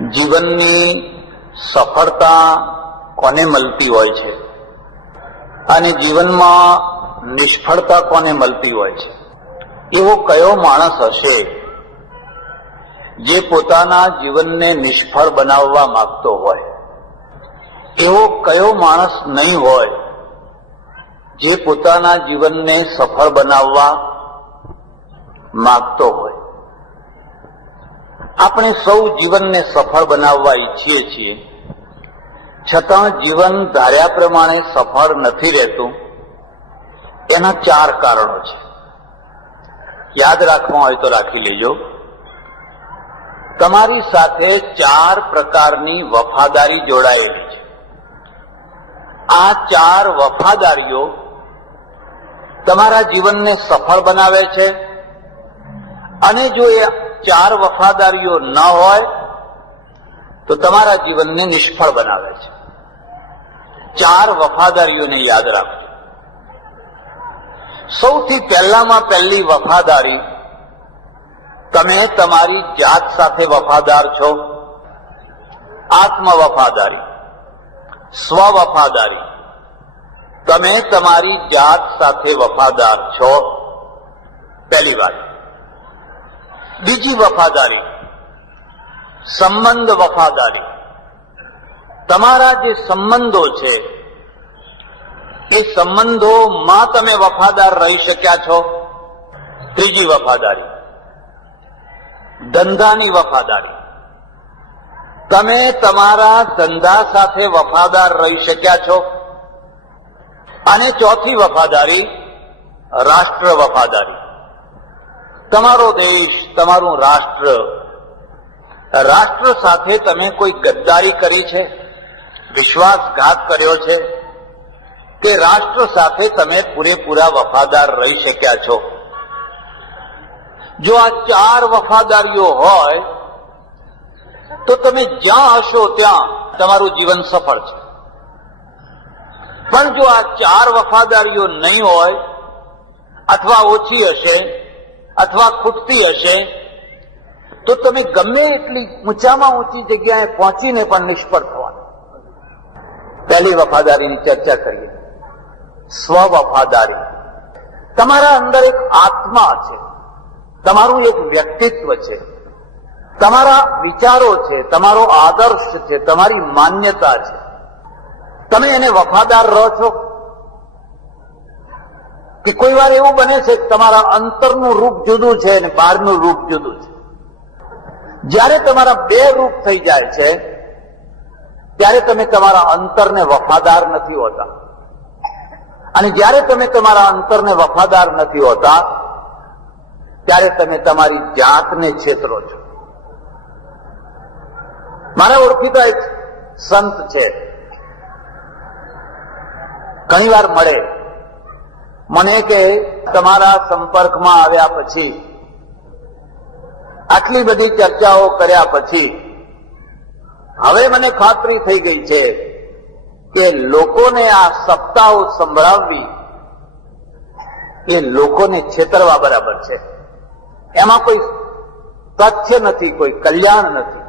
જીવનની સફળતા કોને મળતી હોય છે અને જીવનમાં નિષ્ફળતા કોને મળતી હોય છે? એવો કયો માણસ હશે જે પોતાના જીવનને નિષ્ફળ બનાવવા માંગતો હોય? એવો કયો માણસ નહીં હોય જે પોતાના જીવનને સફળ બનાવવા માંગતો હોય? આપણે સૌ જીવનને સફળ બનાવવા ઈચ્છીએ છીએ, છતાં જીવન ધાર્યા પ્રમાણે સફળ નથી રહેતું. એના 4 કારણો છે. યાદ રાખવા હોય તો રાખી લેજો. તમારી સાથે 4 પ્રકારની વફાદારી જોડાયેલી છે. આ 4 વફાદારીઓ તમારા જીવનને સફળ બનાવે છે, અને જો એ 4 વફાદારીઓ ન હોય તો તમારા જીવનને નિષ્ફળ બનાવે છે. 4 વફાદારીઓને યાદ રાખજો. સૌથી પહેલામાં પહેલી વફાદારી, તમે તમારી જાત સાથે વફાદાર છો. આત્મ વફાદારી, સ્વ વફાદારી, તમે તમારી જાત સાથે વફાદાર છો. પહેલી વાત. બીજી વફાદારી, સંબંધ વફાદારી. તમારા જે સંબંધો છે એ સંબંધોમાં તમે વફાદાર રહી શક્યા છો. ત્રીજી વફાદારી, ધંધાની વફાદારી. તમે તમારા ધંધા સાથે વફાદાર રહી શક્યા છો. અને ચોથી વફાદારી, રાષ્ટ્ર વફાદારી. તમારો દેશ, તમારું રાષ્ટ્ર, રાષ્ટ્ર સાથે તમે કોઈ ગદ્દારી કરી છે, વિશ્વાસઘાત કર્યો છે, તે રાષ્ટ્ર સાથે તમે પૂરેપૂરા વફાદાર રહી શક્યા છો. જો આ 4 વફાદારીઓ હોય તો તમે જ્યાં હશો ત્યાં તમારું જીવન સફળ છે. પણ જો આ 4 વફાદારીઓ નહીં હોય, અથવા ઓછી હશે, અથવા ખૂટતી હશે, તો તમે ગમે એટલી ઊંચામાં ઊંચી જગ્યાએ પહોંચીને પણ નિષ્ફળ થવાના. પહેલી વફાદારીની ચર્ચા કરીએ. સ્વ વફાદારી. તમારા અંદર એક આત્મા છે, તમારું એક વ્યક્તિત્વ છે, તમારા વિચારો છે, તમારો આદર્શ છે, તમારી માન્યતા છે. તમે એને વફાદાર રહો છો? કે કોઈ વાર એવું બને છે કે તમારા અંતરનું રૂપ જુદું છે અને બહારનું રૂપ જુદું છે. જ્યારે તમારા 2 રૂપ થઈ જાય છે ત્યારે તમે તમારા અંતરને વફાદાર નથી હોતા, અને જ્યારે તમે તમારા અંતરને વફાદાર નથી હોતા ત્યારે તમે તમારી જાતને છેતરો છો. મારા ઓળખીતા એક સંત છે, ઘણી વાર મળે, મને કે તમારા સંપર્કમાં આવ્યા પછી, આટલી બધી ચર્ચાઓ કર્યા પછી હવે મને ખાતરી થઈ ગઈ છે કે લોકોને આ સપ્તાહો સંભળાવવી એ લોકોને છેતરવા બરાબર છે. એમાં કોઈ તથ્ય નથી, કોઈ કલ્યાણ નથી.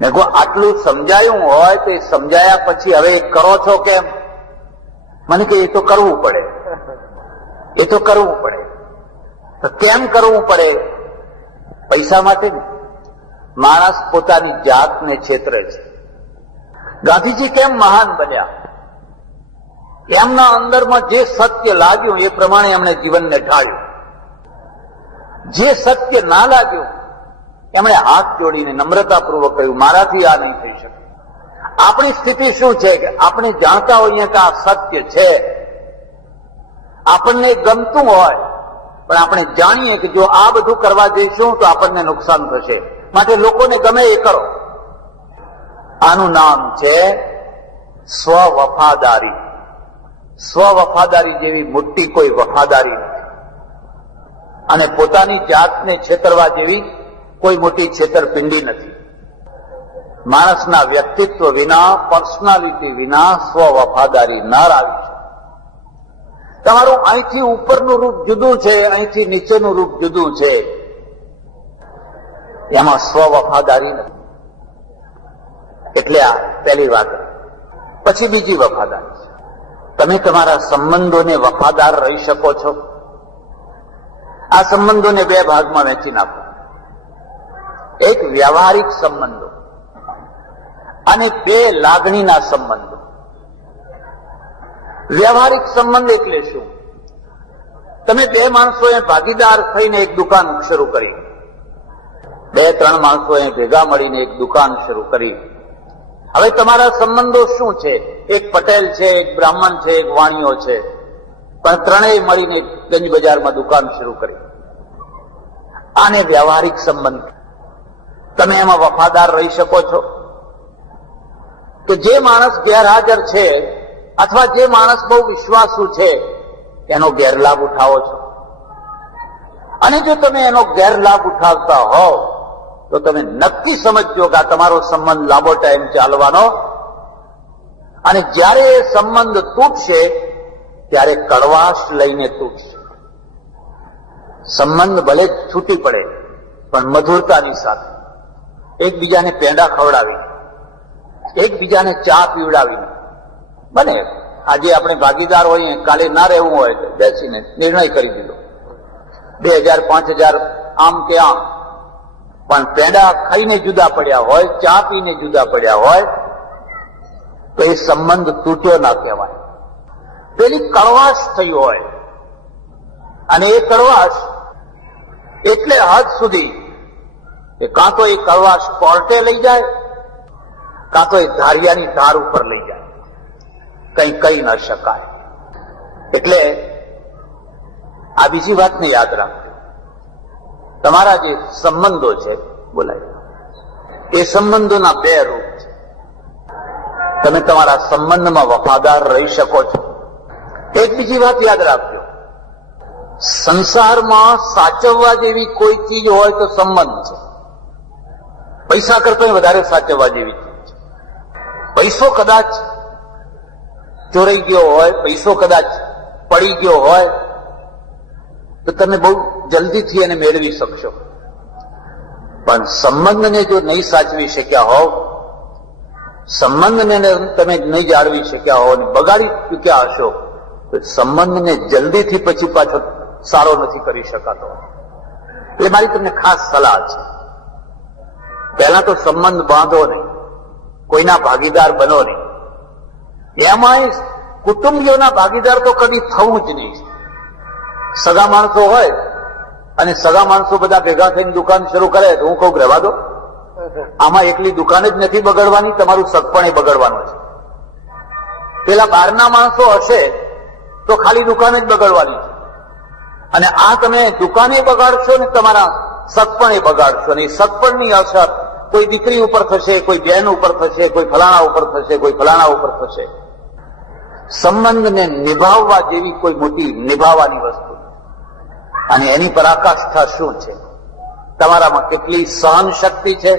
મેં કહ્યું, આટલું સમજાયું હોય તો એ સમજાયા પછી હવે કરો છો કેમ? મને કે એ તો કરવું પડે, એ તો કરવું પડે. તો કેમ કરવું પડે? પૈસા માટે ને. માણસ પોતાની જાતને છેતરે છે. ગાંધીજી કેમ મહાન બન્યા? એમના અંદરમાં જે સત્ય લાગ્યું એ પ્રમાણે એમણે જીવનને ઢાળ્યું. જે સત્ય ના લાગ્યું એમણે હાથ જોડીને નમ્રતાપૂર્વક કહ્યું, મારાથી આ નહીં થઈ શકે. આપણી સ્થિતિ શું છે કે આપણે જાણતા હોઈએ કે આ સત્ય છે, આપણને ગમતું હોય, પણ આપણે જાણીએ કે જો આ બધું કરવા જઈશું તો આપણને નુકસાન થશે, માટે લોકોને ગમે એ કરો. આનું નામ છે સ્વ વફાદારી. સ્વ વફાદારી જેવી મોટી કોઈ વફાદારી નથી, અને પોતાની જાતને છેતરવા જેવી કોઈ મોટી છેતરપિંડી નથી. માણસના વ્યક્તિત્વ વિના, પર્સનાલિટી વિના સ્વ વફાદારી ન લાવી છે. તમારું અહીંથી ઉપરનું રૂપ જુદું છે, અહીંથી નીચેનું રૂપ જુદું છે. એમાં સ્વ વફાદારી નથી. એટલે આ પહેલી વાત. પછી બીજી વફાદારી છે. તમે તમારા સંબંધોને વફાદાર રહી શકો છો? આ સંબંધોને બે ભાગમાં વહેંચી નાખો. એક વ્યવહારિક સંબંધો અને બે લાગણીના સંબંધો. વ્યવહારિક સંબંધ એટલે શું? તમે બે માણસોએ ભાગીદાર થઈને એક દુકાન શરૂ કરી, બે ત્રણ માણસોએ ભેગા મળીને એક દુકાન શરૂ કરી. હવે તમારા સંબંધો શું છે? એક પટેલ છે, એક બ્રાહ્મણ છે, એક વાણિયો છે, પણ ત્રણેય મળીને ગંજ બજારમાં દુકાન શરૂ કરી. આને વ્યવહારિક સંબંધ. તમે એમાં વફાદાર રહી શકો છો? તો જે માણસ ગેરહાજર છે અથવા જે માણસ બહુ વિશ્વાસુ છે એનો ગેરલાભ ઉઠાવો છો. અને જો તમે એનો ગેરલાભ ઉઠાવતા હોવ તો તમે નક્કી સમજજો કે આ તમારો સંબંધ લાંબો ટાઈમ ચાલવાનો, અને જ્યારે એ સંબંધ તૂટશે ત્યારે કડવાશ લઈને તૂટશે. સંબંધ ભલે છૂટી પડે પણ મધુરતાની સાથે, એકબીજાને પેંડા ખવડાવી, એકબીજાને ચા પીવડાવીને બને. આજે આપણે ભાગીદાર હોઈએ, કાલે ના રહેવું હોય તો બેસીને નિર્ણય કરી દીધો, 2000 5000 આમ કે આમ, પણ પેંડા ખાઈને જુદા પડ્યા હોય, ચા પીને જુદા પડ્યા હોય તો એ સંબંધ તૂટ્યો ના કહેવાય. પેલી કડવાશ થઈ હોય, અને એ કડવાશ એટલે હદ સુધી કે કાં તો એ કડવાશ કોર્ટે લઈ જાય, કાં તો એ ધારિયાની ધાર ઉપર લઈ જાય, કઈ કહી ન શકાય. એટલે આ બીજી વાતને યાદ રાખજો. તમારા જે સંબંધો છે, બોલાય, એ સંબંધોના બે રૂપ છે. તમે તમારા સંબંધમાં વફાદાર રહી શકો છો. એક બીજી વાત યાદ રાખજો, સંસારમાં સાચવવા જેવી કોઈ ચીજ હોય તો સંબંધ છે. પૈસા કરતા વધારે સાચવવા જેવી ચીજ છે. પૈસો કદાચ ચોરાઈ ગયો હોય, પૈસો કદાચ પડી ગયો હોય તો તમે બહુ જલ્દીથી એને મેળવી શકશો, પણ સંબંધને જો નહીં સાચવી શક્યા હોવ, સંબંધને તમે નહીં જાળવી શક્યા હો અને બગાડી ચૂક્યા હશો તો સંબંધને જલ્દીથી પછી પાછો સારો નથી કરી શકાતો. એટલે મારી તમને ખાસ સલાહ છે, પહેલા તો સંબંધ બાંધો નહીં, કોઈના ભાગીદાર બનો નહીં. એમાંય કુટુંબીઓના ભાગીદાર તો કદી થવું જ નહીં. સગા માણસો હોય અને સગા માણસો બધા ભેગા થઈને દુકાન શરૂ કરે તો હું કહું રહેવા દો, આમાં એકલી દુકાન જ નથી બગડવાની, તમારું સગપણ એ બગડવાનું છે. પેલા બહારના માણસો હશે તો ખાલી દુકાન જ બગડવાની છે, અને આ તમે દુકાને બગાડશો ને તમારા સગપણ એ બગાડશો, અને એ સગપણની અસર કોઈ દીકરી ઉપર થશે, કોઈ બહેન ઉપર થશે, કોઈ ફલાણા ઉપર થશે, કોઈ ફલાણા ઉપર થશે. સંબંધને નિભાવવા જેવી કોઈ મોટી નિભાવવાની વસ્તુ, અને એની પરાકાષ્ઠા શું છે? તમારામાં કેટલી સહન શક્તિ છે,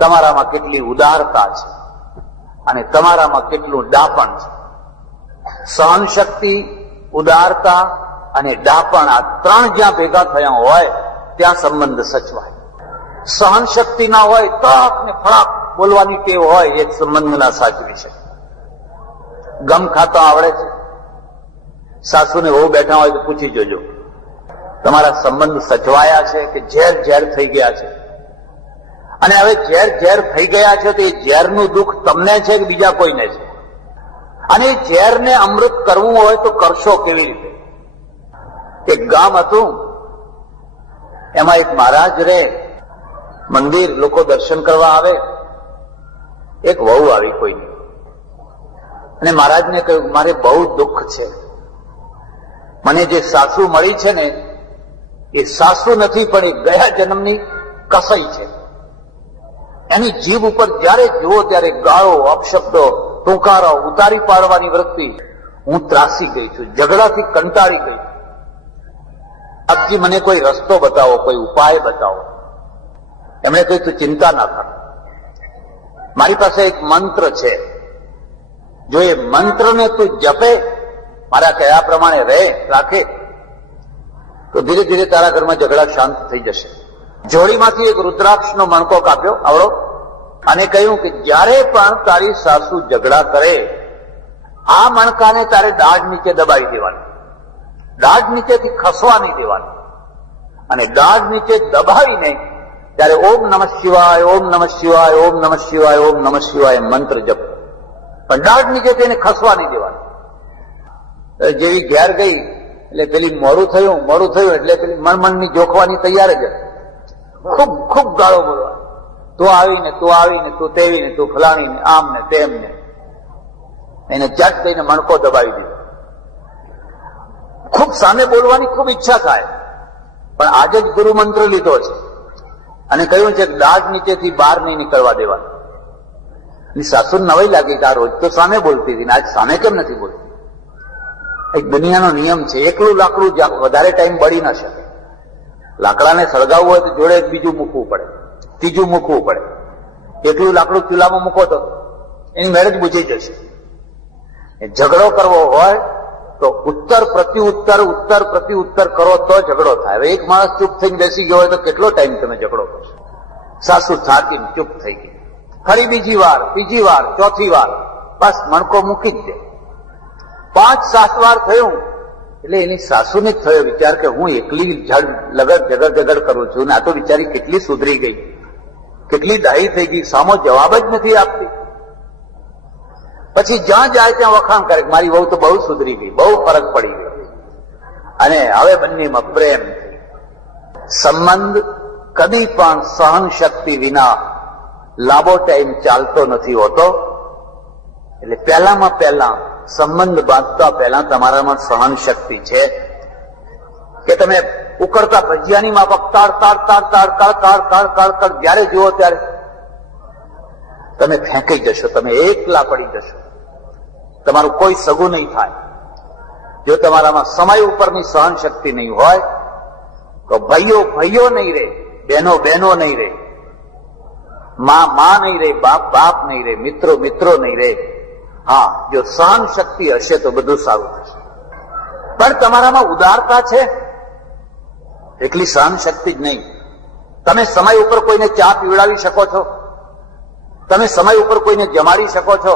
તમારામાં કેટલી ઉદારતા છે, અને તમારામાં કેટલું ડાપણ છે. સહન શક્તિ, ઉદારતા અને ડાપણ, આ ત્રણ જ્યાં ભેગા થયા હોય ત્યાં સંબંધ સચવાય. સહન શક્તિ ના હોય, તક ને ફળાક બોલવાની ટેવ હોય, એ સંબંધ ના સાચવી છે. ગમ ખાતો આવડે છે, સાસુને વહુ બેઠા હોય તો પૂછી જોજો તમારા સંબંધ સચવાયા છે કે ઝેર ઝેર થઈ ગયા છે. અને હવે ઝેર ઝેર થઈ ગયા છે તો એ ઝેરનું દુઃખ તમને છે કે બીજા કોઈને છે? અને એ ઝેરને અમૃત કરવું હોય તો કરશો કેવી રીતે? એક ગામ હતું, એમાં એક મહારાજ રહે, મંદિર, લોકો દર્શન કરવા આવે. એક વહુ આવી કોઈની, અને મહારાજને કહ્યું મારે બહુ દુઃખ છે, મને જે સાસુ મળી છે ને એ સાસુ નથી પણ એ ગયા જન્મની કસાઈ છે. એની જીભ ઉપર જ્યારે જુઓ ત્યારે ગાળો, અપશબ્દો, ટૂંકારો ઉતારી પાડવાની વૃત્તિ. હું ત્રાસી ગઈ છું, ઝઘડાથી કંટાળી ગઈ. આપજી મને કોઈ રસ્તો બતાવો, કોઈ ઉપાય બતાવો. એમણે કહ્યું તું ચિંતા ના કર, મારી પાસે એક મંત્ર છે, જો એ મંત્રને તું જપે, મારા કયા પ્રમાણે રાખે તો ધીરે ધીરે તારા ઘરમાં ઝઘડા શાંત થઈ જશે. જોડીમાંથી એક રુદ્રાક્ષનો મણકો કાપ્યો, આવડો, અને કહ્યું કે જ્યારે પણ તારી સાસુ ઝઘડા કરે, આ મણકાને તારે દાઢ નીચે દબાવી દેવાનું, દાઢ નીચેથી ખસવા નહીં દેવાનું, અને દાઢ નીચે દબાવીને ત્યારે ઓમ નમઃ શિવાય, ઓમ નમઃ શિવાય, ઓમ નમઃ શિવાય, ઓમ નમઃ શિવાય મંત્ર જપ, પણ દાઢ નીચે તેને ખસવા નહીં દેવાનું. જેવી ઘેર ગઈ એટલે પેલી મોડું થયું એટલે પેલી મણમણની જોખવાની તૈયાર જ, ખૂબ ખૂબ ગાળો બોલવા, તું આવીને તું તેવીને તું ફલાણીને આમ ને તેમ ને, એને ચટ દઈને મણકો દબાવી દીધો. ખૂબ સામે બોલવાની ખૂબ ઈચ્છા થાય, પણ આજે જ ગુરુ મંત્ર લીધો છે અને કહ્યું છે કે દાઢ નીચેથી બહાર નહીં નીકળવા દેવાનું. સાસુ નવાઈ લાગી કે આ રોજ તો સામે બોલતી હતી ને આજ સામે કેમ નથી બોલતી? એક દુનિયાનો નિયમ છે, એકલું લાકડું વધારે ટાઈમ બળી ન શકે. લાકડાને સળગાવવું હોય તો જોડે બીજું મૂકવું પડે, ત્રીજું મૂકવું પડે. એકલું લાકડું ચૂલામાં મૂકો તો એની મેરેજ બુঝી જશે. ઝઘડો કરવો હોય તો ઉત્તર પ્રત્યુત્તર કરો તો ઝઘડો થાય. હવે એક માણસ ચૂપ થઈને બેસી ગયો હોય તો કેટલો ટાઈમ તમે ઝઘડો કરશો? સાસુ થાકીને ચૂપ થઈ ગઈ, ફરી બીજી વાર, ત્રીજી વાર, ચોથી વાર, બસ મણકો મૂકી જ દે. 5-7 વાર થયું એટલે એની સાસુને જ થયો વિચાર કે હું એકલી ઝગડ કરું છું ને આ તો બિચારી કેટલી સુધરી ગઈ, કેટલી ડાહી થઈ ગઈ, સામો જવાબ જ નથી આપતી. પછી જ્યાં જાય ત્યાં વખાણ કરે, મારી વહુ તો બહુ સુધરી ગઈ, બહુ ફરક પડી ગયો. અને હવે બંનેમાં પ્રેમ થઈ. સંબંધ કદી પણ સહન શક્તિ વિના લાંબો ટાઈમ ચાલતો નથી હોતો. એટલે પહેલા સંબંધ બાંધતા પહેલા તમારામાં સહન શક્તિ છે કે તમે ઉકળતા ભજીયાની માફક તાડ જ્યારે જુઓ ત્યારે તમે ફેંકાઈ જશો, તમે એકલા પડી જશો, તમારું કોઈ સગું નહીં થાય. જો તમારામાં સમય ઉપરની સહન શક્તિ નહીં હોય તો ભાઈઓ નહીં રહે, બહેનો નહીં રહે, માં નહીં રહે, બાપ નહીં રહે, મિત્રો નહીં રહે. હા, જો સહન શક્તિ હશે તો બધું સારું થશે. પણ તમારામાં ઉદારતા છે એટલી સહન શક્તિ જ નહીં. તમે સમય ઉપર કોઈને ચા પીવડાવી શકો છો, તમે સમય ઉપર કોઈને જમાડી શકો છો,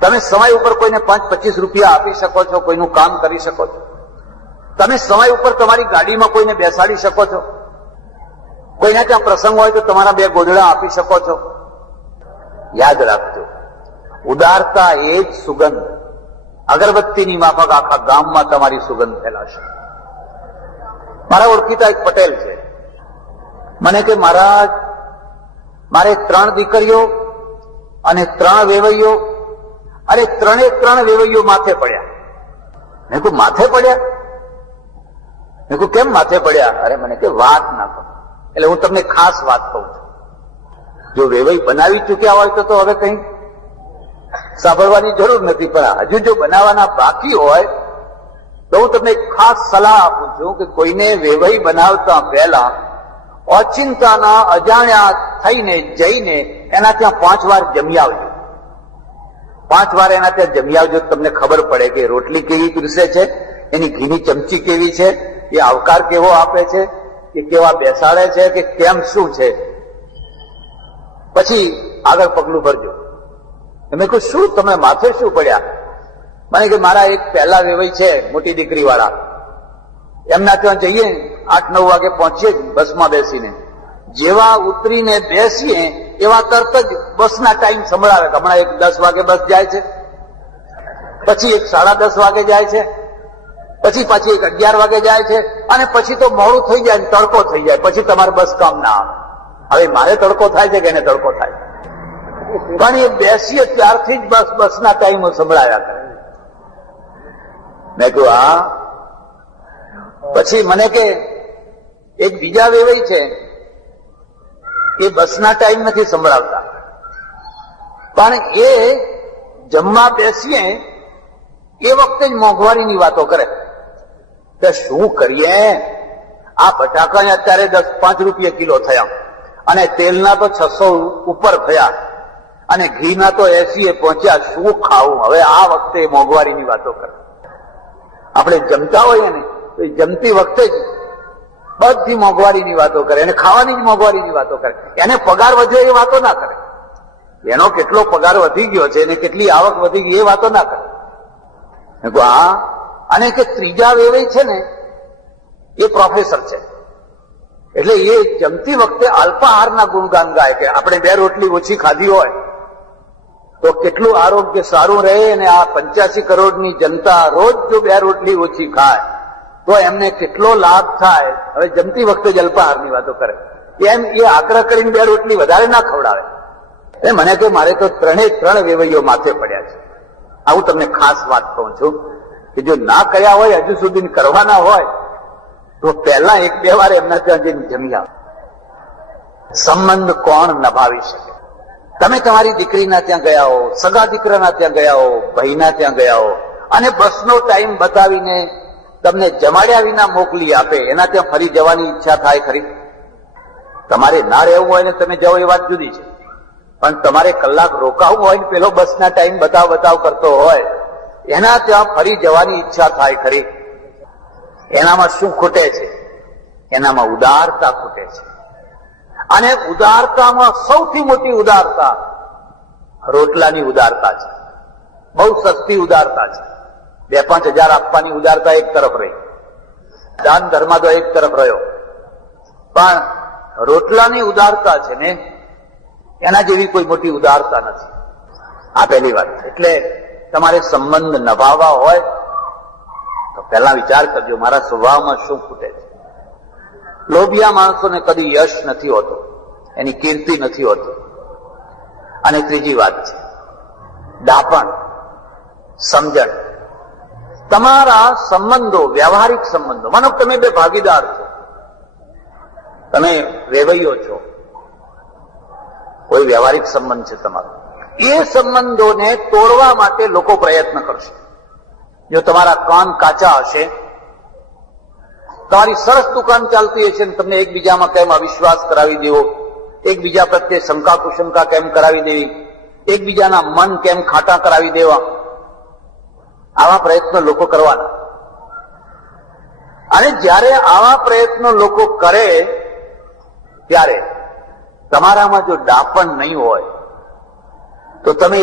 તમે સમય ઉપર કોઈને 5-25 રૂપિયા આપી શકો છો, કોઈનું કામ કરી શકો છો, તમે સમય ઉપર તમારી ગાડીમાં કોઈને બેસાડી શકો છો, કોઈના ત્યાં પ્રસંગ હોય તો તમારા 2 ગોદડા આપી શકો છો. યાદ રાખજો, ઉદારતા એ જ સુગંધ, અગરબત્તીની માફક આખા ગામમાં તમારી સુગંધ ફેલાશે. મારા ઓળખીતા એક પટેલ છે, મને કે મહારાજ મારે 3 દીકરીઓ અને 3 વેવૈયો, અરે 3 વેવૈયો માથે પડ્યા. મેં કહ્યું માથે પડ્યા? મેં કહ્યું કેમ માથે પડ્યા? અરે મને કે વાત ના કરો. એટલે હું તમને ખાસ વાત કહું છું, જો વેવઈ બનાવી ચૂક્યા હોય તો હવે કઈ સાંભળવાની જરૂર નથી, પણ હજુ જો બનાવવાના બાકી હોય તો હું તમને ખાસ સલાહ આપું છું કે કોઈને વેવઈ બનાવતા પહેલા ઓચિંતાના અજાણ્યા થઈને જઈને એના ત્યાં 5 વાર જમી આવજો. 5 વાર એના ત્યાં જમી આવજો, તમને ખબર પડે કે રોટલી કેવી પીરસે છે, એની ઘીની ચમચી કેવી છે, એ આવકાર કેવો આપે છે, કે કેવા બેસાડે છે, કે કેમ શું છે. પછી આગળ પગલું ભરજો. મેં કહ્યું શું તમે માથે શું પડ્યા? મને કે મારા એક પહેલા વેવાઈ છે મોટી દીકરી વાળા, એમના ત્યાં જઈએ 8-9 વાગે પહોંચીએ બસમાં બેસીને, જેવા ઉતરીને બેસીએ એવા તરત જ બસના ટાઈમ સંભળાવે. હમણાં એક 10 વાગે બસ જાય છે, પછી એક 10:30 વાગે જાય છે, પછી પાછી એક 11 વાગે જાય છે, અને પછી તો મોડું થઈ જાય, તડકો થઈ જાય, પછી તમારે બસ કામ ના આવે. હવે મારે તડકો થાય છે કે એને તડકો થાય? પણ એ બેસીએ ત્યારથી જ બસના ટાઈમો સંભળાવ્યા કરે. મેં કહ્યું હા. પછી મને કે એક બીજા વેવાઈ છે, એ બસના ટાઈમ નથી સંભળાવતા, પણ એ જમવા બેસીએ એ વખતે જ મોંઘવારીની વાતો કરે કે શું કરીએ, આ બટાકા અત્યારે 10-5 રૂપિયા કિલો થયા, અને તેલના તો 600 ઉપર થયા, અને ઘીના તો 80 પહોંચ્યા, શું ખાવું? હવે આ વખતે મોંઘવારીની વાતો કરે. આપણે જમતા હોઈએ ને તો જમતી વખતે જ બધી મોંઘવારીની વાતો કરે, એને ખાવાની જ મોંઘવારીની વાતો કરે, એને પગાર વધ્યો એ વાતો ના કરે, એનો કેટલો પગાર વધી ગયો છે, એને કેટલી આવક વધી ગઈ એ વાતો ના કરે. હા, અને કે ત્રીજા વેવાઈ છે ને એ પ્રોફેસર છે, એટલે એ જમતી વખતે અલ્પાહારના ગુણગાન ગાય કે આપણે 2 રોટલી ઓછી ખાધી હોય તો કેટલું આરોગ્ય સારું રહે, અને આ 85 કરોડની જનતા રોજ જો 2 રોટલી ઓછી ખાય તો એમને કેટલો લાભ થાય. હવે જમતી વખતે જ અલ્પાહારની વાતો કરે, એમ એ આગ્રહ કરીને 2 રોટલી વધારે ના ખવડાવે. એ મને કે મારે તો 3 વેવૈયો માથે પડ્યા છે. આવું તમને ખાસ વાત કહું છું કે જો ના કર્યા હોય, હજુ સુધી કરવાના હોય તો પહેલા 1-2 વાર એમના ત્યાં જઈને જમી આવો. સંબંધ કોણ નભાવી શકે? તમે તમારી દીકરીના ત્યાં ગયા હો, સગા દીકરાના ત્યાં ગયા હો, ભાઈના ત્યાં ગયા હો, અને બસનો ટાઈમ બતાવીને તમને જમાડ્યા વિના મોકલી આપે, એના ત્યાં ફરી જવાની ઈચ્છા થાય ખરી? તમારે ના રહેવું હોય ને તમે જાઓ એ વાત જુદી છે, પણ તમારે કલાક રોકાવું હોય ને પેલો બસના ટાઈમ બતાવ કરતો હોય, એના ત્યાં ફરી જવાની ઈચ્છા થાય ખરી? એનામાં શું ખૂટે છે? એનામાં ઉદારતા ખૂટે છે. અને ઉદારતામાં સૌથી મોટી ઉદારતા રોટલાની ઉદારતા છે. બહુ સસ્તી ઉદારતા છે. 2-5 હજાર આપવાની ઉદારતા એક તરફ રહી, દાન ધર્માદો એક તરફ રહ્યો, પણ રોટલાની ઉદારતા છે ને એના જેવી કોઈ મોટી ઉદારતા નથી. આ પહેલી વાત. એટલે તમારે સંબંધ નભાવવા હોય તો પહેલા વિચાર કરજો મારા સ્વભાવમાં શું ખૂટે છે. લોભિયા માણસોને કદી યશ નથી હોતો, એની કીર્તિ નથી હોતી. અને ત્રીજી વાત છે દાપણ, સમજણ. તમારા સંબંધો, વ્યવહારિક સંબંધો, માનો તમે 2 ભાગીદાર છો, તમે વેવૈયો છો, કોઈ વ્યવહારિક સંબંધ છે તમારો, એ સંબંધોને તોડવા માટે લોકો પ્રયત્ન કરશે. જો તમારા કાન કાચા હશે, તમારી સરસ દુકાન ચાલતી હશે ને તમને એકબીજામાં કેમ અવિશ્વાસ કરાવી દેવો, એકબીજા પ્રત્યે શંકા કુશંકા કેમ કરાવી દેવી, એકબીજાના મન કેમ ખાટા કરાવી દેવા, આવા પ્રયત્નો લોકો કરવાના. અને જ્યારે આવા પ્રયત્નો લોકો કરે ત્યારે તમારામાં જો દાપણ નહીં હોય તો તમે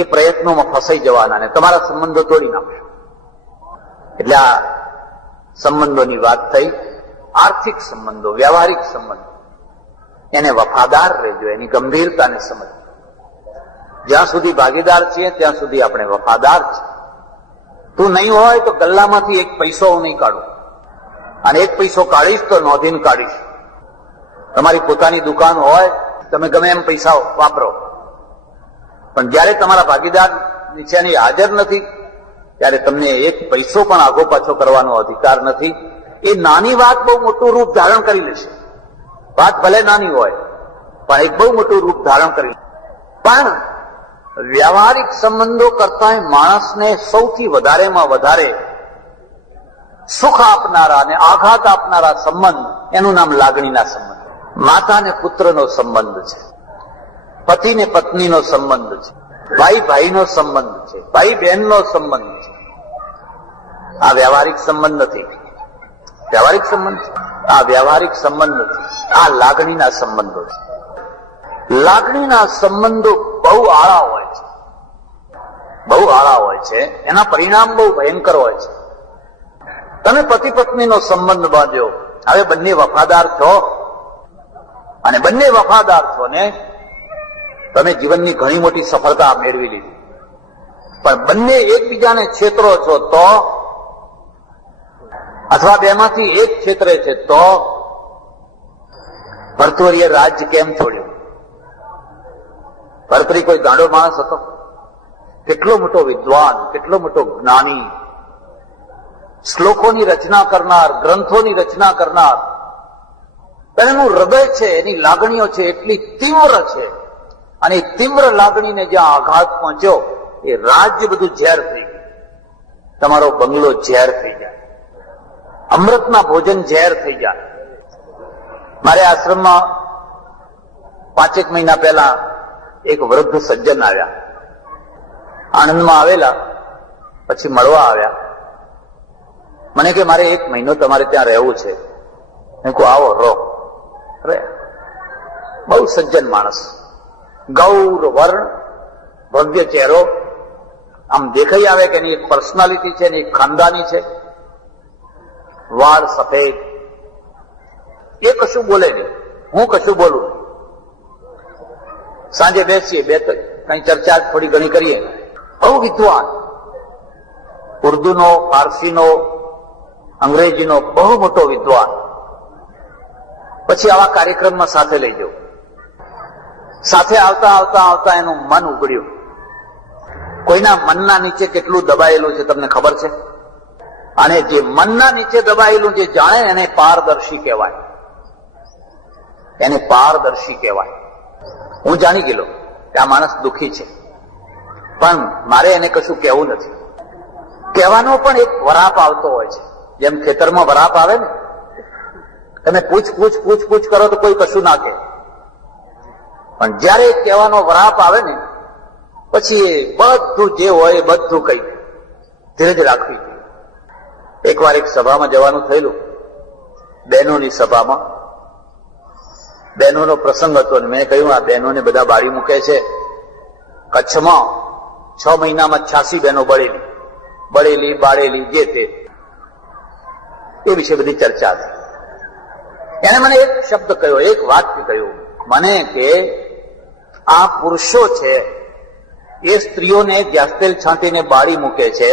એ પ્રયત્નોમાં ફસાઈ જવાના ને તમારા સંબંધો તોડી નાખશો. એટલે આ સંબંધોની વાત થઈ. આર્થિક સંબંધો, વ્યવહારિક સંબંધો, એને વફાદાર રહેજો, એની ગંભીરતાને સમજ. જ્યાં સુધી ભાગીદાર છીએ ત્યાં સુધી આપણે વફાદાર છીએ. તું નહીં હોય તો ગલ્લામાંથી 1 પૈસો હું નહીં કાઢું, અને 1 પૈસો કાઢીશ તો નોંધીને કાઢીશ. તમારી પોતાની દુકાન હોય, તમે ગમે એમ પૈસા વાપરો, પણ જયારે તમારા ભાગીદાર નીચેની હાજર નથી ત્યારે તમને 1 પૈસો પણ આગો પાછો કરવાનો અધિકાર નથી. એ નાની વાત બહુ મોટું રૂપ ધારણ કરી લેશે. વાત ભલે નાની હોય પણ એક બહુ મોટું રૂપ ધારણ કરી લે. પણ વ્યવહારિક સંબંધો કરતા માણસને સૌથી વધારેમાં વધારે સુખ આપનારા અને આઘાત આપનારા સંબંધ, એનું નામ લાગણીના સંબંધ. માતા ને પુત્રનો સંબંધ છે, પતિ ને પત્નીનો સંબંધ છે, ભાઈ ભાઈનો સંબંધ છે, ભાઈ બહેનનો સંબંધ છે. આ વ્યવહારિક સંબંધ નથી. વ્યવહારિક સંબંધ છે આ વ્યવહારિક સંબંધ નથી, આ લાગણીના સંબંધો છે. લાગણીના સંબંધો બહુ આળા હોય છે, બહુ આળા હોય છે. એના પરિણામ બહુ ભયંકર હોય છે. તમે પતિ પત્નીનો સંબંધ બાંધ્યો, હવે બંને વફાદાર છો, અને બંને વફાદાર છો ને તમે જીવનની ઘણી મોટી સફળતા મેળવી લીધી. પણ બંને એકબીજાને છેતરો છો તો, અથવા બેમાંથી એક છેતરે છે તો ભરતુરીએ રાજ્ય કેમ છોડ્યું? ભરતરી કોઈ ગાંડો માણસ હતો? કેટલો મોટો વિદ્વાન, કેટલો મોટો જ્ઞાની, શ્લોકોની રચના કરનાર, ગ્રંથોની રચના કરનાર. એનું હૃદય છે, એની લાગણીઓ છે એટલી તીવ્ર છે, અને એ તીવ્ર લાગણીને જ્યાં આઘાત પહોંચ્યો એ રાજ્ય બધું ઝેર થઈ ગયું. તમારો બંગલો ઝેર થઈ જાય, અમૃતના ભોજન ઝેર થઈ જાય. મારે આશ્રમમાં 5 મહિના પહેલા એક વૃદ્ધ સજ્જન આવ્યા, આણંદમાં આવેલા, પછી મળવા આવ્યા. મને કે મારે 1 મહિનો તમારે ત્યાં રહેવું છે. મેં કહું આવો રો. અરે બહુ સજ્જન માણસ, ગૌર વર્ણ, ભવ્ય ચહેરો, આમ દેખાઈ આવે કે એની એક પર્સનાલિટી છે, એની એક ખાનદાની છે, વાળ સફેદ. એ કશું બોલે નહીં, હું કશું બોલું નહીં. સાંજે બેસીએ, કઈ ચર્ચા થોડી ઘણી કરીએ. બહુ વિદ્વાન, ઉર્દુનો, ફારસીનો, અંગ્રેજીનો બહુ મોટો વિદ્વાન. પછી આવા કાર્યક્રમમાં સાથે લઈ જવું. સાથે આવતા આવતા આવતા એનું મન ઉગડ્યું. કોઈના મનના નીચે કેટલું દબાયેલું છે તમને ખબર છે? અને જે મનના નીચે દબાયેલું જે જાણે એને પારદર્શી કહેવાય. એને પારદર્શી કહેવાય. હું જાણી ગયેલો કે આ માણસ દુઃખી છે, પણ મારે એને કશું કહેવું નથી. કહેવાનો પણ એક વરાપ આવતો હોય છે. જેમ ખેતરમાં વરાપ આવે ને, તમે પૂછ કરો તો કોઈ કશું ના કહે, પણ જયારે કહેવાનો વરાપ આવે ને પછી એ બધું જે હોય એ બધું કહી ધીરજ રાખવી જોઈએ. એકવાર એક સભામાં જવાનું થયેલું, બહેનોની સભામાં. બહેનોનો પ્રસંગ હતો ને મેં કહ્યું આ બહેનોને બધા બાળી મૂકે છે. કચ્છમાં 6 મહિનામાં 86 બહેનો બળેલી બાળેલી જે તે એ વિશે બધી ચર્ચા હતી. એને મને એક શબ્દ કહ્યો, એક વાક્ય કહ્યું મને કે આ પુરુષો છે એ સ્ત્રીઓને ગેસતેલ છાંટીને બાળી મૂકે છે,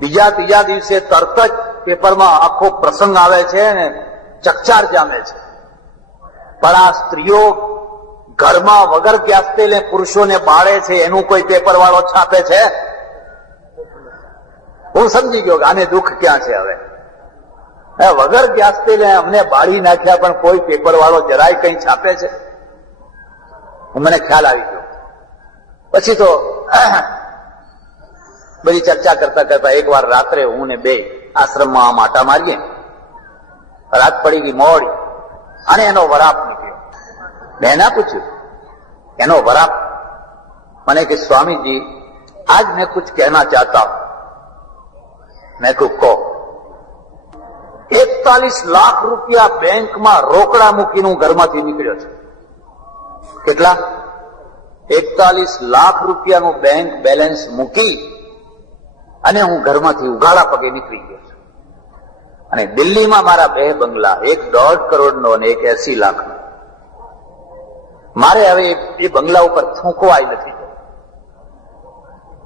બીજા ત્રીજા દિવસે તરત જ પેપરમાં આખો પ્રસંગ આવે છે ને ચકચાર જામે છે. પણ આ સ્ત્રીઓ ઘરમાં વગર ગેસતેલે પુરુષોને બાળે છે એનું કોઈ પેપર વાળો છાપે છે? હું સમજી ગયો કે આને દુઃખ ક્યાં છે. હવે વગર ગેસતેલે અમને બાળી નાખ્યા પણ કોઈ પેપર વાળો જરાય કઈ છાપે છે? મને ખ્યાલ આવી ગયો. પછી તો બધી ચર્ચા કરતા કરતા એક વાર રાત્રે હું ને બે આશ્રમમાં આમ આટા મારીએ. રાત પડી ગઈ મોડી અને એનો વરાપ નીકળ્યો. મેં ના પૂછ્યું, એનો વરાપ. મને કે स्वामी जी आज मैं कुछ कहना चाहता हूं. મેં કહું કહો. 41 લાખ રૂપિયા બેંકમાં રોકડા મૂકીને હું ઘરમાંથી નીકળ્યો છું. કેટલા? 41 લાખ રૂપિયાનું બેંક બેલેન્સ મૂકી અને હું ઘરમાંથી ઉઘાડા પગે નીકળી ગયો છું. અને દિલ્હીમાં મારા 2 બંગલા, એક 1.5 કરોડનો અને એક 80 લાખનો. મારે હવે એ બંગલા ઉપર થૂંકવાય નથી.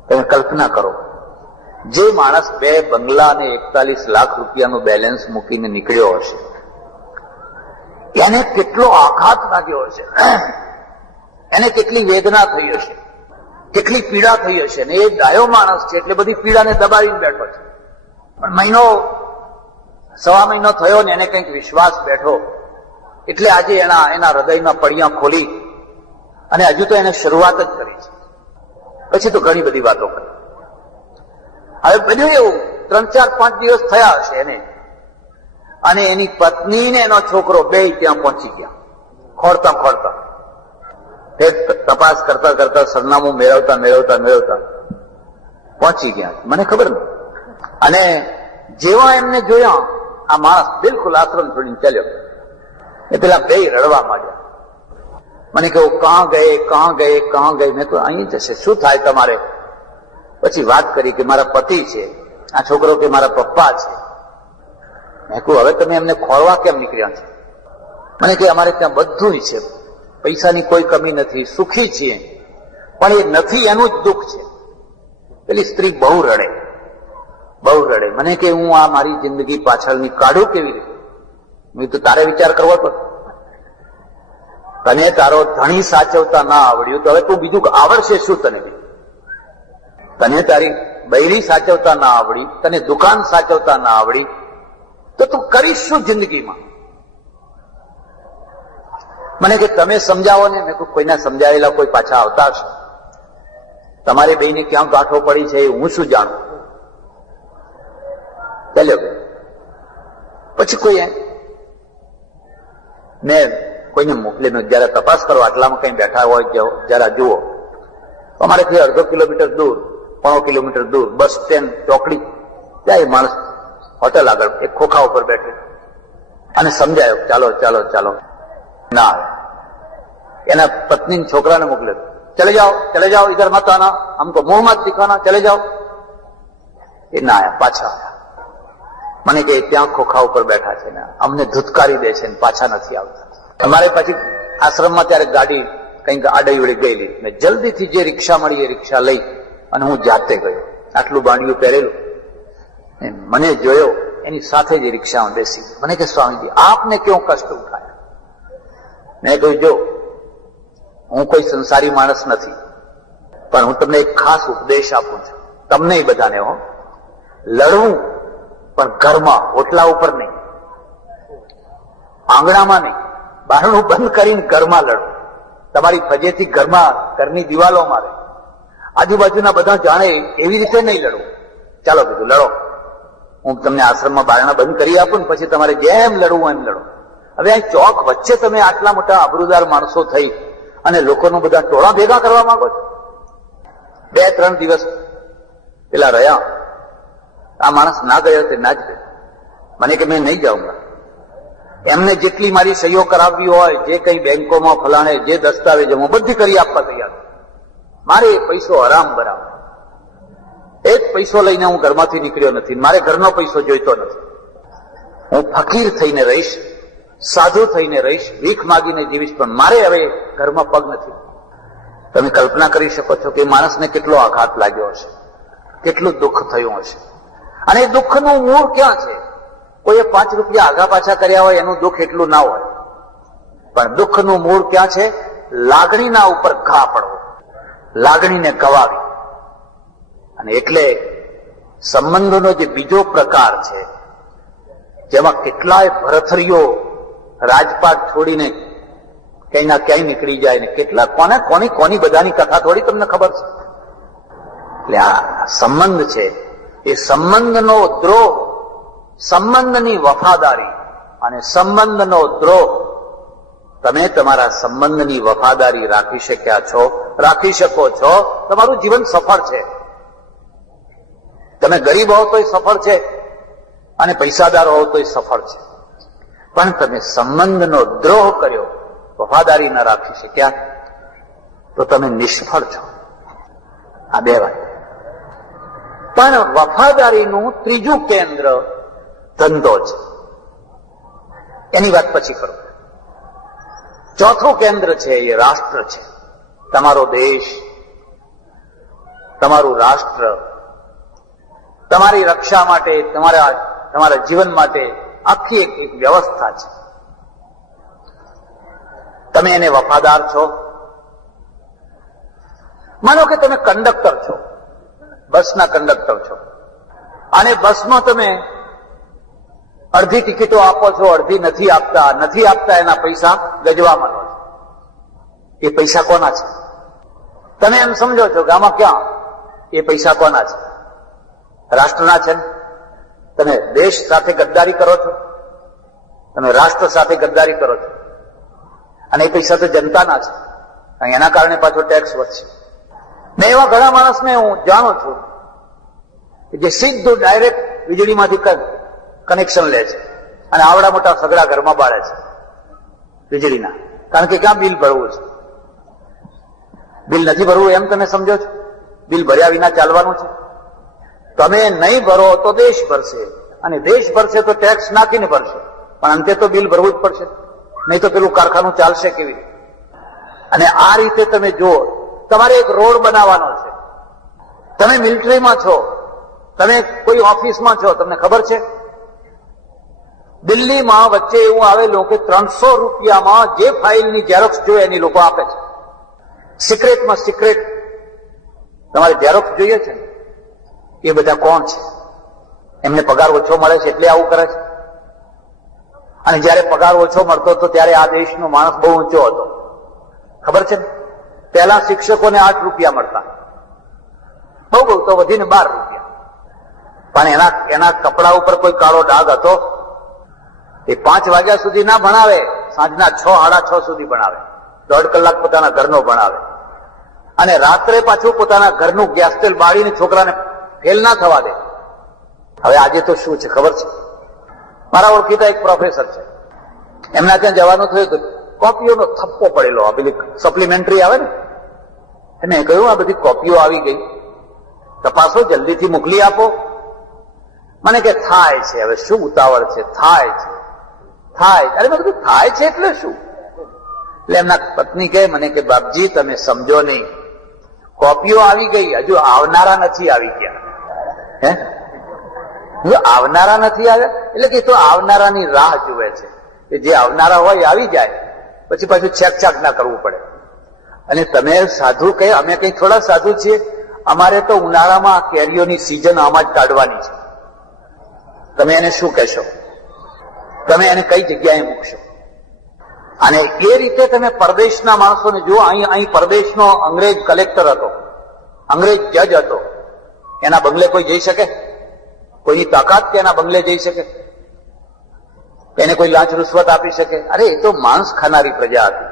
તમે કલ્પના કરો, જે માણસ 2 બંગલા અને 41 લાખ રૂપિયાનું બેલેન્સ મૂકીને નીકળ્યો હશે એને કેટલો આઘાત લાગ્યો હશે, એને કેટલી વેદના થઈ હશે, કેટલી પીડા થઈ હશે. ને એ ડાયો માણસ છે એટલે બધી પીડાને દબાવીને બેઠો છે. પણ મહિનો સવા મહિનો થયો ને એને કંઈક વિશ્વાસ બેઠો એટલે આજે એના હૃદયના પડિયા ખોલી અને હજુ તો એને શરૂઆત જ કરી છે. પછી તો ઘણી બધી વાતો કરી. હવે બન્યું એવું 3, 4, 5 દિવસ થયા હશે એને, અને એની પત્ની ને એનો છોકરો બે ત્યાં પહોંચી ગયા ખોરતા ખોરતા. ફેર તપાસ કરતા કરતા સરનામું મેળવતા પહોંચી ગયા. મને ખબર નહીં. અને જેવા એમને જોયા આ માણસ બિલકુલ આશ્રમ છોડીને ચાલ્યો, એ પેલા બે રડવા માંડ્યા. મને કહ્યું કાં ગયે? મેં કહ્યું અહીં જશે. શું થાય તમારે? પછી વાત કરી કે મારા પતિ છે, આ છોકરો કે મારા પપ્પા છે. મેં કહ્યું હવે તમે એમને ખોરવા કેમ નીકળ્યા છે? મને કે અમારે ત્યાં બધું છે, પૈસાની કોઈ કમી નથી, સુખી છીએ, પણ એ નથી એનું જ દુઃખ છે. પેલી સ્ત્રી બહુ રડે. મને કે હું આ મારી જિંદગી પાછળની કાઢું કેવી રીતે? મેં તો તારે વિચાર કરવો તો. તને તારો ધણી સાચવતા ના આવડ્યું તો હવે તું બીજું આવડશે શું? તને તારી બૈરી સાચવતા ના આવડી, તને દુકાન સાચવતા ના આવડી, તો તું કરીશ શું જિંદગીમાં? મને કે તમે સમજાવો ને. મેં કોઈના સમજાવેલા કોઈ પાછા આવતા હશે. તમારે બેયને ક્યાં ગાંઠો પડી છે એ હું શું જાણું? ચાલ્યો ગયો. પછી મેં કોઈને મોકલીને જયારે તપાસ કરો આટલામાં કઈ બેઠા હોય જરા જુઓ. અમારેથી 1/2 કિલોમીટર દૂર, 1.5 કિલોમીટર દૂર બસ સ્ટેન્ડ ચોકડી, ત્યાં એ માણસ હોટલ આગળ એક ખોખા ઉપર બેઠો. અને સમજાયો ચાલો ચાલો ચાલો, ના આવે. એના પત્ની છોકરાને મોકલે, ચલે જાઓ ઇધર મત આના, હમકો મુંહ મત દિખાના, ચલે જાઓ. એ ના આવ્યા, પાછા આવ્યા. મને કે ત્યાં ખોખા ઉપર બેઠા છે ને અમને ધુતકારી દે છે ને પાછા નથી આવતા. અમારે પછી આશ્રમમાં ત્યારે ગાડી કંઈક આડેવડી ગયેલી, મેં જલ્દીથી જે રિક્ષા મળી એ રિક્ષા લઈ અને હું જાતે ગયો. આટલું બાંડિયું પહેરેલું, મને જોયો, એની સાથે જ રિક્ષામાં બેસી. મને કે સ્વામીજી આપને ક્यों કષ્ટ ઉઠાયા? મેં કહ્યું જો હું કોઈ સંસારી માણસ નથી, પણ હું તમને એક ખાસ ઉપદેશ આપું છું, તમને બધાને. હો, લડવું પણ ઘરમાં, ઓટલા ઉપર નહીં, આંગણામાં નહીં, બારણું બંધ કરીને ઘરમાં લડવું. તમારી ફજેથી ઘરમાં, ઘરની દિવાલો મારે, આજુબાજુના બધા જાણે એવી રીતે નહીં લડવું. ચાલો કીધું લડો, હું તમને આશ્રમમાં બારણા બંધ કરી આપું ને પછી તમારે જેમ લડવું એમ લડો. હવે આ ચોક વચ્ચે તમે આટલા મોટા આબરૂદાર માણસો થઈ અને લોકોનું બધા ટોળા ભેગા કરવા માંગો છો. 2-3 દિવસ પેલા રહ્યા. આ માણસ ના ગયો તે ના જ ગયો. મને કે મેં નહીં જાઉંગા. એમને જેટલી મારી સહીઓ કરાવવી હોય, જે કઈ બેંકોમાં ફલાણે જે દસ્તાવેજો હું બધી કરી આપવા તૈયાર. મારે એ પૈસો હરામ બરાબર. એક પૈસો લઈને હું ઘરમાંથી નીકળ્યો નથી. મારે ઘરનો પૈસો જોઈતો નથી. હું ફકીર થઈને રહીશ, સાધુ થઈને રહીશ, ભીખ માગીને જીવીશ, પણ મારે હવે ઘરમાં પગ નથી. તમે કલ્પના કરી શકો છો કે માણસને કેટલો આઘાત લાગ્યો હશે, કેટલું દુઃખ થયું હશે. અને એ દુઃખનું મૂળ ક્યાં છે? કોઈએ 5 રૂપિયા આગા પાછા કર્યા હોય એનું દુઃખ એટલું ના હોય, પણ દુઃખનું મૂળ ક્યાં છે? લાગણીના ઉપર ઘા પડવો, લાગણીને ગવાવી. અને એટલે સંબંધોનો જે બીજો પ્રકાર છે, જેમાં કેટલાય ભરથરીઓ રાજપાટ છોડીને ક્યાંયના ક્યાંય નીકળી જાય ને કેટલા કોની બધાની કથા થોડી તમને ખબર છે. એટલે આ સંબંધ છે, એ સંબંધનો દ્રોહ, સંબંધની વફાદારી અને સંબંધનો દ્રોહ. તમે તમારા સંબંધની વફાદારી રાખી શક્યા છો, રાખી શકો છો, તમારું જીવન સફળ છે. તમે ગરીબ હો તોય સફળ છે અને પૈસાદાર હો તોય સફળ છે. પણ તમે સંબંધનો દ્રોહ કર્યો, વફાદારી ન રાખી શક્યા, તો તમે નિષ્ફળ છો. આ 2 વાત. પણ વફાદારીનું ત્રીજું કેન્દ્ર ધંધો છે. એની વાત પછી કરો. ચોથું કેન્દ્ર છે એ રાષ્ટ્ર છે. તમારો દેશ, તમારું રાષ્ટ્ર, તમારી રક્ષા માટે, તમારા જીવન માટે આખી એક વ્યવસ્થા છે. તમે એને વફાદાર છો. માનો કે તમે કંડક્ટર છો, બસના કંડક્ટર છો, અને બસમાં તમે અડધી ટિકિટો આપો છો, અડધી નથી આપતા એના પૈસા ગજવા માંગો છો. એ પૈસા કોના છે? તમે એમ સમજો છો કે આમાં ક્યાં એ પૈસા કોના છે? રાષ્ટ્રના છે. તમે દેશ સાથે ગદ્દારી કરો છો, તમે રાષ્ટ્ર સાથે ગદ્દારી કરો છો, અને એ પૈસા તો જનતાના છે. એના કારણે પાછો ટેક્સ વધશે. મેં એવા ઘણા માણસને હું જાણું છું જે સીધું ડાયરેક્ટ વીજળીમાંથી કનેક્શન લે છે અને આવડા મોટા સગડા ઘરમાં બાળે છે વીજળીના. કારણ કે ક્યાં બિલ ભરવું છે? બિલ નથી ભરવું એમ તમે સમજો છો? બિલ ભર્યા વિના ચાલવાનું છે? તમે નહીં ભરો તો દેશ ભરશે, અને દેશ ભરશે તો ટેક્સ નાખીને ભરશે, પણ અંતે તો બિલ ભરવું જ પડશે. નહીં તો પેલું કારખાનું ચાલશે કેવી રીતે? અને આ રીતે તમે જુઓ, તમારે એક રોડ બનાવવાનો છે. તમે મિલિટરીમાં છો, તમે કોઈ ઓફિસમાં છો, તમને ખબર છે દિલ્હીમાં વચ્ચે એવું આવેલું કે 300 રૂપિયામાં જે ફાઇલની ઝેરોક્સ જોઈએ એની લોકો આપે છે. સિક્રેટમાં સિક્રેટ તમારે ઝેરોક્સ જોઈએ છે. એ બધા કોણ છે? એમને પગાર ઓછો મળે છે એટલે આવું કરે છે. અને જયારે પગાર ઓછો મળતો હતો ત્યારે આ દેશનો માણસ બહુ ઊંચો હતો, ખબર છે ને? પહેલા શિક્ષકોને 8 રૂપિયા મળતા, બહુ તો વધીને 12 રૂપિયા. પણ એના કપડા ઉપર કોઈ કાળો ડાઘ હતો? એ 5 વાગ્યા સુધી ના ભણાવે, સાંજના 6, 6:30 સુધી ભણાવે, 1.5 કલાક પોતાના ઘરનો ભણાવે, અને રાત્રે પાછું પોતાના ઘરનું ગેસ તેલ બાળીને છોકરાને ફેલ ના થવા દે. હવે આજે તો શું છે ખબર છે? મારા ઓળખીતા એક પ્રોફેસર છે, એમના ત્યાં જવાનું થયું તો કોપીઓનો થપ્પો પડેલો, આ પેલી સપ્લિમેન્ટરી આવે ને, એને કહ્યું આ બધી કોપીઓ આવી ગઈ, તપાસો, જલ્દીથી મોકલી આપો. મને કે થાય છે, હવે શું ઉતાવળ છે, થાય છે. અરે મેં કીધું થાય છે એટલે શું? એટલે એમના પત્ની કહે મને કે બાપજી તમે સમજો નહીં, કોપીઓ આવી ગઈ, હજુ આવનારા નથી આવી ગયા. હે, આવનારા નથી આવ્યા એટલે કે તો આવનારાની રાહ જુએ છે, કે જે આવનારા હોય આવી જાય પછી પાછું છેકછાક ના કરવું પડે. અને તમે સાધુ કહે, અમે કઈ થોડા સાધુ છીએ, અમારે તો ઉનાળામાં કેરીઓની સિઝન આમાં જ કાઢવાની છે. તમે એને શું કહેશો? તમે એને કઈ જગ્યાએ મૂકશો? અને એ રીતે તમે પરદેશના માણસોને જુઓ. અહીં પરદેશનો અંગ્રેજ કલેક્ટર હતો, અંગ્રેજ જજ હતો, એના બંગલે કોઈ જઈ શકે? કોઈની તાકાત કે એના બંગલે જઈ શકે? એને કોઈ લાંચ રૂશ્વત આપી શકે? અરે એ તો માંસ ખાનારી પ્રજા હતી,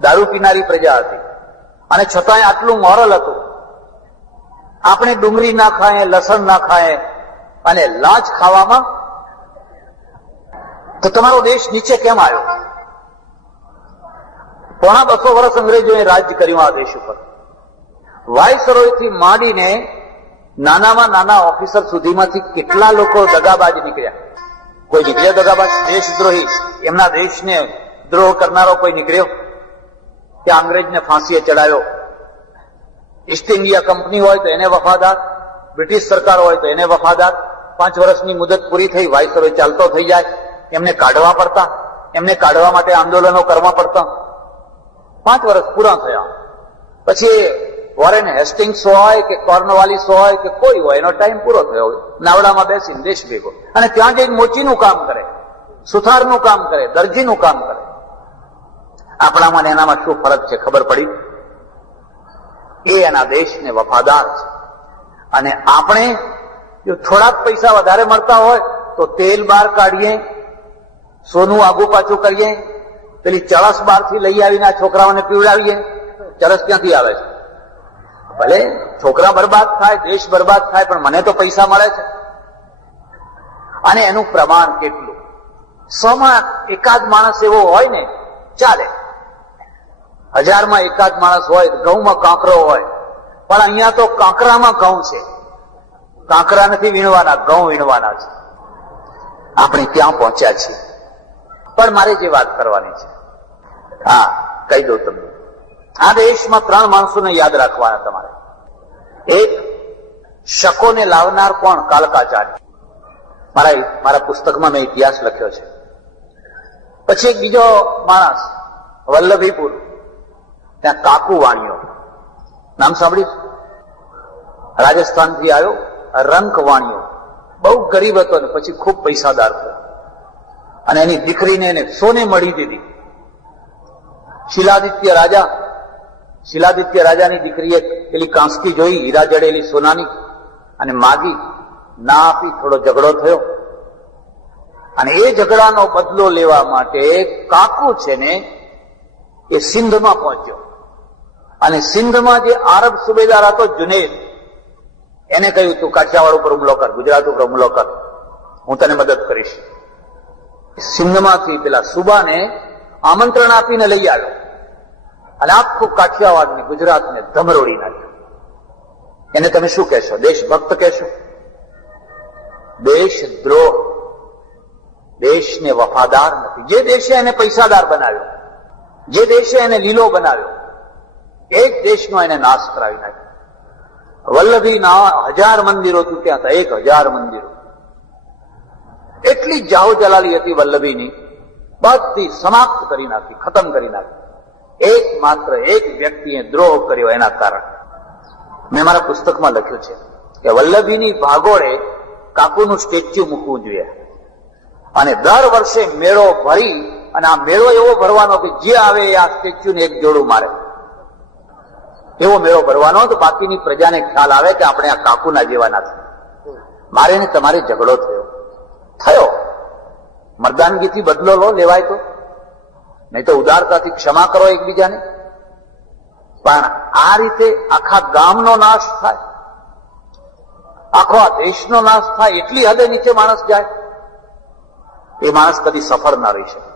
દારૂ પીનારી પ્રજા હતી, અને છતાંય આટલું મોરલ હતું. આપણે ડુંગળી ના ખાય, લસણ ના ખાય અને લાંચ ખાવામાં, તો તમારો દેશ નીચે કેમ આવ્યો? પોણા 200 વર્ષ અંગ્રેજોએ રાજ્ય કર્યું આ દેશ ઉપર. વાયસરોયથી માંડીને નાનામાં નાના ઓફિસર સુધીમાંથી કેટલા લોકો દગાબાજ નીકળ્યા? કોઈ નીકળ્યો દગાબાજ? દેશદ્રોહી, એમના દેશને દ્રોહ કરનારો કોઈ નીકળ્યો? કે અંગ્રેજને ફાંસીએ ચડાવ્યો? ઈસ્ટ ઇન્ડિયા કંપની હોય તો એને વફાદાર, બ્રિટિશ સરકાર હોય તો એને વફાદાર. 5 વર્ષની મુદત પૂરી થઈ, વાયસરોય ચાલતો થઈ જાય, એમને કાઢવા પડતા, એમને કાઢવા માટે આંદોલનો કરવા પડતા. 5 વર્ષ પૂરા થયા પછી વોરેન હેસ્ટિંગ્સ હોય કે કોર્નવાલિસ હોય કે કોઈ હોય, એનો ટાઈમ પૂરો થયો, નાવડામાં બેસીને દેશ ભેગો, અને ત્યાં જઈને મોચીનું કામ કરે, સુથારનું કામ કરે, દરજીનું કામ કરે. આપણામાં એનામાં શું ફરક છે ખબર પડી? એ એના દેશને વફાદાર છે. અને આપણે જો થોડાક પૈસા વધારે મળતા હોય તો તેલ બહાર કાઢીએ, સોનું આગુ પાછું કરીએ, પેલી ચરસ બહારથી લઈ આવીને આ છોકરાઓને પીવડાવીએ. ચરસ ક્યાંથી આવે છે? ભલે છોકરા બરબાદ થાય, દેશ બરબાદ થાય, પણ મને તો પૈસા મળે છે. અને એનું પ્રમાણ કેટલું? 100માં એકાદ માણસ એવો હોય ને ચાલે, 1000માં એકાદ માણસ હોય, ઘઉંમાં કાંકરો હોય, પણ અહીંયા તો કાંકરામાં ઘઉં છે. કાંકરા નથી વીણવાના, ઘઉં વીણવાના છે. આપણે ત્યાં પહોંચ્યા છીએ. પણ મારે જે વાત કરવાની છે, હા કહી દઉં તમને. આ દેશમાં 3 માણસોને યાદ રાખવાના તમારે. એક, શકોને લાવનાર કોણ? કાલકાચાર્ય. મારા પુસ્તકમાં મેં ઇતિહાસ લખ્યો છે. પછી એક બીજો માણસ વલ્લભીપુર, ત્યાં કાકુ વાણિયો, નામ સાંભળ્યું? રાજસ્થાનથી આવ્યો, રંક વાણિયો, બહુ ગરીબ હતો ને પછી ખૂબ પૈસાદાર થયો, અને એની દીકરીને એને સોને મળી દીધી. શિલાદિત્ય રાજાની દીકરીએ પેલી કાંસકી જોઈ, હીરા જડેલી સોનાની, અને માગી, ના આપી. થોડો ઝઘડો થયો, અને એ ઝઘડાનો બદલો લેવા માટે કાકુ છે ને એ સિંધમાં પહોંચ્યો. અને સિંધમાં જે આરબ સુબેદાર હતો જુનેદ, એને કહ્યું તું કાઠિયાવાડ ઉપર હુમલો કર, ગુજરાત ઉપર હુમલો કર, હું તને મદદ કરીશ. સિંધમાંથી પેલા સુબાને આમંત્રણ આપીને લઈ આવ્યો, અને આખું કાઠિયાવાડને, ગુજરાતને ધમરોડી નાખ્યું. એને તમે શું કહેશો? દેશભક્ત કહેશો? દેશદ્રોહ. દેશને વફાદાર નથી. જે દેશે એને પૈસાદાર બનાવ્યો, જે દેશે એને લીલો બનાવ્યો, એક દેશનો એને નાશ કરાવી નાખ્યો. વલ્લભીના 1000 મંદિરો તૂટ્યા હતા, 1000 મંદિરો. એટલી જાહો જલાલી હતી વલ્લભીની, બધી સમાપ્ત કરી નાખી, ખતમ કરી નાખી. માત્ર એક વ્યક્તિએ દ્રોહ કર્યો એના કારણે. મેં મારા પુસ્તકમાં લખ્યું છે કે વલ્લભીની ભાગોળે કાકુનું સ્ટેચ્યુ મૂકવું જોઈએ, અને દર વર્ષે મેળો ભરી, અને આ મેળો એવો ભરવાનો કે જે આવે એ આ સ્ટેચ્યુને એક જોડું મારે. એવો મેળો ભરવાનો તો બાકીની પ્રજાને ખ્યાલ આવે કે આપણે આ કાકુના જેવા નથી. મારે ને તમારે ઝઘડો થયો, મર્દાનગીથી બદલો લો, લેવાય તો, નહીં તો ઉદારતાથી ક્ષમા કરો એકબીજાને. પણ આ રીતે આખા ગામનો નાશ થાય, આખો આ દેશનો નાશ થાય, એટલી હદે નીચે માણસ જાય, એ માણસ કદી સફળ ના રહી શકે.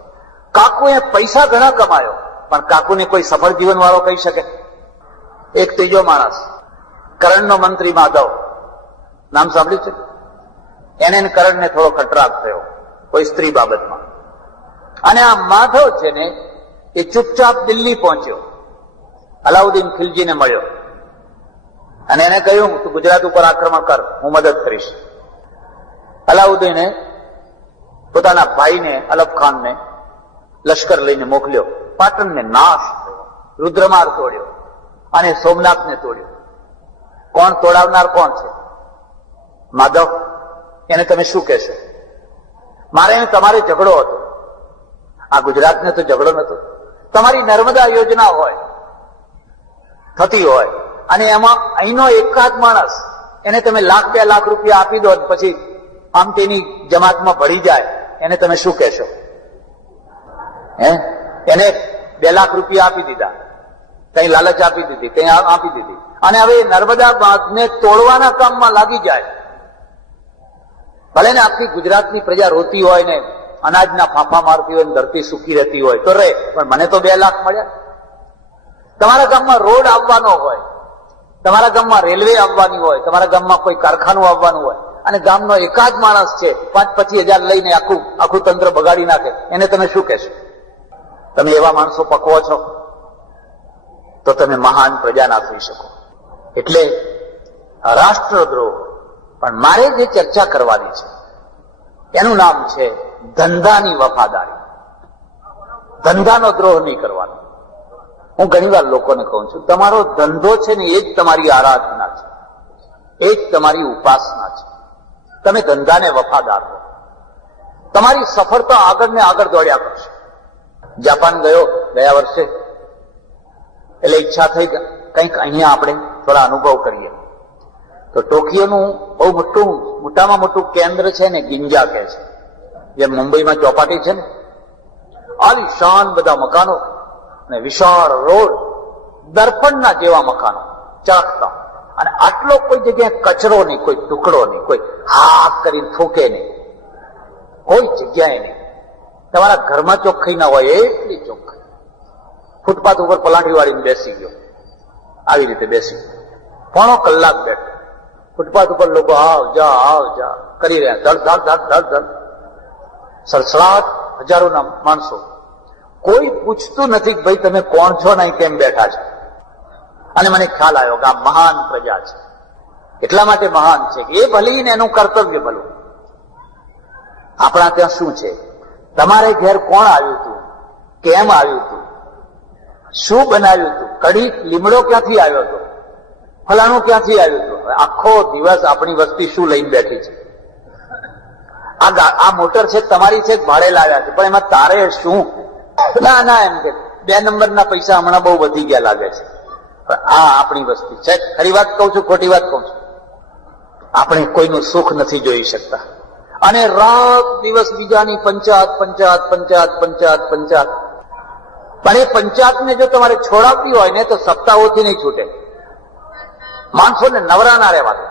કાકુએ પૈસા ઘણા કમાયો, પણ કાકુને કોઈ સફળ જીવન વાળો કહી શકે? એક ત્રીજો માણસ, કરણનો મંત્રી માધવ, નામ સાંભળ્યું છે? એને કરણને થોડો ખટરાગ થયો કોઈ સ્ત્રી બાબતમાં, અને આ માધવ છે ને એ ચૂપચાપ દિલ્હી પહોંચ્યો, અલાઉદ્દીન ખિલજીને મળ્યો અને એને કહ્યું તું ગુજરાત ઉપર આક્રમણ કર, હું મદદ કરીશ. અલાઉદ્દીને પોતાના ભાઈને અલબ ખાનને લશ્કર લઈને મોકલ્યો. પાટણને નાશ થયો, રુદ્રમાર તોડ્યો અને સોમનાથને તોડ્યો. કોણ તોડાવનાર કોણ છે? માધવ. એને તમે શું કહેશો? મારે તમારે ઝઘડો હતો, આ ગુજરાતને તો ઝઘડો નતો. તમારી નર્મદા યોજના હોય, થતી હોય, અને એમાં અહીંનો એકાદ માણસ એને તમે લાખ 2 લાખ રૂપિયા આપી દો, પછી આમ તેની જમાતમાં ભળી જાય, એને તમે શું કહેશો? એને 2 લાખ રૂપિયા આપી દીધા, કઈ લાલચ આપી દીધી, કઈ આપી દીધી, અને હવે નર્મદા બાંધને તોડવાના કામમાં લાગી જાય. ભલે ને આખી ગુજરાતની પ્રજા રોતી હોય ને અનાજના ફાંફા મારતી હોય ને ધરતી સૂકી રહેતી હોય તો રહે, પણ મને તો 2 લાખ મળ્યા. તમારા ગામમાં રોડ આવવાનો હોય, તમારા ગામમાં રેલવે આવવાની હોય, તમારા ગામમાં કોઈ કારખાનું આવવાનું હોય, અને ગામનો એકાદ માણસ છે 5-25 હજાર લઈને આખું તંત્ર બગાડી નાખે, એને તમે શું કહેશો? તમે એવા માણસો પકવો છો તો તમે મહાન પ્રજા ના થઈ શકો. એટલે રાષ્ટ્રદ્રોહ. પણ મારે જે ચર્ચા કરવાની છે એનું નામ છે ધંધાની વફાદારી. ધંધાનો દ્રોહ નહીં કરવાનો. હું ઘણી વાર લોકોને કહું છું, તમારો ધંધો છે ને એ જ તમારી આરાધના છે, એ જ તમારી ઉપાસના છે. તમે ધંધાને વફાદાર હો, તમારી સફળતા આગળ ને આગળ દોડ્યા કરશે. જાપાન ગયો ગયા વર્ષે, એટલે ઈચ્છા થઈ કંઈક અહીંયા આપણે થોડા અનુભવ કરીએ. તો ટોકિયોનું બહુ મોટામાં મોટું કેન્દ્ર છે ને ગિંજા કહે છે, જેમ મુંબઈમાં ચોપાટી છે ને, આલિશાન બધા મકાનો અને વિશાળ રોડ, દર્પણના જેવા મકાનો ચળકતા, અને આટલો કોઈ જગ્યાએ કચરો નહીં, કોઈ ટુકડો નહીં, કોઈ હાથ કરીને થૂકે નહીં, કોઈ જગ્યાએ નહીં. તમારા ઘરમાં ચોખ્ખાઈ ના હોય એટલી ચોખ્ખાઈ. ફૂટપાથ ઉપર પલાઠી વાળીને બેસી ગયો, આવી રીતે બેસી 3 કલાક બેઠો. ફૂટપાથ ઉપર લોકો આવ જા કરી રહ્યા, ધડ ધડ ધડ ધડ સડસડાટ, હજારોના માણસો. કોઈ પૂછતું નથી કે ભાઈ તમે કોણ છો ને કેમ બેઠા છો. અને મને ખ્યાલ આવ્યો કે આ મહાન પ્રજા છે. એટલા માટે મહાન છે કે એ ભલી ને એનું કર્તવ્ય ભલું. આપણા ત્યાં શું છે? તમારે ઘેર કોણ આવ્યું હતું, કેમ આવ્યું હતું, શું બનાવ્યું હતું, કઢી લીમડો ક્યાંથી આવ્યો હતો, ફલાણું ક્યાંથી આવ્યું હતું. આખો દિવસ આપણી વસ્તી શું લઈને બેઠી છે? આ મોટર છે તમારી છે, ભાડે લાવ્યા છે, પણ એમાં તારે શું? ના એમ કે 2 નંબરના પૈસા હમણાં બહુ વધી ગયા લાગે છે. પણ આ આપણી વસ્તી છે. ખરી વાત કહું છું, ખોટી વાત કહું છું? આપણે કોઈનું સુખ નથી જોઈ શકતા, અને રાત દિવસ બીજાની પંચાયત. પણ એ પંચાયતને જો તમારે છોડાવવી હોય ને તો સપ્તાહોથી નહીં છૂટે. માણસોને નવરા ના રહેવા દે,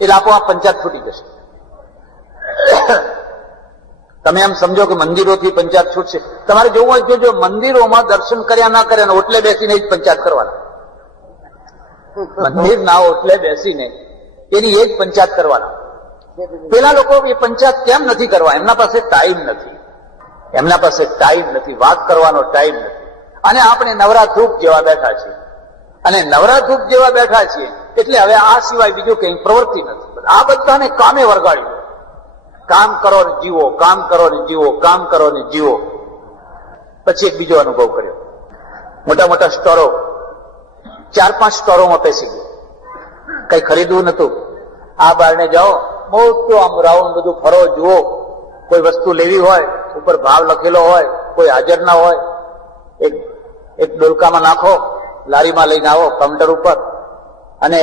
એટલે આપોઆપ પંચાયત છૂટી જશે. તમે એમ સમજો કે મંદિરોથી પંચાયત છૂટશે. તમારે જોવું હોય જો મંદિરોમાં દર્શન કર્યા ના કર્યા, ઓટલે બેસીને જ પંચાયત કરવાના. મંદિર ના ઓટલે બેસીને એની એ જ પંચાયત કરવાના. પેલા લોકો એ પંચાયત કેમ નથી કરવા? એમના પાસે ટાઈમ નથી, એમના પાસે ટાઈમ નથી, વાત કરવાનો ટાઈમ નથી. અને આપણે નવરા ધૂપ જેવા બેઠા છીએ, અને નવરા ધૂપ જેવા બેઠા છીએ એટલે હવે આ સિવાય બીજું કઈ પ્રવૃત્તિ નથી. આ બધાને કામે વળગાડ્યું. કામ કરો ને જીવો, કામ કરો ને જીવો, કામ કરો ને જીવો. પછી એક બીજો અનુભવ કર્યો. મોટા મોટા સ્ટોરો, 4-5 સ્ટોરોમાં પેસી ગયો. કઈ ખરીદવું નતું. આ બારણે જાઓ, મોટું આમ રાઉન્ડ બધું ફરો, જુઓ. કોઈ વસ્તુ લેવી હોય, ઉપર ભાવ લખેલો હોય, કોઈ હાજર ના હોય, એક ડોલકામાં નાખો, લારીમાં લઈને આવો કાઉન્ટર ઉપર, અને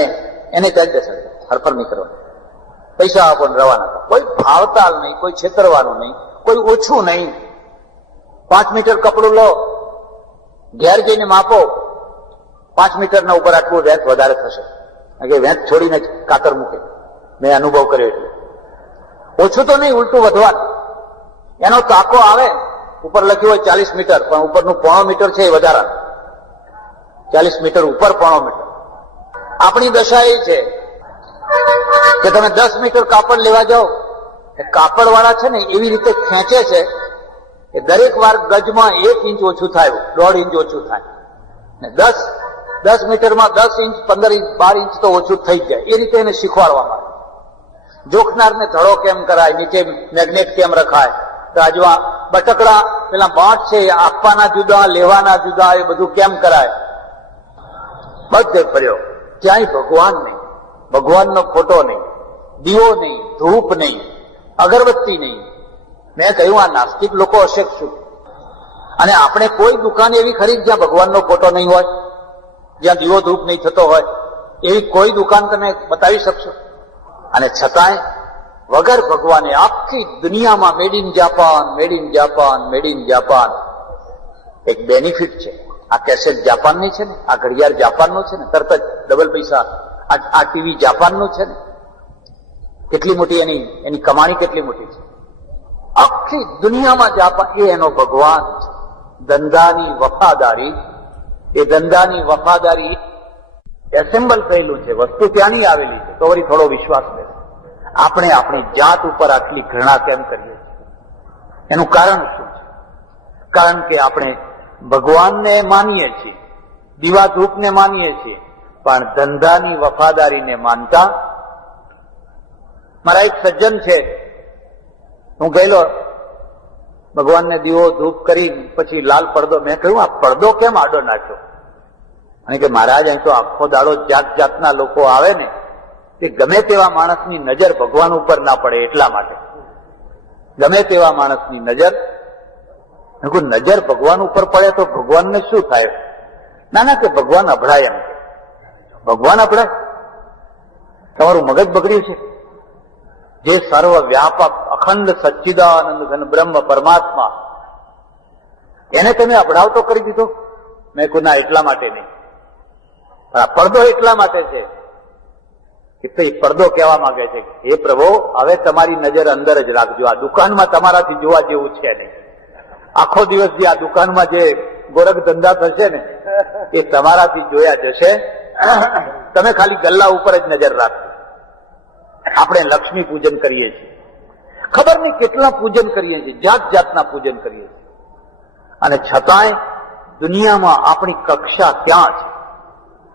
એને ત્યાં જશે, હરફર નહીં કરવાનું, પૈસા આપો ને રવાના કરો. કોઈ ભાવતાલ નહીં, કોઈ છેતરવાનું નહીં, કોઈ ઓછું નહીં. 5 મીટર કપડું લો, ઘેર જઈને માપો, 5 મીટરના ઉપર આટલું વેચ વધારે થશે, કે વેચ છોડીને કાતર મૂકે. મેં અનુભવ કર્યો એટલે ઓછું તો નહીં, ઉલટું વધવાનું. એનો તાકો આવે ઉપર લખ્યું હોય 40 મીટર, પણ ઉપરનું 0.5 મીટર છે એ વધારા, 40 મીટર ઉપર 0.5 મીટર. આપણી દશા એ છે કે તમે 10 મીટર કાપડ લેવા જાઓ, એ કાપડ વાળા છે ને એવી રીતે ખેંચે છે કે દરેક વાર ગજમાં 1 ઇંચ ઓછું થાય, 1.5 ઇંચ ઓછું થાય, ને 10 મીટરમાં 10 ઇંચ, 15 ઇંચ, 12 ઇંચ તો ઓછું થઈ જ જાય. એ રીતે એને શીખવાડવામાં આવે. જોખનારને ધડો કેમ કરાય, નીચે મેગ્નેટ કેમ રખાય, રાજવા બટકડા પેલા બાંટ છે આપવાના જુદા, લેવાના જુદા, એ બધું કેમ કરાય. બધે ફર્યો, ક્યાંય ભગવાન નહીં, ભગવાનનો ફોટો નહીં, દીવો નહીં, ધૂપ નહીં, અગરબત્તી નહીં. મેં કહ્યું આ નાસ્તિક લોકો હશે શું? અને આપણે કોઈ દુકાન એવી ખરી જ્યાં ભગવાનનો ફોટો નહીં હોય, જ્યાં દીવો ધૂપ નહીં થતો હોય, એવી કોઈ દુકાન તમે બતાવી શકશો? અને છતાંય વગર ભગવાને આખી દુનિયામાં made in Japan, made in Japan, made in Japan. એક બેનિફિટ છે. આ કેસેટ જાપાનની છે ને, આ ઘડિયાળ જાપાનનું છે ને, તરત જ ડબલ પૈસા. આ ટીવી જાપાનનું છે ને, કેટલી મોટી એની કમાણી કેટલી મોટી છે. આખી દુનિયામાં જાપાન એ એનો ભગવાન છે. ધંધાની વફાદારી, એ ધંધાની વફાદારી એસેમ્બલ થયેલું છે, વસ્તુ ત્યાંની આવેલી છે, તો વળી થોડો વિશ્વાસ લે. આપણે આપણી જાત ઉપર આટલી ઘૃણા કેમ કરીએ છીએ? એનું કારણ શું છે? કારણ કે આપણે ભગવાનને માનીએ છીએ, દીવા ધૂપને માનીએ છીએ, પણ ધંધાની વફાદારીને માનતા. મારા એક સજ્જન છે, હું ગયેલો ભગવાનને દીવો ધૂપ કરી પછી લાલ પડદો, મેં કહ્યું આ પડદો કેમ આડો નાખ્યો? અને કે મહારાજ અહીં તો આખો દાડો જાત જાતના લોકો આવે ને, કે ગમે તેવા માણસની નજર ભગવાન ઉપર ના પડે એટલા માટે. ગમે તેવા માણસની નજર ભગવાન ઉપર પડે તો ભગવાનને શું થાય? ના કે ભગવાન અભડાય. એમ ભગવાન અભડાય? તમારું મગજ બગડ્યું છે. જે સર્વ વ્યાપક અખંડ સચ્ચિદાનંદ ઘન બ્રહ્મ પરમાત્મા, એને તમે અભડાવતો કરી દીધો. મેં કહ્યું ના, એટલા માટે નહીં. આ પડદો એટલા માટે છે કે પડદો કહેવા માંગે છે હે પ્રભુ, હવે તમારી નજર અંદર જ રાખજો. આ દુકાનમાં તમારાથી જોવા જેવું છે નહીં. આખો દિવસ જે આ દુકાનમાં જે ગોરખ ધંધા થશે ને, એ તમારાથી જોયા જશે. તમે ખાલી ગલ્લા ઉપર જ નજર રાખજો. આપણે લક્ષ્મી પૂજન કરીએ છીએ, ખબર નહીં કેટલા પૂજન કરીએ છીએ, જાત જાતના પૂજન કરીએ છીએ, અને છતાંય દુનિયામાં આપણી કક્ષા ક્યાં છે?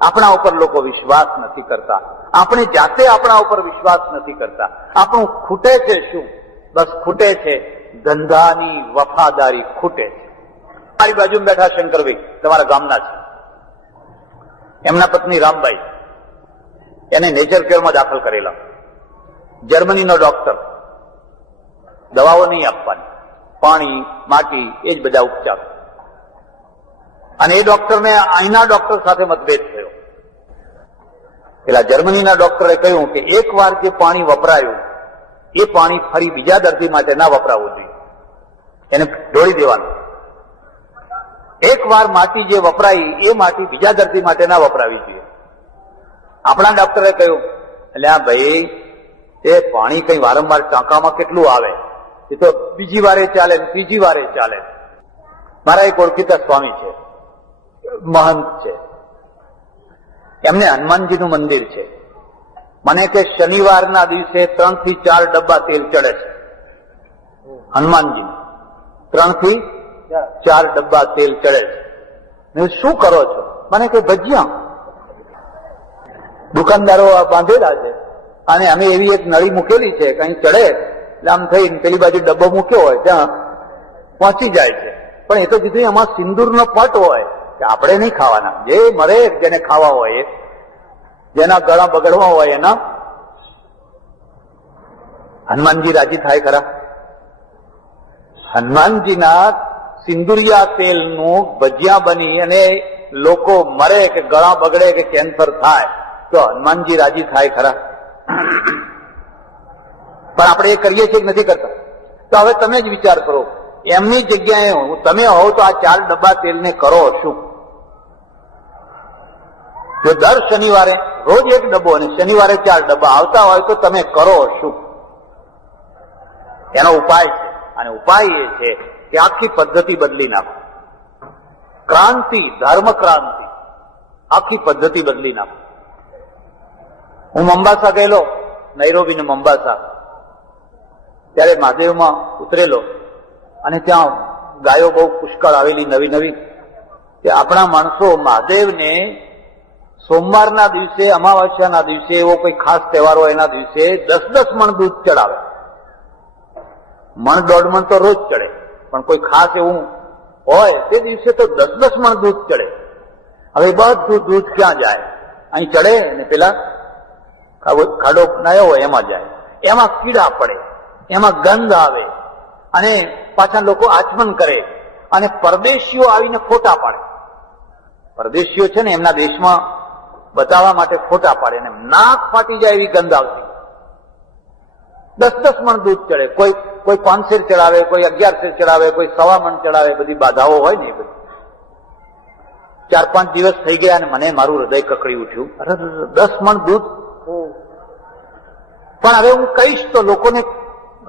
આપણા ઉપર લોકો વિશ્વાસ નથી કરતા. આપણે જાતે આપણા ઉપર વિશ્વાસ નથી કરતા. આપણું ખૂટે છે શું? બસ ખૂટે છે ધંધાની વફાદારી ખૂટે છે. મારી બાજુમાં બેઠા શંકરભાઈ તમારા ગામના છે, એમના પત્ની રામબાઈ, એને નેચર કેરમાં દાખલ કરેલા. જર્મનીનો ડોક્ટર, દવાઓ નહીં આપવાની, પાણી, માટી, એ જ બધા ઉપચાર. અને એ ડોક્ટરને અહીંના ડોક્ટર સાથે મતભેદ થયો. પેલા જર્મનીના ડોક્ટરે કહ્યું કે એક વાર જે પાણી વપરાયું એ પાણી ફરી બીજા દર્દી માટે ના વપરાવું જોઈએ, એને ઢોળી દેવાનું. એક વાર માટી જે વપરાઈ એ માટી બીજા દર્દી માટે ના વપરાવી જોઈએ. આપણા ડોક્ટરે કહ્યું એટલે આ ભાઈ, એ પાણી કઈ વારંવાર ટાંકામાં કેટલું આવે, એ તો બીજી વારે ચાલે, ત્રીજી વારે ચાલે. મારા એક ઓળખીતા સ્વામી છે, મહંત છે, એમને હનુમાનજીનું મંદિર છે. મને કે શનિવારના દિવસે 3 થી 4 ડબ્બા તેલ ચડે છે હનુમાનજી. 3 થી 4 ડબ્બા તેલ ચડે છે. શું કરો છો? મને કે ભજીયા. દુકાનદારો બાંધેલા છે અને અમે એવી એક નળી મૂકેલી છે, કઈ ચડે એટલે આમ થઈને પેલી બાજુ ડબ્બો મૂક્યો હોય ત્યાં પહોંચી જાય છે. પણ એ તો કીધું એમાં સિંદૂરનો પટ હોય કે આપણે નહીં ખાવાના, જે મરે જેને ખાવા હોય, જેના ગળા બગડવા હોય એના. હનુમાનજી રાજી થાય ખરા? હનુમાનજીના સિંદુરિયા તેલનું ભજીયા બની અને લોકો મરે કે ગળા બગડે કે કેન્સર થાય તો હનુમાનજી રાજી થાય ખરા? પણ આપણે એ કરીએ છીએ કે નથી કરતા? તો હવે તમે જ વિચાર કરો, એમની જગ્યાએ તમે હોવ તો આ 4 ડબ્બા તેલને કરો શું? જો દર શનિવારે રોજ 1 ડબ્બો અને શનિવારે 4 ડબ્બા આવતા હોય તો તમે કરો શું? એનો ઉપાય છે, અને ઉપાય એ છે કે આખી પદ્ધતિ બદલી નાખો. ક્રાંતિ, ધર્મ ક્રાંતિ, આખી પદ્ધતિ બદલી નાખો. હું મોમ્બાસા ગયેલો, નૈરોબી ને મોમ્બાસા, ત્યારે મહાદેવમાં ઉતરેલો અને ત્યાં ગાયો બહુ પુષ્કળ આવેલી નવી નવી. કે આપણા માણસો મહાદેવને સોમવારના દિવસે, અમાવસ્યાના દિવસે, એવો કોઈ ખાસ તહેવાર હોય એના દિવસે 10-10 મણ દૂધ ચડાવે. મણ 1.5 મણ તો રોજ ચડે, પણ કોઈ ખાસ એવું હોય તે દિવસે તો 10-10 મણ દૂધ ચડે. હવે બધું દૂધ ક્યાં જાય? અહીં ચડે ને પેલા ખાડો બનાવ્યો હોય એમાં જાય. એમાં કીડા પડે, એમાં ગંધ આવે અને પાછા લોકો આચમન કરે અને પરદેશીઓ આવીને ફોટા પાડે. પરદેશીઓ છે ને એમના દેશમાં બતાવવા માટે ફોટા પાડે ને નાક ફાટી જાય એવી ગંધ આવતી. 10-10 મણ દૂધ ચડે. કોઈ 5 શેર ચડાવે, કોઈ 11 શેર ચડાવે, કોઈ 1.25 મણ ચડાવે. બધી બાધાઓ હોય ને એ બધી. 4-5 દિવસ થઈ ગયા અને મને મારું હૃદય કકડી ઉઠ્યું. અરે 10 મણ દૂધ. પણ હવે હું કહીશ તો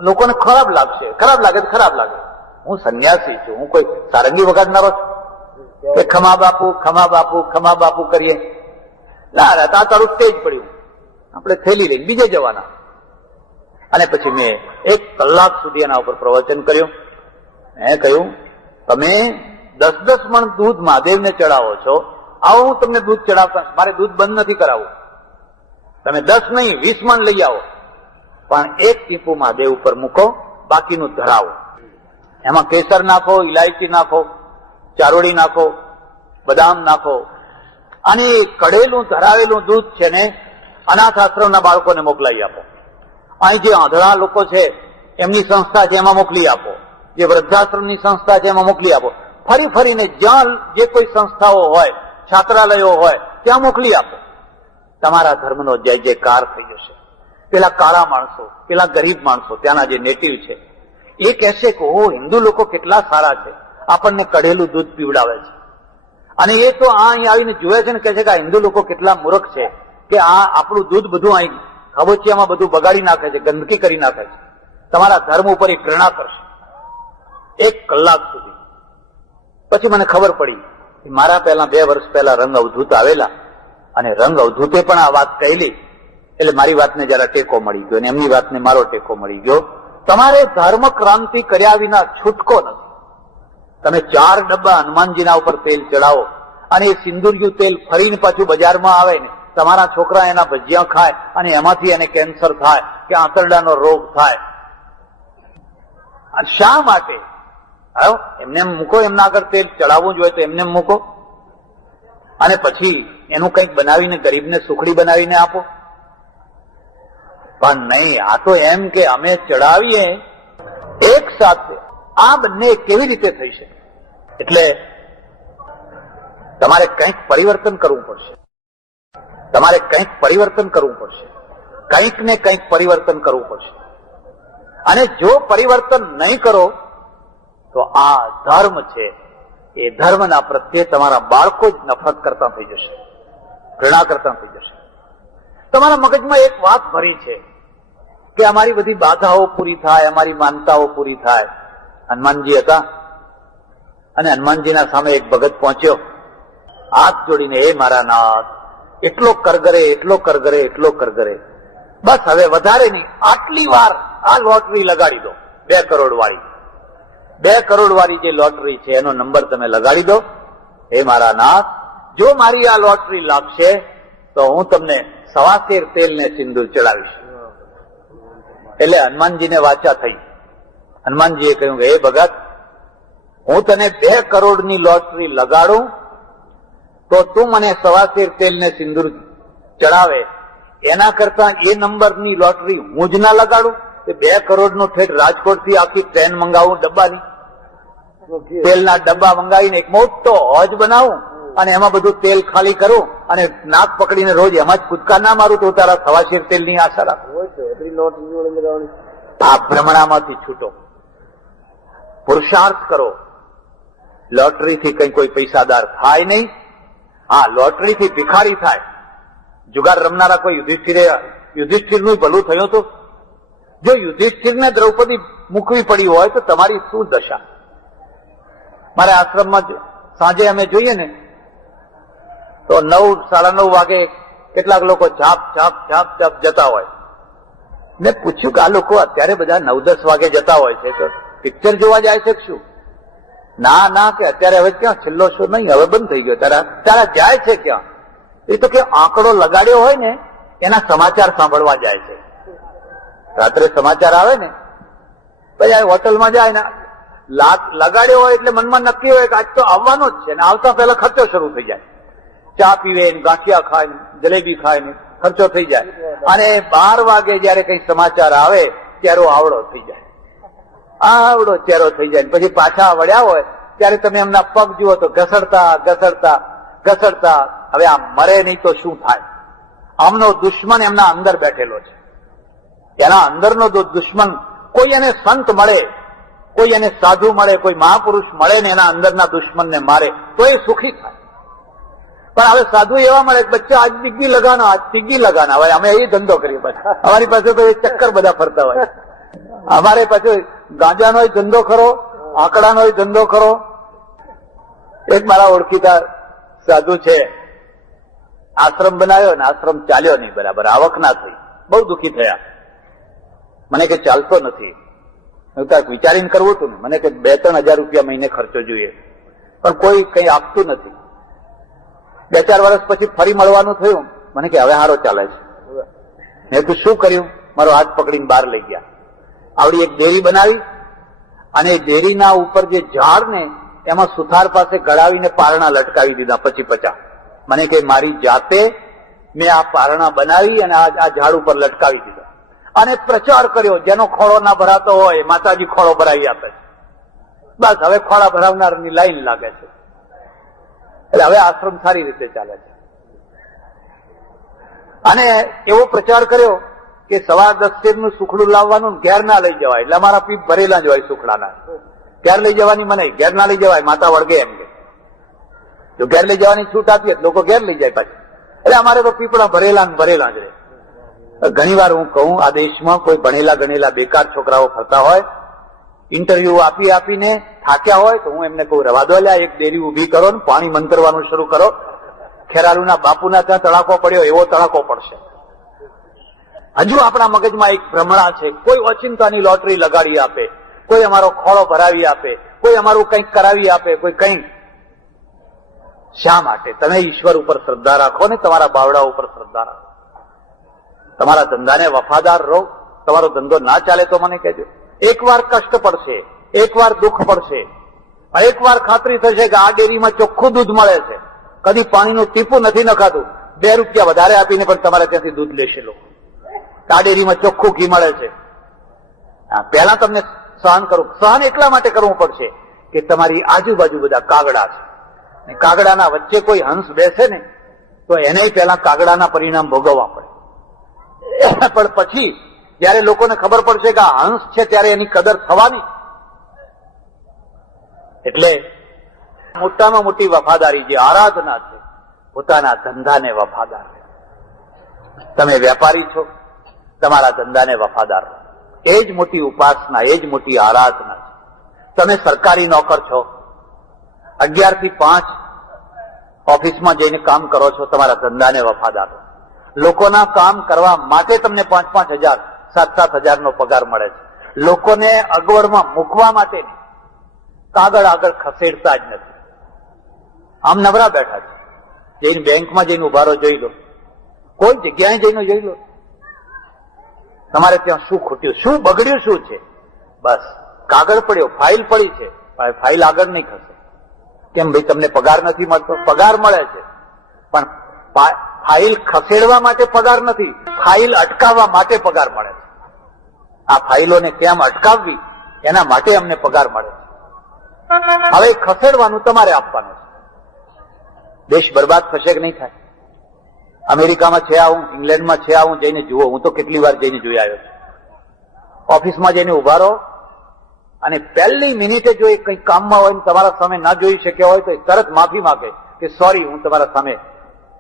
લોકોને ખરાબ લાગશે. ખરાબ લાગે તો ખરાબ લાગે. હું સંન્યાસી છું, હું કોઈ સારંગી વગાડનારો છું કે ખમા બાપુ ખમા બાપુ ખમા બાપુ કરીએ. ના, તારું સ્ટેજ પડ્યું, આપણે થેલી લઈને બીજે જવાના. અને પછી મેં 1 કલાક સુધી એના ઉપર પ્રવચન કર્યું. મેં કહ્યું, તમે 10-10 મણ દૂધ મહાદેવને ચડાવો છો, આવો હું તમને દૂધ ચડાવતા, મારે દૂધ બંધ નથી કરાવવું. તમે 10 નહીં 20 મણ લઈ આવો, પણ 1 ટીપું મહાદેવ ઉપર મૂકો, બાકીનું ધરાવો. એમાં કેસર નાખો, ઇલાયચી નાખો, ચારોડી નાખો, બદામ નાખો, અને કડેલું ધરાવેલું દૂધ છે ને અનાથ આશ્રમના બાળકોને મોકલાવી આપો. અહીં જે આંધળા લોકો છે એમની સંસ્થા છે એમાં મોકલી આપો, જે વૃદ્ધાશ્રમની સંસ્થા છે એમાં મોકલી આપો. ફરી ફરીને જ્યાં જે કોઈ સંસ્થાઓ હોય, છાત્રાલયો હોય, ત્યાં મોકલી આપો. તમારા ધર્મનો જય જયકાર થઈ જશે. પેલા કાળા માણસો, પેલા ગરીબ માણસો, ત્યાંના જે નેટિવ છે, એ કહેશે કે ઓ, હિન્દુ લોકો કેટલા સારા છે, આપણને કઢેલું દૂધ પીવડાવે છે. અને એ તો અહીં આવીને જોવે છે ને કહે છે કે આ હિન્દુ લોકો કેટલા મૂર્ખ છે કે આ આપણું દૂધ બધું અહીં ખાબોચિયામાં બધું બગાડી નાખે છે, ગંદકી કરી નાખે છે. તમારા ધર્મ ઉપર એ ઘૃણા કરશે. 1 કલાક સુધી. પછી મને ખબર પડી કે મારા પહેલા 2 વર્ષ પહેલા રંગ અવધૂત આવેલા અને રંગ અવધૂતે પણ આ વાત કહેલી. એટલે મારી વાતને જરા ટેકો મળી ગયો અને એમની વાતને મારો ટેકો મળી ગયો. તમારે ધર્મ ક્રાંતિ કર્યા વિના છૂટકો નથી. તમે 4 ડબ્બા હનુમાનજીના ઉપર તેલ ચડાવો અને એ સિંદુરિયું તેલ ફરીને પાછું બજારમાં આવે ને તમારા છોકરા એના ભજીયા ખાય અને એમાંથી એને કેન્સર થાય કે આંતરડાનો રોગ થાય. શા માટે? એમને મૂકો, એમના આગળ તેલ ચડાવવું જોઈએ તો એમને મૂકો અને પછી એનું કંઈક બનાવીને ગરીબને સુખડી બનાવીને આપો. પણ નહીં, આ તો એમ કે અમે ચડાવીએ એક સાથે. આ બંને કેવી રીતે થઈ શકે? એટલે તમારે કંઈક પરિવર્તન કરવું પડશે. તમારે કંઈક પરિવર્તન કરવું પડશે. કંઈક ને કંઈક પરિવર્તન કરવું પડશે. અને જો પરિવર્તન નહીં કરો તો આ ધર્મ છે, એ ધર્મના પ્રત્યે તમારા બાળકો જ નફરત કરતા થઈ જશે, ઘૃણા કરતા થઈ જશે. તમારા મગજમાં એક વાત ભરી છે કે અમારી બધી બાધાઓ પૂરી થાય, અમારી માનતાઓ પૂરી થાય. હનુમાનજી હતા અને હનુમાનજીના સામે એક ભગત પહોંચ્યો, હાથ જોડીને, એ મારા નાથ, એટલો કરગરે, એટલો કરગરે, એટલો કરગરે, બસ હવે વધારે નહીં, આટલી વાર આ લોટરી લગાડી દો, 2 કરોડ વાળી. 2 કરોડ વાળી જે લોટરી છે એનો નંબર તમે લગાડી દો. હે મારા નાથ, જો મારી આ લોટરી લાગશે તો હું તમને 1.25 શેર તેલ ને સિંદૂર ચડાવીશ. એટલે હનુમાનજીને વાચા થઈ. હનુમાનજીએ કહ્યું કે હે ભગત, હું તને 2 કરોડની લોટરી લગાડું તો તું મને 1.25 શેર તેલ ને સિંદૂર ચડાવે, એના કરતા એ નંબરની લોટરી હું જ ના લગાડું. 2 કરોડનું ઠેઠ રાજકોટથી આખી ટ્રેન મંગાવું, ડબ્બાની તેલના ડબ્બા મંગાવીને એક મોટો હોજ બનાવું અને એમાં બધું તેલ ખાલી કરું અને નાક પકડીને રોજ એમાં જ કૂદકા ના મારું તો તારા 1.25 શેર તેલની આશા રાખું. આ ભ્રમણામાંથી છૂટો, પુરુષાર્થ કરો. લોટરીથી કઈ કોઈ પૈસાદાર થાય નહીં. હા, લોટરીથી ભિખારી થાય. જુગાર રમનારા કોઈ યુધિષ્ઠિરનું ભલું થયું હતું. જો યુધિષ્ઠિરને દ્રૌપદી મૂકવી પડી હોય તો તમારી શું દશા? મારા આશ્રમમાં સાંજે અમે જોઈએ ને તો 9, 9:30 વાગે કેટલાક લોકો ઝાપ ઝાપ ઝાપ ઝાપ જતા હોય. મેં પૂછ્યું કે આ લોકો અત્યારે બધા 9-10 વાગે જતા હોય છે તો પિક્ચર જોવા જાય છે શું? ના કે અત્યારે હવે ક્યાં છેલ્લો શો નહીં, હવે બંધ થઈ ગયો. તારા જાય છે ક્યાં? એ તો કે આંકડો લગાડ્યો હોય ને એના સમાચાર સાંભળવા જાય છે. રાત્રે સમાચાર આવે ને પછી હોટલમાં જાય ને લગાડ્યો હોય એટલે મનમાં નક્કી હોય કે આજ તો આવવાનો જ છે ને આવતા પહેલા ખર્ચો શરૂ થઈ જાય. ચા પીવે ને ગાંઠિયા ખાય ને જલેબી ખાય ને ખર્ચો થઈ જાય. અને 12 વાગે જયારે કઈ સમાચાર આવે ત્યારે આવડો થઈ જાય, આવડો ચહેરો થઈ જાય. પછી પાછા વળ્યા હોય ત્યારે તમે એમના પગ જુઓ તો ઘસડતા ઘસડતા ઘસડતા. હવે આ મરે નહીં તો શું થાય? આમનો દુશ્મન એમના અંદર બેઠેલો છે. એના અંદરનો દુશ્મન, કોઈ એને સંત મળે, કોઈ એને સાધુ મળે, કોઈ મહાપુરુષ મળે ને એના અંદરના દુશ્મનને મારે તો એ સુખી થાય. પણ હવે સાધુ એવા મળે બચ્ચા આજ તિગ્ગી લગાના, આજ તિગ્ગી લગાના. હવે અમે એ ધંધો કરીએ. પછી અમારી પાસે તો એ ચક્કર બધા ફરતા હોય. અમારે પછી ગાંજાનો ધંધો ખરો, આંકડાનો ધંધો ખરો. એક મારા ઓળખીતા સાધુ છે, આશ્રમ બનાવ્યો ને આશ્રમ ચાલ્યો નહીં બરાબર, આવક ના થઈ, બહુ દુઃખી થયા. મને કે ચાલતો નથી. વિચારીને કરવું હતું ને. મને કે 2-3 હજાર રૂપિયા મહિને ખર્ચો જોઈએ, પણ કોઈ કઈ આપતું નથી. 2-4 વર્ષ પછી ફરી મળવાનું થયું. મને કે હવે હારો ચાલે છે. મેં તું શું કર્યું? મારો હાથ પકડીને બહાર લઈ ગયા. આવડી એક ડેરી બનાવી અને ડેરીના ઉપર જે ઝાડ ને એમાં સુથાર પાસે ગળાવીને પારણા લટકાવી દીધા 50-50. મને કે મારી જાતે મેં આ પારણા બનાવી અને આ ઝાડ ઉપર લટકાવી દીધા અને પ્રચાર કર્યો. જેનો ખોળો ના ભરાતો હોય માતાજી ખોળો ભરાવી આપે છે. બસ હવે ખોળા ભરાવનારની લાઈન લાગે છે. એટલે હવે આશ્રમ સારી રીતે ચાલે છે. અને એવો પ્રચાર કર્યો કે 10.25 શેરનું સુખડું લાવવાનું, ઘેર ના લઈ જવાય. એટલે અમારા પીપ ભરેલા જ હોય સુખડાના. ઘેર લઈ જવાની મનાઈ, ઘેર ના લઈ જવાય, માતા વળગે એમ કે. જો ઘેર લઈ જવાની છૂટ આપીએ લોકો ઘેર લઈ જાય પાછી. એટલે અમારે તો પીપળા ભરેલા ને ભરેલા જ રહે. ઘણી વાર હું કહું, આ દેશમાં કોઈ ભણેલા ગણેલા બેકાર છોકરાઓ ફરતા હોય, ઇન્ટરવ્યુ આપીને થાક્યા હોય તો હું એમને કહું, રવા દો, એક ડેરી ઉભી કરો ને પાણી મંતરવાનું શરૂ કરો. ખેરાલુના બાપુના ત્યાં તડાકો પડ્યો એવો તડાકો પડશે. હજુ આપણા મગજમાં એક ભ્રમણા છે. કોઈ ઓચિંતાની લોટરી લગાડી આપે, કોઈ અમારો ખોળો ભરાવી આપે, કોઈ અમારું કંઈક કરાવી આપે, કોઈ કંઈક. શા માટે? તમે ઈશ્વર ઉપર શ્રદ્ધા રાખો ને તમારા બાવડા ઉપર શ્રદ્ધા રાખો. તમારા ધંધાને વફાદાર રહો. તમારો ધંધો ના ચાલે તો મને કહેજો. એકવાર કષ્ટ પડશે, એકવાર દુઃખ પડશે, એકવાર ખાતરી થશે કે આ ડેરીમાં ચોખ્ખું દૂધ મળે છે, કદી પાણીનું ટીપું નથી નખાતું, 2 રૂપિયા વધારે આપીને પણ તમારે ત્યાંથી દૂધ લેશે લોકો. આ ડેરીમાં ચોખ્ખું ઘી મળે છે. પહેલા તમને સહન કરવું. સહન એટલા માટે કરવું પડશે કે તમારી આજુબાજુ બધા કાગડા છે. કાગડાના વચ્ચે કોઈ હંસ બેસે ને તો એને પહેલા કાગડાના પરિણામ ભોગવવા પડે. પણ પછી જયારે લોકોને ખબર પડશે કે આ હંસ છે ત્યારે એની કદર થવાની. એટલે મોટામાં મોટી વફાદારી જે આરાધના છે, પોતાના ધંધાને વફાદાર. તમે વેપારી છો, તમારા ધંધાને વફાદાર રહો. એ જ મોટી ઉપાસના, એ જ મોટી આરાધના છે. તમે સરકારી નોકર છો, 11 થી 5 ઓફિસમાં જઈને કામ કરો છો, તમારા ધંધાને વફાદાર રહો. લોકોના કામ કરવા માટે તમને 5-5 હજાર 7-7 હજારનો પગાર મળે છે. લોકોને અગવડમાં મૂકવા માટે કાગળ આગળ ખસેડતા જ નથી. આમ નવરા બેઠા છે. જઈને બેંકમાં જઈને ઉભા રહો, જોઈ લો. કોઈ જગ્યાએ જઈને જોઈ લો. તમારે ત્યાં શું ખૂટ્યું, શું બગડ્યું, શું છે? બસ કાગળ પડ્યો, ફાઇલ પડી છે, ફાઇલ આગળ નહીં ખસે. કેમ ભાઈ? તમને પગાર નથી મળતો? પગાર મળે છે, પણ ફાઇલ ખસેડવા માટે પગાર નથી, ફાઇલ અટકાવવા માટે પગાર મળે છે. આ ફાઇલોને કેમ અટકાવવી એના માટે અમને પગાર મળે છે. હવે ખસેડવાનું તમારે આપવાનું છે. દેશ બરબાદ થશે કે નહીં થાય? અમેરિકામાં છે આવું, ઇંગ્લેન્ડમાં છે આવું, જઈને જુઓ. હું તો કેટલી વાર જઈને જોઈ આવ્યો છું. ઓફિસમાં જઈને ઉભા રહો અને પહેલી મિનિટે જો એ કંઈક કામમાં હોય ને તમારા સામે ના જોઈ શક્યા હોય તો તરત માફી માંગે કે સોરી, હું તમારા સામે,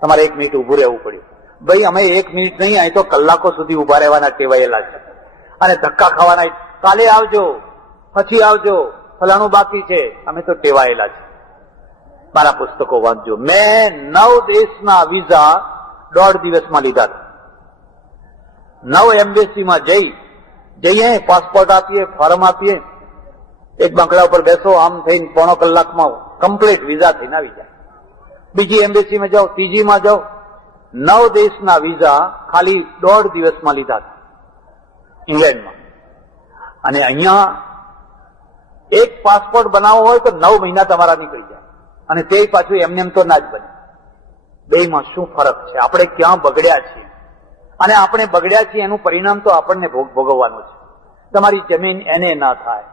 તમારે 1 મિનિટ ઉભું રહેવું પડ્યું. ભાઈ અમે 1 મિનિટ નહીં, અહીં તો કલાકો સુધી ઉભા રહેવાના ટેવાયેલા છે. અને ધક્કા ખાવાના, કાલે આવજો, પછી આવજો, ફલાણું બાકી છે. અમે તો ટેવાયેલા છે. મારા પુસ્તકો વાંચજો. મેં 9 દેશના વિઝા 1.5 દિવસમાં લીધા. 9 એમ્બેસીમાં જઈએ, પાસપોર્ટ આપીએ, ફોર્મ આપીએ, એક બાંકડા ઉપર બેસો, આમ થઈને 3.25 કલાકમાં કમ્પ્લીટ વિઝા થઈને આવી જાય. બીજી એમ્બેસીમાં જાઓ, ત્રીજીમાં જાઓ. 9 દેશના વિઝા ખાલી 1.5 દિવસમાં લીધા ઇંગ્લેન્ડમાં. અને અહીંયા એક પાસપોર્ટ બનાવવો હોય તો 9 મહિના તમારા નીકળી જાય. અને તે પાછું એમને એમ તો ના જ બને. બેમાં શું ફરક છે? આપણે ક્યાં બગડ્યા છીએ? અને આપણે બગડ્યા છીએ એનું પરિણામ તો આપણને ભોગવવાનું છે. તમારી જમીન એને ના થાય,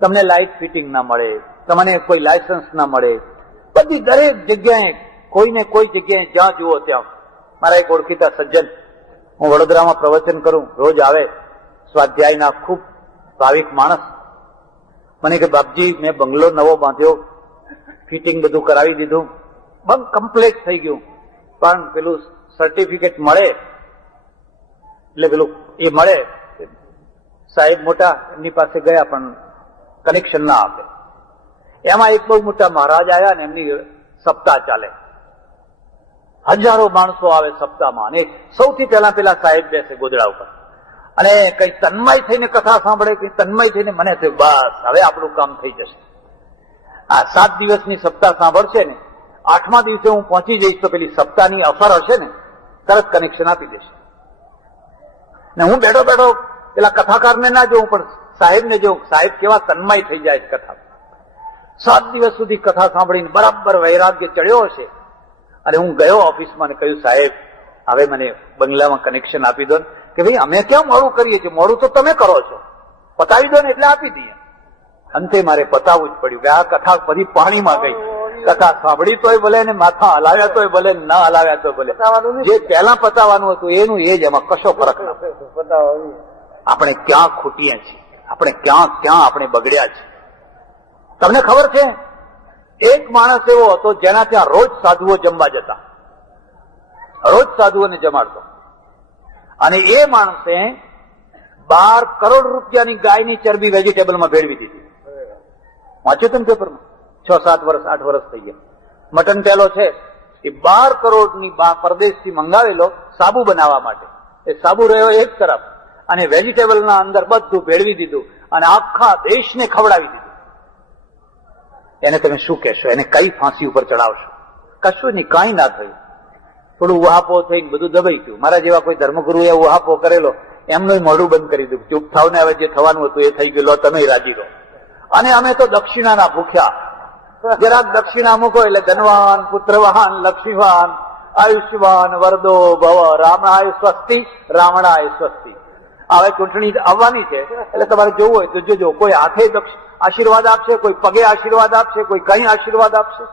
તમને લાઇટ ફિટિંગ ના મળે, તમને કોઈ લાયસન્સ ના મળે, બધી દરેક જગ્યાએ કોઈને કોઈ જગ્યાએ જ્યાં જુઓ ત્યાં. મારા એક ઓળખીતા સજ્જન, હું વડોદરામાં પ્રવચન કરું, રોજ આવે, સ્વાધ્યાયના ખૂબ ભાવિક માણસ, મને કે બાપજી મેં બંગલો નવો બાંધ્યો, ફિટિંગ બધું કરાવી દીધું, બંધ કમ્પ્લીટ થઈ ગયું, પણ પેલું સર્ટિફિકેટ મળે એટલે પેલું એ મળે, સાહેબ મોટા એમની પાસે ગયા પણ કનેક્શન ના આપે. એમાં એક બહુ મોટા મહારાજ આવ્યા ને એમની સપ્તાહ ચાલે, હજારો માણસો આવે સપ્તાહમાં, અને સૌથી પેલા સાહેબ બેસે ગોદડા ઉપર અને કઈ તન્મય થઈને કથા સાંભળે, કઈ તન્મય થઈને મને થયું બસ હવે આપણું કામ થઈ જશે. આ 7 દિવસની સપ્તાહ સાંભળશે ને, 8મા દિવસે હું પહોંચી જઈશ તો પેલી સપ્તાહની અસર હશે ને, તરત કનેક્શન આપી દેશે. ને હું બેઠો બેઠો પેલા કથાકારને ના જોઉં પણ સાહેબને જોઉં, સાહેબ કેવા તન્મય થઈ જાય છે કથા. 7 દિવસ સુધી કથા સાંભળીને બરાબર વૈરાગ્ય ચડ્યો હશે. અને હું ગયો ઓફિસમાં ને કહ્યું, સાહેબ હવે મને બંગલામાં કનેક્શન આપી દો ને. કે ભાઈ અમે ક્યાં મોડું કરીએ છીએ, મોડું તો તમે કરો છો, પતાવી દો ને એટલે આપી દઈએ. અંતે મારે પતાવવું જ પડ્યું કે આ કથા બધી પાણીમાં ગઈ. કથા સાંભળી તોય ભલે ને માથા હલાવ્યા તોય ભલે, ના હલાવ્યા તોય ભલે, જે પહેલા પતાવવાનું હતું એનું એ જ, એમાં કશો ફરક નથી. આપણે ક્યાં ખૂટીએ છીએ, આપણે ક્યાં આપણે બગડ્યા છીએ. તમને ખબર છે, એક માણસ એવો હતો જેના ત્યાં રોજ સાધુઓ જમવા જતા, રોજ સાધુઓને જમાડતો, અને એ માણસે 12 કરોડ રૂપિયાની ગાયની ચરબી વેજીટેબલમાં ભેળવી દીધી. વાંચ્યું તમે પેપરમાં? 6-7 વર્ષ 8 વર્ષ થઈ ગયા. મટન પેલો છે એ 12 કરોડની પરદેશથી મંગાવેલો સાબુ બનાવવા માટે. એ સાબુ રહ્યો એક તરફ, અને વેજીટેબલના અંદર બધું ભેળવી દીધું અને આખા દેશને ખવડાવી દીધું. એને તમે શું કહેશો? એને કઈ ફાંસી ઉપર ચડાવશો? કશું નહીં, કાંઈ ના થયું. થોડું ઉહાપો થઈને બધું દબાઈ ગયું. મારા જેવા કોઈ ધર્મગુરુએ ઉહાપો કરેલો, એમનું મોઢું બંધ કરી દીધું. ચૂપ થાવ ને, હવે જે થવાનું હતું એ થઈ ગયું, તમે રાજી રહો. અને અમે તો દક્ષિણાના ભૂખ્યા. જરાક દક્ષિણા મૂકો એટલે ધનવાન, પુત્રવાન, લક્ષ્મીવાન, આયુષ્યવાન, વરદો ભવ, રામણાય સ્વસ્તિ, રાવણાય સ્વસ્તિ. હવે ચૂંટણી આવવાની છે એટલે તમારે જોવું હોય તો જોજો. કોઈ હાથે આશીર્વાદ આપશે, કોઈ પગે આશીર્વાદ આપશે, કોઈ કઈ આશીર્વાદ આપશે.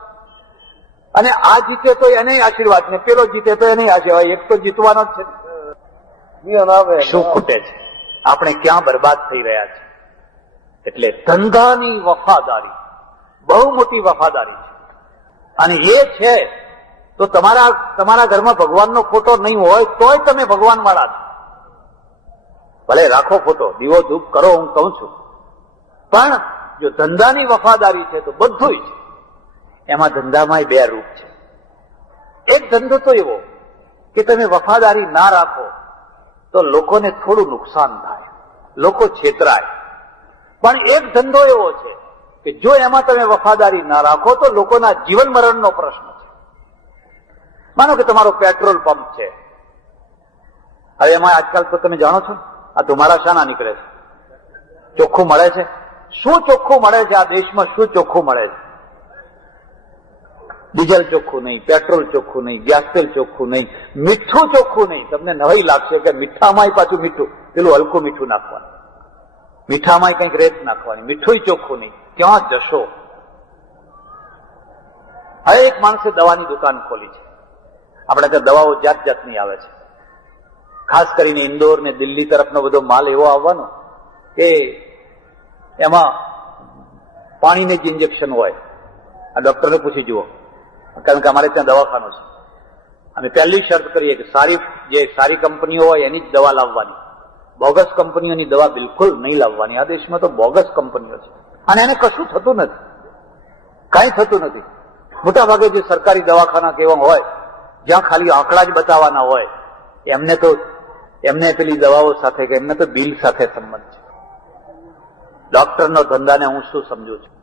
અને આ જીતે તો એને આશીર્વાદ ને પેલો જીતે તો એને આશીર્વાદ. એક તો જીતવાનો જ છે. શું ખૂટે છે? આપણે ક્યાં બરબાદ થઈ રહ્યા છે? એટલે ધંધાની વફાદારી બહુ મોટી વફાદારી છે. અને એ છે તો તમારા ઘરમાં ભગવાનનો ફોટો નહીં હોય તોય તમે ભગવાન વાળા છો. ભલે રાખો ફોટો, દીવો ધૂપ કરો, હું કહું છું, પણ જો ધંધાની વફાદારી છે તો બધું જ. એમાં ધંધામાં 2 રૂપ છે. એક ધંધો તો એવો કે તમે વફાદારી ના રાખો તો લોકોને થોડું નુકસાન થાય, લોકો છેતરાય. પણ એક ધંધો એવો છે કે જો એમાં તમે વફાદારી ના રાખો તો લોકોના જીવન મરણનો પ્રશ્ન છે. માનો કે તમારો પેટ્રોલ પંપ છે. હવે એમાં આજકાલ તો તમે જાણો છો, આ તમારા શાના નીકળે છે? ચોખ્ખું મળે છે? શું ચોખ્ખું મળે છે આ દેશમાં? શું ચોખ્ખું મળે છે? ડીઝલ ચોખ્ખું નહીં, પેટ્રોલ ચોખ્ખું નહીં, ગેસ તેલ ચોખ્ખું નહીં, મીઠું ચોખ્ખું નહીં. તમને નવાઈ લાગશે કે મીઠામાંય પાછું મીઠું, પેલું હલકું મીઠું નાખવાનું, મીઠામાંય કંઈક રેત નાખવાની, મીઠું ચોખ્ખું નહીં. ક્યાં જશો? હવે એક માણસે દવાની દુકાન ખોલી છે. આપણે ત્યાં દવાઓ જાત જાતની આવે છે. ખાસ કરીને ઇન્દોર ને દિલ્હી તરફનો બધો માલ એવો આવવાનો કે એમાં પાણીને જ ઇન્જેક્શન હોય. આ ડોક્ટરને પૂછી જુઓ, કારણ કે અમારે ત્યાં દવાખાનું છે. અમે પહેલી શરત કરીએ કે સારી કંપનીઓ હોય એની જ દવા લાવવાની, બોગસ કંપનીઓની દવા બિલકુલ નહીં લાવવાની. આ દેશમાં તો બોગસ કંપનીઓ છે. અને એને કશું થતું નથી, કાંઈ થતું નથી. મોટા ભાગે જે સરકારી દવાખાના કેવા હોય જ્યાં ખાલી આંકડા જ બતાવવાના હોય, એમને પેલી દવાઓ સાથે કે એમને તો બિલ સાથે સંબંધ છે. ડોક્ટરનો ધંધાને હું શું સમજુ છું?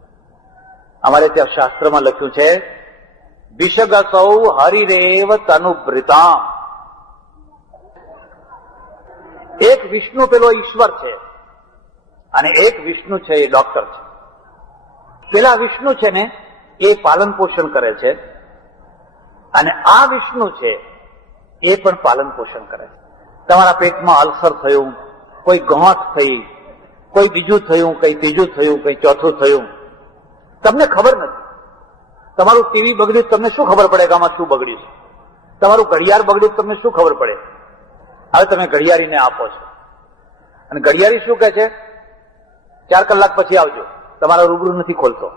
અમારે ત્યાં શાસ્ત્રમાં લખ્યું છે, વિષગસૌ હરિરેવ તનુભૃતામ. એક વિષ્ણુ પેલો ઈશ્વર છે અને એક વિષ્ણુ છે એ ડોક્ટર છે. પેલા વિષ્ણુ છે ને એ પાલન પોષણ કરે છે અને આ વિષ્ણુ છે એ પણ પાલન પોષણ કરે છે. તમારા પેટમાં અલ્સર થયું, કોઈ ગાંઠ થઈ, કોઈ બીજું થયું, કઈ ત્રીજું થયું, કઈ ચોથું થયું, તમને ખબર નથી. તમારું ટીવી બગડ્યું, તમને શું ખબર પડે કે આમાં શું બગડ્યું છે? તમારું ઘડિયાળ બગડ્યું, તમને શું ખબર પડે? હવે તમે ઘડિયાળીને આપો છો અને ઘડિયાળી શું કહે છે? 4 કલાક પછી આવજો. તમારા રૂબરૂ નથી ખોલતો,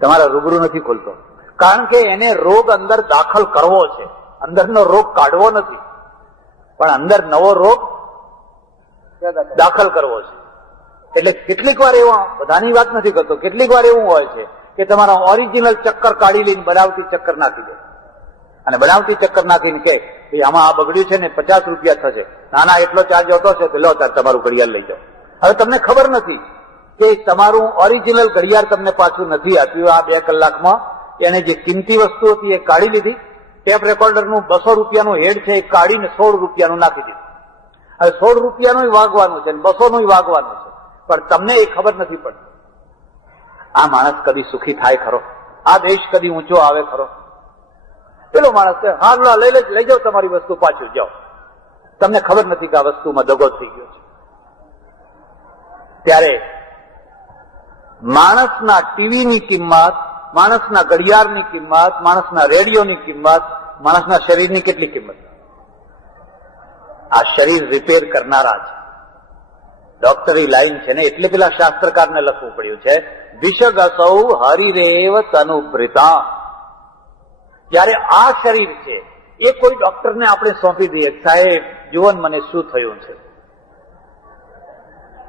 તમારા રૂબરૂ નથી ખોલતો, કારણ કે એને રોગ અંદર દાખલ કરવો છે. અંદરનો રોગ કાઢવો નથી, પણ અંદર નવો રોગ દાખલ કરવો છે. એટલે કેટલીક વાર એવા, બધાની વાત નથી કરતો, કેટલીક વાર એવું હોય છે કે તમારા ઓરિજિનલ ચક્કર કાઢી લઈને બનાવટી ચક્કર નાખી દે અને બનાવટી ચક્કર નાખીને કે આમાં આ બગડ્યું છે ને 50 રૂપિયા થશે. નાના એટલો ચાર્જ હોતો છે તો લો તાર તમારું ઘડિયાળ લઈ જાઓ. હવે તમને ખબર નથી કે તમારું ઓરિજિનલ ઘડિયાળ તમને પાછું નથી આપ્યું. આ 2 કલાકમાં એને જે કિંમતી વસ્તુ હતી એ કાઢી લીધી. ટેપ રેકોર્ડરનું 200 રૂપિયાનું હેડ છે એ કાઢીને 16 રૂપિયાનું નાખી દીધું. હવે 16 રૂપિયાનું વાગવાનું છે, 200 નું વાગવાનું છે, પણ તમને એ ખબર નથી પડતી. આ માણસ કદી સુખી થાય ખરો? આ દેશ કદી ઊંચો આવે ખરો? પેલો માણસ છે, હા લઈ જાઓ તમારી વસ્તુ, પાછું જાઓ. તમને ખબર નથી કે આ વસ્તુમાં દગો થઈ ગયો છે. ત્યારે માણસના ટીવીની કિંમત, માણસના ઘડિયાળની કિંમત, માણસના રેડિયોની કિંમત, માણસના શરીરની કેટલી કિંમત? આ શરીર રિપેર કરનારા છે, ડોક્ટરી લાઈન છે ને, એટલે પેલા શાસ્ત્રકારને લખવું પડ્યું છે, વિષગસૌ હરિરેવ તનુભૃતા. જયારે આ શરીર છે એ કોઈ ડોક્ટરને આપણે સોંપી દઈએ, સાહેબ જુઓ મને શું થયું છે,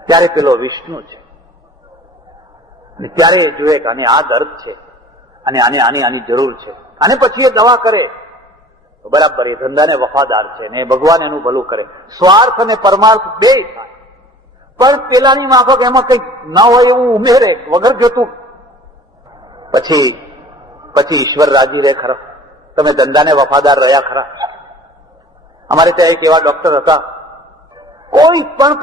ત્યારે પેલો વિષ્ણુ છે અને ત્યારે એ જુએ કે આને આ દર્દ છે અને આની જરૂર છે, અને પછી એ દવા કરે તો બરાબર એ ધંધાને વફાદાર છે ને ભગવાન એનું ભલું કરે. સ્વાર્થ અને પરમાર્થ બે થાય, પણ પેલાની માફક એમાં કંઈક ના હોય એવું ઉમેરે વગર જોતું, પછી ઈશ્વર રાજી રહે ખરા? તમે ધંધાને વફાદાર રહ્યા ખરા? અમારે ત્યાં એક એવા ડોક્ટર હતા, કોઈ પણ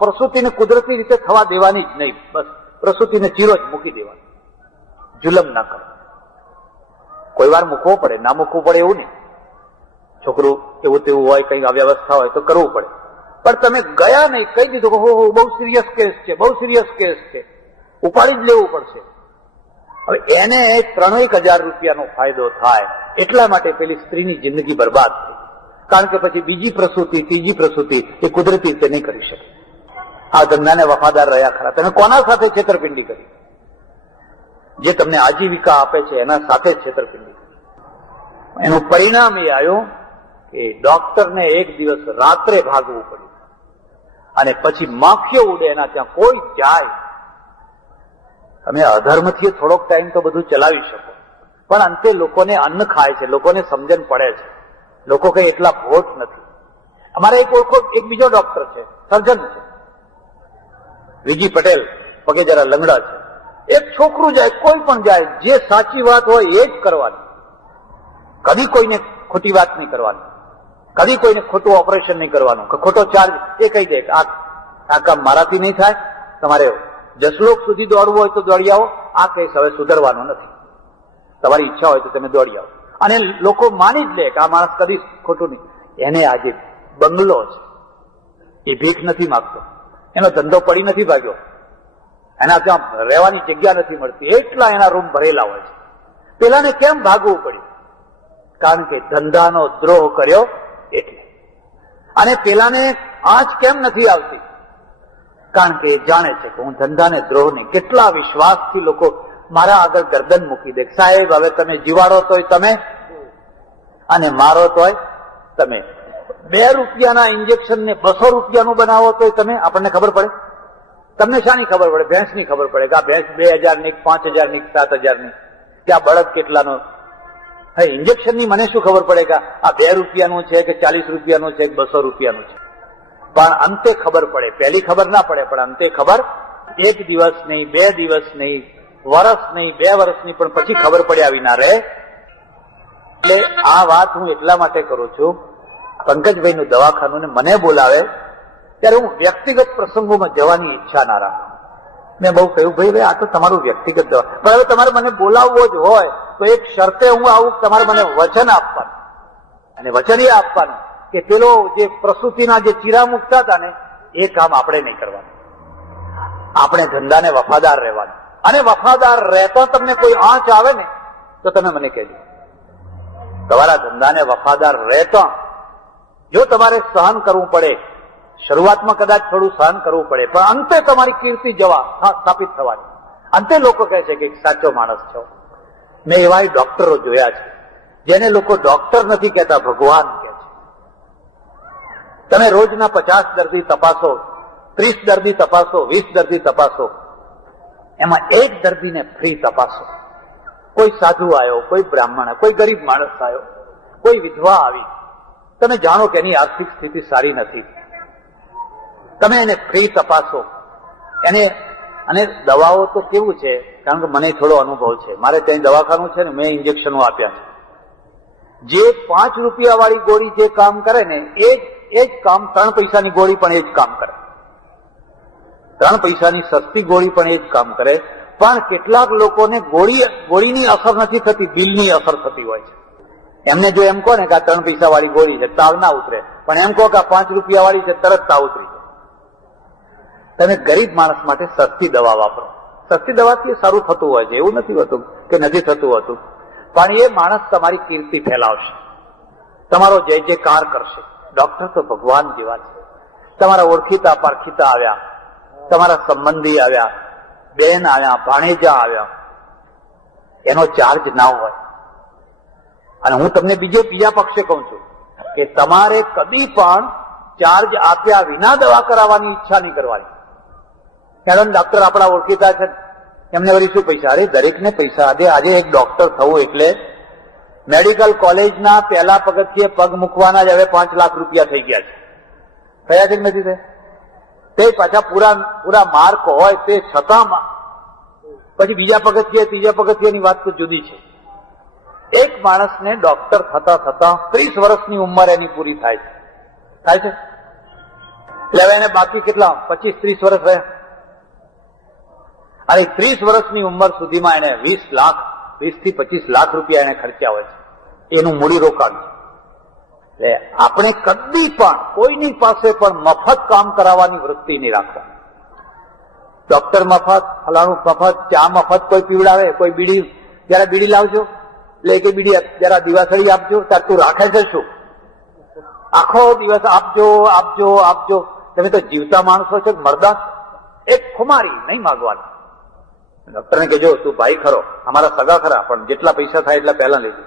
પ્રસૂતિને કુદરતી રીતે થવા દેવાની જ નહીં, બસ પ્રસૂતિને ચીરો જ મૂકી દેવાની, જુલમ ના કરો. કોઈ વાર મૂકવો પડે, ના મૂકવું પડે એવું નહીં. છોકરું એવું તેવું હોય, કઈ અવ્યવસ્થા હોય તો કરવું પડે, પણ તમે ગયા નહીં, કહી દીધું કે હો બહુ સિરિયસ કેસ છે, બહુ સિરિયસ કેસ છે, ઉપાડી જ લેવું પડશે. હવે એને 3,000 રૂપિયાનો ફાયદો થાય એટલા માટે પેલી સ્ત્રીની જિંદગી બરબાદ થઈ, કારણ કે પછી બીજી પ્રસૂતિ, ત્રીજી પ્રસૂતિ એ કુદરતી રીતે નહીં કરી શકે. આ ધંધાને વફાદાર રહ્યા ખરા? તમે કોના સાથે છેતરપિંડી કરી? જે તમને આજીવિકા આપે છે એના સાથે જ છેતરપિંડી કરી. એનું પરિણામ એ આવ્યું કે ડોક્ટરને એક દિવસ રાત્રે ભાગવું પડ્યું અને પછી માખીઓ ઉડે એના ત્યાં કોઈ જાય. તમે અધર્મથી થોડોક ટાઈમ તો બધું ચલાવી શકો, પણ અંતે લોકોને અન્ન ખાય છે, લોકોને સમજણ પડે છે, લોકો કઈ એટલા ભોટ નથી. અમારે એક બીજો ડોક્ટર છે, સર્જન છે, વિજી પટેલ, પગે જરા લંગડા છે. એક છોકરું જાય, કોઈ પણ જાય, જે સાચી વાત હોય એ જ કરવાની, કદી કોઈને ખોટી વાત નહીં કરવાની, કદી કોઈને ખોટું ઓપરેશન નહીં કરવાનું, ખોટો ચાર્જ એ કહી દે કે આ કામ મારાથી નહીં થાય, તમારે જસલોક સુધી દોડવું હોય તો દોડી આવો, આ કેસ હવે સુધરવાનો નથી, તમારી ઈચ્છા હોય તો તમે દોડી આવો. અને લોકો માની જ લે કે આ માણસ કદી ખોટું નહીં. એને આજે બંગલો છે, એ ભીખ નથી માગતો, એનો ધંધો પડી નથી ભાગ્યો, એના ત્યાં રહેવાની જગ્યા નથી મળતી, એટલા એના રૂમ ભરેલા હોય છે. પેલાને કેમ ભાગવું પડ્યું? કારણ કે ધંધાનો દ્રોહ કર્યો એટલે. અને પેલાને આંચ કેમ નથી આવતી? કારણ કે એ જાણે છે કે હું ધંધાને દ્રોહ નહીં. કેટલા વિશ્વાસથી લોકો મારા આગળ ગરદન મૂકી દે, સાહેબ હવે તમે જીવાડો તોય તમે અને મારો તોય તમે. 2 રૂપિયાના ઇન્જેક્શન ને 200 રૂપિયાનું બનાવો તોય તમે. આપણને ખબર પડે તમને શાની ખબર પડે? ભેંસની ખબર પડે કે આ ભેંસ 2000 ની 5000 ની 7000 ની, કે આ બળદ કેટલાનો. હવે ઇન્જેક્શનની મને શું ખબર પડે કે આ 2 રૂપિયાનું છે કે 40 રૂપિયાનું છે કે 200 રૂપિયાનું છે? પણ અંતે ખબર પડે. પહેલી ખબર ના પડે, પણ અંતે ખબર 1 દિવસ નહીં, 2 દિવસ નહીં, વર્ષ નહીં, 2 વર્ષની પણ પછી ખબર પડ્યા વિના રહે. એટલે આ વાત હું એટલા માટે કરું છું, પંકજભાઈનું દવાખાનું ને મને બોલાવે ત્યારે હું વ્યક્તિગત પ્રસંગોમાં જવાની ઈચ્છા ના રાખું. મેં બહુ કહ્યું, ભાઈ આ તો તમારું વ્યક્તિગત દવા, પણ હવે તમારે મને બોલાવવો જ હોય તો એક શરતે હું આવું, તમારે મને વચન આપવાનું. અને વચન એ આપવાનું કે પેલો જે પ્રસૂતિના જે ચીરા મૂકતા હતા ને એ કામ આપણે નહીં કરવાનું. આપણે ધંધાને વફાદાર રહેવાનું. અને વફાદાર રહેતા તમને કોઈ આંચ આવે ને તો તમે મને કહેજો. તમારા ધંધાને વફાદાર રહેતા જો તમારે સહન કરવું પડે, શરૂઆતમાં કદાચ થોડું સહન કરવું પડે, પણ અંતે તમારી કીર્તિ સ્થાપિત થવાની. અંતે લોકો કહે છે કે સાચો માણસ છો. મેં એવા ડોક્ટરો જોયા છે જેને લોકો ડોક્ટર નથી કહેતા, ભગવાન કહે છે. તમે રોજના 50 દર્દી તપાસો, 30 દર્દી તપાસો, 20 દર્દી તપાસો, એમાં એક દર્દીને ફ્રી તપાસો. કોઈ સાધુ આવ્યો, કોઈ બ્રાહ્મણ, કોઈ ગરીબ માણસ આવ્યો, કોઈ વિધવા આવી, તમે જાણો કે એની આર્થિક સ્થિતિ સારી નથી, તમે એને ફ્રી તપાસો એને. અને દવાઓ તો કેવું છે, કારણ કે મને થોડો અનુભવ છે, મારે ત્યાં દવાખાનું છે ને, મેં ઇન્જેક્શનો આપ્યા છે. જે 5 રૂપિયા વાળી ગોળી જે કામ કરે ને એ જ કામ 3 પૈસાની ગોળી પણ એ જ કામ કરે. 3 પૈસાની સસ્તી ગોળી પણ એ જ કામ કરે. પણ કેટલાક લોકોને ગોળીની અસર નથી થતી, બિલની અસર થતી હોય છે. એમને જો એમ કહો ને કે આ 3 પૈસા વાળી ગોળી છે, તાવ ના ઉતરે, પણ એમ કહો કે આ 5 રૂપિયા વાળી છે, તરત તાવ ઉતરી જાય. તમે ગરીબ માણસ માટે સસ્તી દવા વાપરો. સસ્તી દવાથી સારું થતું હોય છે, એવું નથી હોતું કે નથી થતું હોતું, પણ એ માણસ તમારી કીર્તિ ફેલાવશે, તમારો જય જયકાર કરશે. ડોક્ટર તો ભગવાન જેવા છે. તમારા ઓળખીતા પારખીતા આવ્યા, તમારા સંબંધી આવ્યા, બેન આવ્યા, ભાણેજા આવ્યા, એનો ચાર્જ ના હોય. અને હું તમને બીજા પક્ષે કહું છું કે તમારે કદી પણ ચાર્જ આપ્યા વિના દવા કરાવવાની ઈચ્છા નહીં કરવાની. કારણ ડોક્ટર આપણા ઓળખીતા છે, એમને વળી શું પૈસા? અરે દરેકને પૈસા. આજે એક ડોક્ટર થવું એટલે મેડિકલ કોલેજના પહેલા પગથિયે પગ મૂકવાના જ હવે 5 લાખ રૂપિયા થઈ ગયા છે. થયા છે કે નથી થયા? તે પાછા પૂરા માર્ક હોય તે છતાં પછી બીજા પગથિયે, ત્રીજા પગથિયાની વાત તો જુદી છે. એક માણસને ડોક્ટર થતા થતા 30 વર્ષની ઉંમર એની પૂરી થાય છે. એટલે હવે એને બાકી કેટલા 25-30 વર્ષ રહ્યા. અને 30 વર્ષની ઉંમર સુધીમાં એને 20 થી 25 લાખ રૂપિયા એને ખર્ચ્યા હોય છે. એનું મૂડી રોકાણ છે. એટલે આપણે કદી પણ કોઈની પાસે પણ મફત કામ કરાવવાની વૃત્તિ નહીં રાખવાની. ડોક્ટર મફત, ફલાણું મફત, ચા મફત કોઈ પીવડાવે, કોઈ બીડી, જરા બીડી લાવજો, એટલે કે બીડી જરા દિવાસળી આપજો, ત્યારે તું રાખે છે શું? આખો દિવસ આપજો. તમે તો જીવતા માણસો છો, મરદા. એક ખુમારી નહીં માગવાની. ડોક્ટરને કહેજો તું ભાઈ ખરો, અમારા સગા ખરા, પણ જેટલા પૈસા થાય એટલા પહેલા લેજો,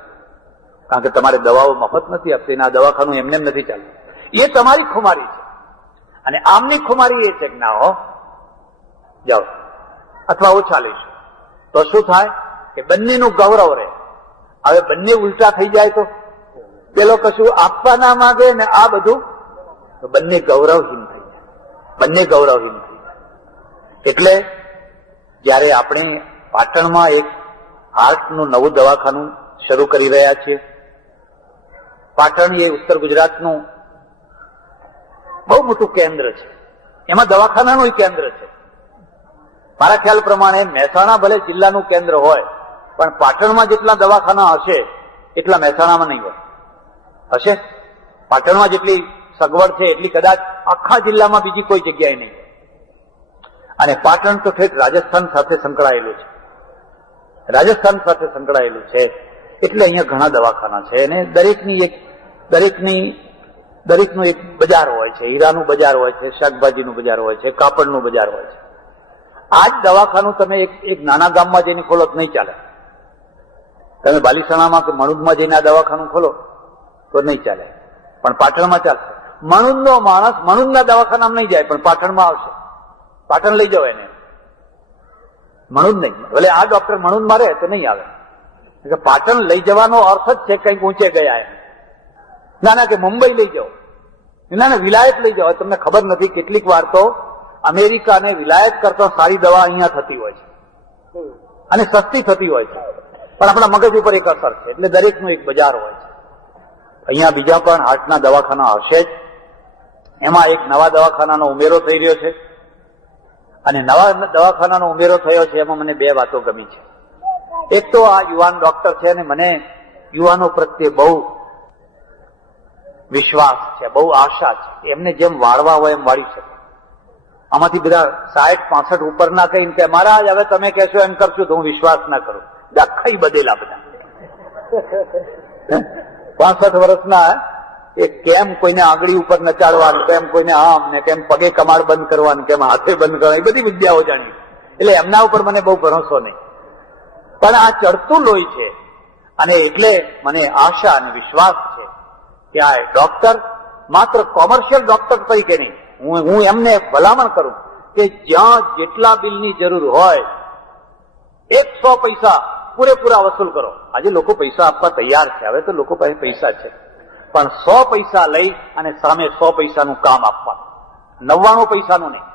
કારણ કે તમારે દવાઓ મફત નથી આપતી, એના દવાખાનું એમને નથી ચાલતું. એ તમારી ખુમારી છે. અને આમની ખુમારી એ છે કે ના હો, જાઓ અથવા ઓછા લઈશું, તો શું થાય કે બંનેનું ગૌરવ રહે. હવે બંને ઉલટા થઈ જાય તો પેલો કશું આપવા ના માંગે ને આ બધું, તો બંને ગૌરવહીન થઈ જાય. એટલે જયારે આપણે પાટણમાં એક હાર્ટનું નવું દવાખાનું શરૂ કરી રહ્યા છીએ. પાટણ એ ઉત્તર ગુજરાતનું બહુ મોટું કેન્દ્ર છે, એમાં દવાખાનાનું કેન્દ્ર છે. મારા ખ્યાલ પ્રમાણે મહેસાણા ભલે જિલ્લાનું કેન્દ્ર હોય, પણ પાટણમાં જેટલા દવાખાના હશે એટલા મહેસાણામાં નહીં હોય. હશે પાટણમાં જેટલી સગવડ છે એટલી કદાચ આખા જિલ્લામાં બીજી કોઈ જગ્યાએ નહીં. અને પાટણ તો ઠેઠ રાજસ્થાન સાથે સંકળાયેલું છે. એટલે અહીંયા ઘણા દવાખાના છે, અને દરેકનું એક બજાર હોય છે. હીરાનું બજાર હોય છે, શાકભાજીનું બજાર હોય છે, કાપડનું બજાર હોય છે. આ જ દવાખાનું તમે એક નાના ગામમાં જઈને ખોલો તો નહીં ચાલે. તમે બાલીસણામાં કે મણુદમાં જઈને આ દવાખાનું ખોલો તો નહીં ચાલે, પણ પાટણમાં ચાલશે. મણુદનો માણસ મણુદના દવાખાનામાં નહીં જાય, પણ પાટણમાં આવશે. પાટણ લઈ જાઓ એને. મણું જ નહીં, ભલે આ ડોક્ટર મણું મારે તો નહીં આવે. પાટણ લઈ જવાનો અર્થ જ છે કંઈક ઊંચે ગયા એમ. ના કે મુંબઈ લઈ જાઓ, ના વિલાયત લઈ જાઓ. તમને ખબર નથી કેટલીક વાર તો અમેરિકા અને વિલાયત કરતા સારી દવા અહીંયા થતી હોય છે અને સસ્તી થતી હોય છે, પણ આપણા મગજ ઉપર એક અસર છે. એટલે દરેકનું એક બજાર હોય છે. અહીંયા બીજા પણ હાર્ટના દવાખાના હશે જ. એમાં એક નવા દવાખાનાનો ઉમેરો થઈ રહ્યો છે, અને નવા દવાખાનાનો ઉમેરો થયો છે એમાં મને બે વાતો ગમી છે. એક તો આ યુવાન ડોક્ટર છે, અને મને યુવાનો પ્રત્યે બહુ વિશ્વાસ છે, બહુ આશા છે. એમને જેમ વાળવા હોય એમ વાળી શકે. આમાંથી બધા 60-65 ઉપરના કહીને કે મહારાજ હવે તમે કહેશો એમ કરશું તો હું વિશ્વાસ ના કરું. દાખાઈ બધેલા બધા 65 વર્ષના એ કેમ કોઈને આંગળી ઉપર નચાડવાનું, કેમ કોઈને આમ ને કેમ પગે કમાડ બંધ કરવાનું, કેમ હાથે બંધ કરવાનું, એ બધી વિદ્યાઓ જાણી. એટલે એમના ઉપર મને બહુ ભરોસો નહીં. પણ આ ચડતું લોહી છે, અને એટલે મને આશા અને વિશ્વાસ છે કે આ ડોક્ટર માત્ર કોમર્શિયલ ડોક્ટર તરીકે નહીં, હું એમને ભલામણ કરું કે જ્યાં જેટલા બિલની જરૂર હોય 100 પૈસા પૂરેપૂરા વસૂલ કરો. આજે લોકો પૈસા આપવા તૈયાર છે, હવે તો લોકો પાસે પૈસા છે, પણ 100 પૈસા લઈ અને સામે 100 પૈસાનું કામ આપવા, 99 પૈસાનું નહીં.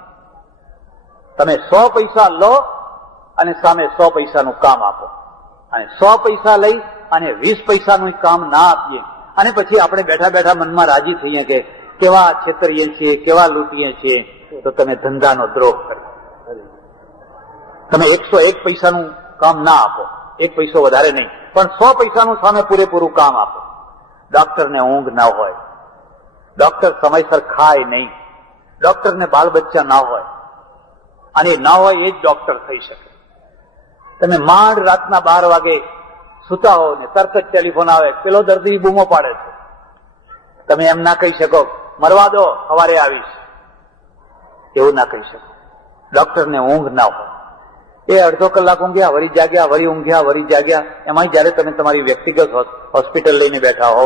તમે 100 પૈસા લો અને સામે 100 પૈસાનું કામ આપો, અને 100 પૈસા લઈ અને 20 પૈસાનું કામ ના આપીએ અને પછી આપણે બેઠા બેઠા મનમાં રાજી થઈએ કે કેવા છેતરીએ છીએ, કેવા લૂંટીએ છીએ, તો તમે ધંધાનો દ્રોહ કર્યો. તમે 101 પૈસાનું કામ ના આપો, 1 પૈસો વધારે નહીં, પણ 100 પૈસાનું સામે પૂરેપૂરું કામ આપો. ડોક્ટરને ઊંઘ ના હોય, ડોક્ટર સમયસર ખાય નહીં, ડોક્ટરને બાળ બચ્ચા ના હોય, અને ના હોય એ જ ડોક્ટર થઈ શકે. તમે માંડ રાતના 12 વાગે સુતા હો ને તરત જ ટેલિફોન આવે, પેલો દર્દી બૂમો પાડે છે. તમે એમ ના કહી શકો મરવા દો સવારે આવીશ, એવું ના કહી શકો. ડોક્ટરને ઊંઘ ના હોય, એ અડધો કલાક ઊંઘ્યા, વળી જાગ્યા, વળી ઊંઘ્યા, વળી જાગ્યા. એમાં જયારે તમે તમારી વ્યક્તિગત હોસ્પિટલ લઈને બેઠા હો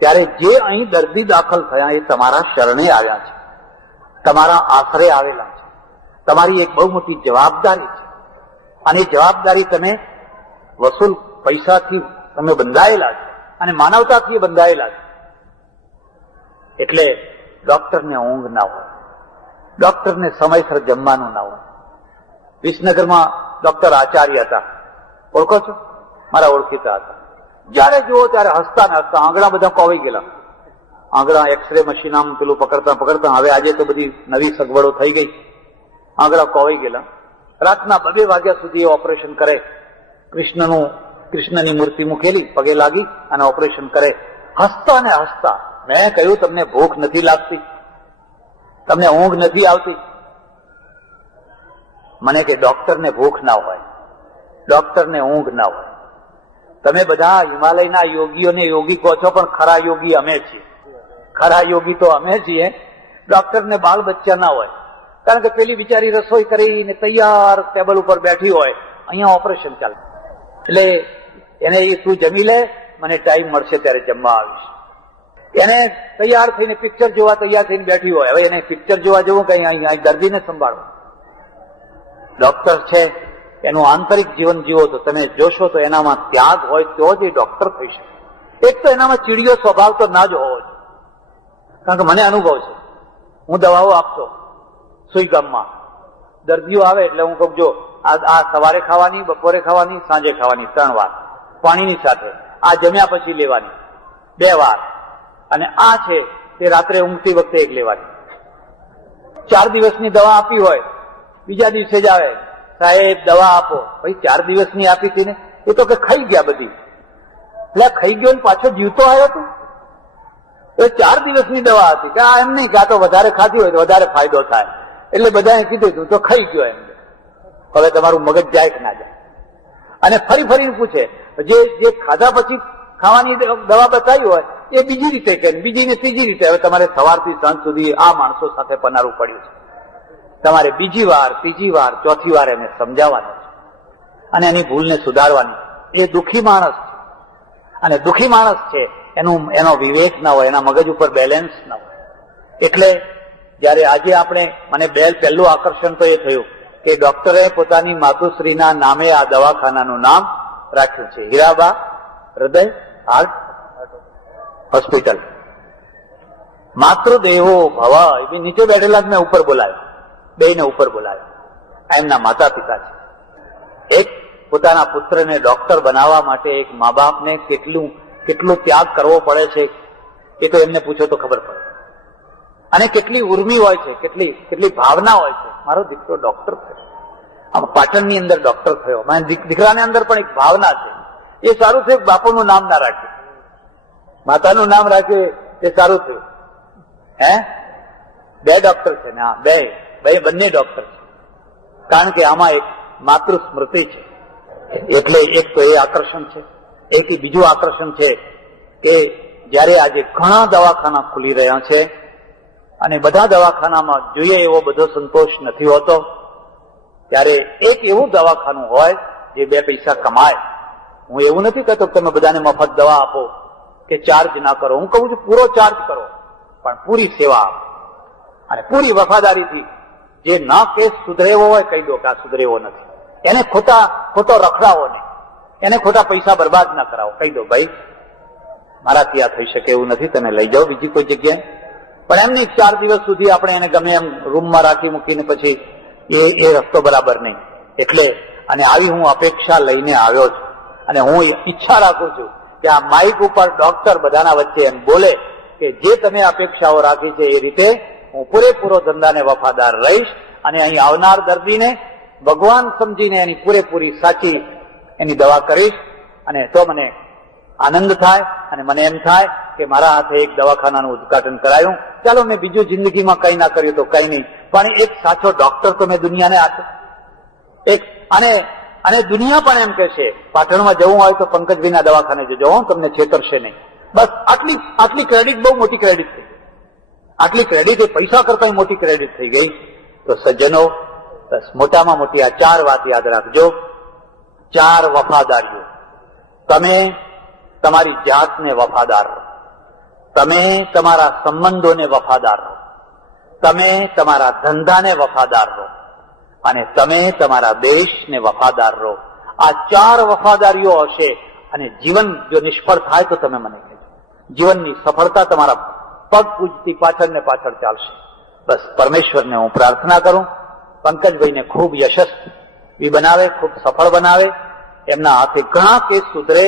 ત્યારે જે અહીં દર્દી દાખલ થયા એ તમારા શરણે આવ્યા છે, તમારા આશરે આવેલા છે. તમારી એક બહુ મોટી જવાબદારી છે, અને એ જવાબદારી તમે વસૂલ પૈસાથી તમે બંધાયેલા છે અને માનવતાથી બંધાયેલા છે. એટલે ડોક્ટરને ઊંઘ ના હોય, ડોક્ટરને સમયસર જમવાનું ના હોય. વિસનગરમાં ડોક્ટર આચાર્ય હતા, ઓળખો છો? મારા ઓળખીતા હતા. જયારે જુઓ ત્યારે હસતા ને હસતા, આંગળા બધા કોવાઈ ગયેલા. આંગળા એક્સરે મશીન આમ પેલું પકડતા પકડતા, હવે આજે તો બધી નવી સગવડો થઈ ગઈ, આંગળા કોવાઈ ગયેલા. રાતના 2 વાગ્યા સુધી ઓપરેશન કરે. કૃષ્ણની મૂર્તિ મૂકેલી, પગે લાગી અને ઓપરેશન કરે, હસતા ને હસતા. મેં કહ્યું તમને ભૂખ નથી લાગતી? તમને ઊંઘ નથી આવતી? મને કે ડોક્ટરને ભૂખ ના હોય, ડોક્ટરને ઊંઘ ના હોય. તમે બધા હિમાલયના યોગીઓને યોગી કહો છો, પણ ખરા યોગી અમે છીએ. ખરા યોગી તો અમે છીએ. ડોક્ટરને બાળ બચ્ચા ના હોય, કારણ કે પેલી બિચારી રસોઈ કરીને તૈયાર ટેબલ ઉપર બેઠી હોય, અહીંયા ઓપરેશન ચાલે. એટલે એને તું જમી લે, મને ટાઈમ મળશે ત્યારે જમવા આવીશ. એને તૈયાર થઈને પિક્ચર જોવા તૈયાર થઈને બેઠી હોય, હવે એને પિક્ચર જોવા જવું કઈ અહીં દર્દીને સંભાળવું. ડોક્ટર છે એનું આંતરિક જીવન જીવો તો તમે જોશો તો એનામાં ત્યાગ હોય તો જ એ ડોક્ટર થઈ શકે. એક તો એનામાં ચીડિયો સ્વભાવ તો ના જ હોવો જોઈએ, કારણ કે મને અનુભવ છે. હું દવાઓ આપતો સુઈગામમાં, દર્દીઓ આવે એટલે હું કહું જો આ સવારે ખાવાની, બપોરે ખાવાની, સાંજે ખાવાની 3 વાર પાણીની સાથે, આ જમ્યા પછી લેવાની 2 વાર, અને આ છે તે રાત્રે ઊંઘતી વખતે 1 લેવાની. 4 દિવસની દવા આપી હોય, બીજા દિવસે જ આવે, સાહેબ દવા આપો. ભાઈ 4 દિવસની આપી હતી ને, એ તો કે ખાઈ ગયા બધી. એટલે ખાઈ ગયો ને પાછો જીવતો આવ્યો તું? એ 4 દિવસની દવા હતી કે આ એમ નહીં કે આ તો વધારે ખાધી હોય તો વધારે ફાયદો થાય, એટલે બધાએ કીધું તું તો ખાઈ ગયો એમ. હવે તમારું મગજ જાય કે ના જાય? અને ફરી ફરીને પૂછે, જે ખાધા પછી ખાવાની દવા બતાવી હોય એ બીજી રીતે કે બીજી ને ત્રીજી રીતે. હવે તમારે સવારથી સાંજ સુધી આ માણસો સાથે પનારું પડ્યું છે. તમારે બીજી વાર, ત્રીજી વાર, ચોથી વાર એને સમજાવવાનું છે અને એની ભૂલને સુધારવાની. એ દુઃખી માણસ છે, અને દુઃખી માણસ છે એનો વિવેક ના હોય, એના મગજ ઉપર બેલેન્સ ના હોય. એટલે જયારે આજે આપણે મને પહેલું આકર્ષણ તો એ થયું કે ડોક્ટરે પોતાની માતુશ્રીના નામે આ દવાખાનાનું નામ રાખ્યું છે, હીરાબા હૃદય હાર્ટ હોસ્પિટલ. માતૃદેવો ભવ, એ નીચે બેઠેલા જ મેં ઉપર બોલાયો, બેયને ઉપર બોલાયો. આ એમના માતા પિતા છે. એક પોતાના પુત્રને ડોક્ટર બનાવવા માટે એક મા બાપને કેટલું ત્યાગ કરવો પડે છે એ તો એમને પૂછો તો ખબર પડે. અને કેટલી ઉર્મી હોય છે, કેટલી ભાવના હોય છે. મારો દીકરો ડોક્ટર થયો, આમ પાટણની અંદર ડોક્ટર થયો. મારા દીકરાને અંદર પણ એક ભાવના છે. એ સારું થયું બાપુનું નામ ના રાખ્યું, માતાનું નામ રાખ્યું, એ સારું થયું. બે ડોક્ટર છે ને, હા બંને ડોક્ટર છે. કારણ કે આમાં એક માતૃ સ્મૃતિ છે. એટલે એક તો એ આકર્ષણ છે. એક બીજું આકર્ષણ છે કે જયારે આજે ઘણા દવાખાના ખુલી રહ્યા છે અને બધા દવાખાનામાં જોઈએ એવો બધો સંતોષ નથી હોતો, ત્યારે એક એવું દવાખાનું હોય જે 2 પૈસા કમાય. હું એવું નથી કહેતો કે તમે બધાને મફત દવા આપો કે ચાર્જ ના કરો. હું કહું છું પૂરો ચાર્જ કરો, પણ પૂરી સેવા આપો અને પૂરી વફાદારીથી. જે ના કેસ સુધરેવો હોય કહી દો કે આ સુધરેવો નથી. એને ખોટો રખડાવો નહીં, એને ખોટા પૈસા બરબાદ ના કરાવો. કહી દો ભાઈ મારાથી આ થઈ શકે એવું નથી, તમે લઈ જાઓ બીજી કોઈ જગ્યાએ. પણ એમ નહીં 4 દિવસ સુધી આપણે એને ગમે એમ રૂમમાં રાખી મૂકીને પછી એ રસ્તો બરાબર નહીં. એટલે અને આવી હું અપેક્ષા લઈને આવ્યો છું અને હું ઈચ્છા રાખું છું કે આ માઇક ઉપર ડોક્ટર બધાના વચ્ચે એમ બોલે કે જે તમે અપેક્ષાઓ રાખી છે એ રીતે હું પૂરેપૂરો ધંધાને વફાદાર રહીશ અને અહીં આવનાર દર્દીને ભગવાન સમજીને એની પૂરેપૂરી સાચી એની દવા કરીશ. અને તો મને આનંદ થાય અને મને એમ થાય કે મારા હાથે એક દવાખાનાનું ઉદ્ઘાટન કરાયું. ચાલો મેં બીજું જિંદગીમાં કઈ ના કર્યું તો કઈ નહીં, પણ એક સાચો ડોક્ટર તો મેં દુનિયાને આપ્યો. અને દુનિયા પણ એમ કહેશે પાટણમાં જવું હોય તો પંકજભાઈના દવાખાને જજો, તમને છેતરશે નહીં. બસ આટલી ક્રેડિટ બહુ મોટી ક્રેડિટ થઈ ગઈ. આટલી ક્રેડિટ એ પૈસા કરતા મોટી ક્રેડિટ થઈ ગઈ. તો સજ્જનો, બસ મોટામાં મોટી આ 4 વાત યાદ રાખજો. 4 વફાદારીઓ. તમે તમારી જાતને વફાદાર રહો, તમે તમારા સંબંધોને વફાદાર રહો, તમે તમારા ધંધાને વફાદાર રહો અને તમે તમારા દેશને વફાદાર રહો. આ 4 વફાદારીઓ હશે અને જીવન જો નિષ્ફળ થાય તો તમે મને કહેજો. જીવનની સફળતા તમારા પગ પૂજતી પાછળ ને પાછળ ચાલશે. બસ પરમેશ્વરને હું પ્રાર્થના કરું પંકજભાઈને ખૂબ યશસ્વી બનાવે, ખૂબ સફળ બનાવે. એમના હાથે ઘણા કેસ સુધરે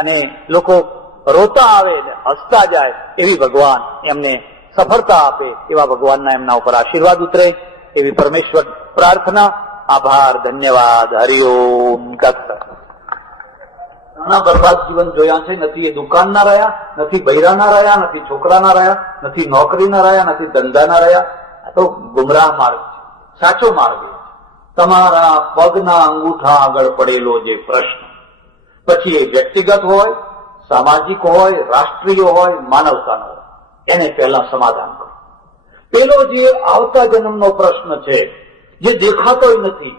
અને લોકો રોતા આવે ને હસતા જાય એવી ભગવાન એમને સફળતા આપે, એવા ભગવાનના એમના ઉપર આશીર્વાદ ઉતરે એવી પરમેશ્વર પ્રાર્થના. આભાર, ધન્યવાદ. હરિઓમ તત્સત. નાના બરબાદ જીવન જોયા છે. નથી એ દુકાનના રહ્યા, નથી બૈરાના રહ્યા, નથી છોકરાના રહ્યા, નથી નોકરીના રહ્યા, નથી ધંધાના રહ્યા. આ તો ગુમરાહ માર્ગ છે, સાચો માર્ગ છે. તમારા પગના અંગૂઠા આગળ પડેલો જે પ્રશ્ન, પછી એ વ્યક્તિગત હોય, સામાજિક હોય, રાષ્ટ્રીય હોય, માનવતાનો હોય, એને પહેલા સમાધાન કરો. પેલો જે આવતા જન્મનો પ્રશ્ન છે જે દેખાતોય નથી,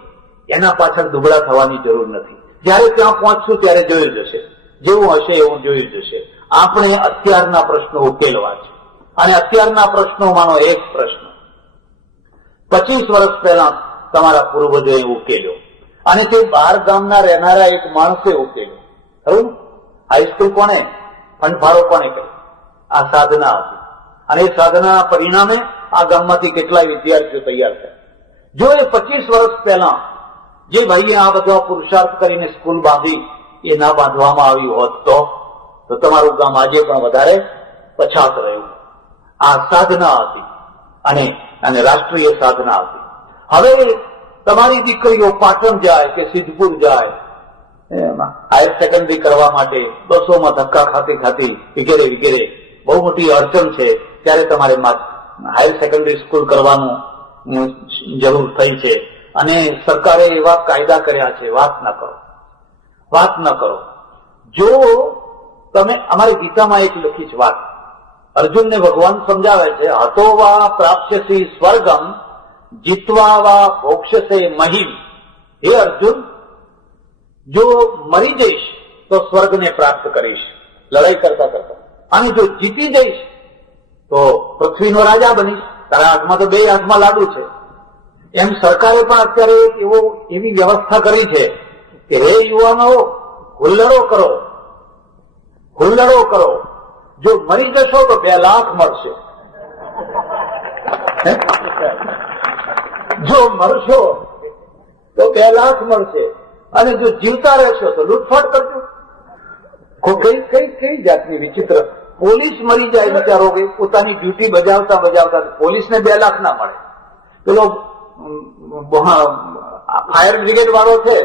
એના પાછળ દુબળા થવાની જરૂર નથી. જયારે ત્યાં પહોંચશું ત્યારે જોયું જશે, જેવું હશે એવું જોયું જશે. આપણે અત્યારના પ્રશ્નો ઉકેલવા છે અને અત્યારના પ્રશ્નોમાંનો એક પ્રશ્ન 25 વર્ષ પહેલા તમારા પૂર્વજોએ ઉકેલ્યો અને તે 12 ગામના રહેનારા એક માણસે ઉકેલ્યો. ખરું? હાઈસ્કૂલ કોને ફંડફાળો કોને કરી? આ સાધના હતી અને એ સાધનાના પરિણામે આ ગામમાંથી કેટલાય વિદ્યાર્થીઓ તૈયાર થયા. જો એ 25 વર્ષ પહેલા જે ભાઈએ આ બધા પુરુષાર્થ કરીને સ્કૂલ બાંધી એ ના બાંધવામાં આવી હોત તો તમારું ગામ આજે પણ વધારે પછાત રહ્યું. આ સાધના હતી અને રાષ્ટ્રીય સાધના હતી. હવે તમારી દીકરીઓ પાટણ જાય કે સિદ્ધપુર જાય હાયર સેકન્ડરી કરવા માટે બસોમાં ધક્કા ખાતી વગેરે વગેરે બહુ મોટી અડચણ છે, ત્યારે તમારે હાયર સેકન્ડરી સ્કૂલ કરવાનું જરૂર થઈ છે અને સરકારે એવા કાયદા કર્યા છે. વાત ન કરો. જો તમે અમારી ગીતામાં એક લખી છે વાત, અર્જુનને ભગવાન સમજાવે છે, હતો વા પ્રાપ્સ્યસી સ્વર્ગમ જીતવા વા ભોક્ષ્યસે મહિમ. હે અર્જુન, જો મરી જઈશ તો સ્વર્ગને પ્રાપ્ત કરીશ લડાઈ કરતા કરતા, અને જો જીતી જઈશ તો પૃથ્વીનો રાજા બનીશ. તારા હાથમાં તો બે હાથમાં લાડુ છે. એમ સરકારે પણ અત્યારે એવી વ્યવસ્થા કરી છે કે હે યુવાનો, હુલ્લડો કરો, હુલ્લડો કરો. જો મરી જશો તો 2 લાખ મળશે, જો મરશો તો 2 લાખ મળશે, અને જો જીવતા રહેશો તો લૂંટફાટ કરજો. કઈ જાતની વિચિત્ર. પોલીસ મરી જાય વિચારો કે પોતાની ડ્યુટી બજાવતા બજાવતા પોલીસને 2 લાખ ના મળે. પેલો ફાયર બ્રિગેડ વાળો છે,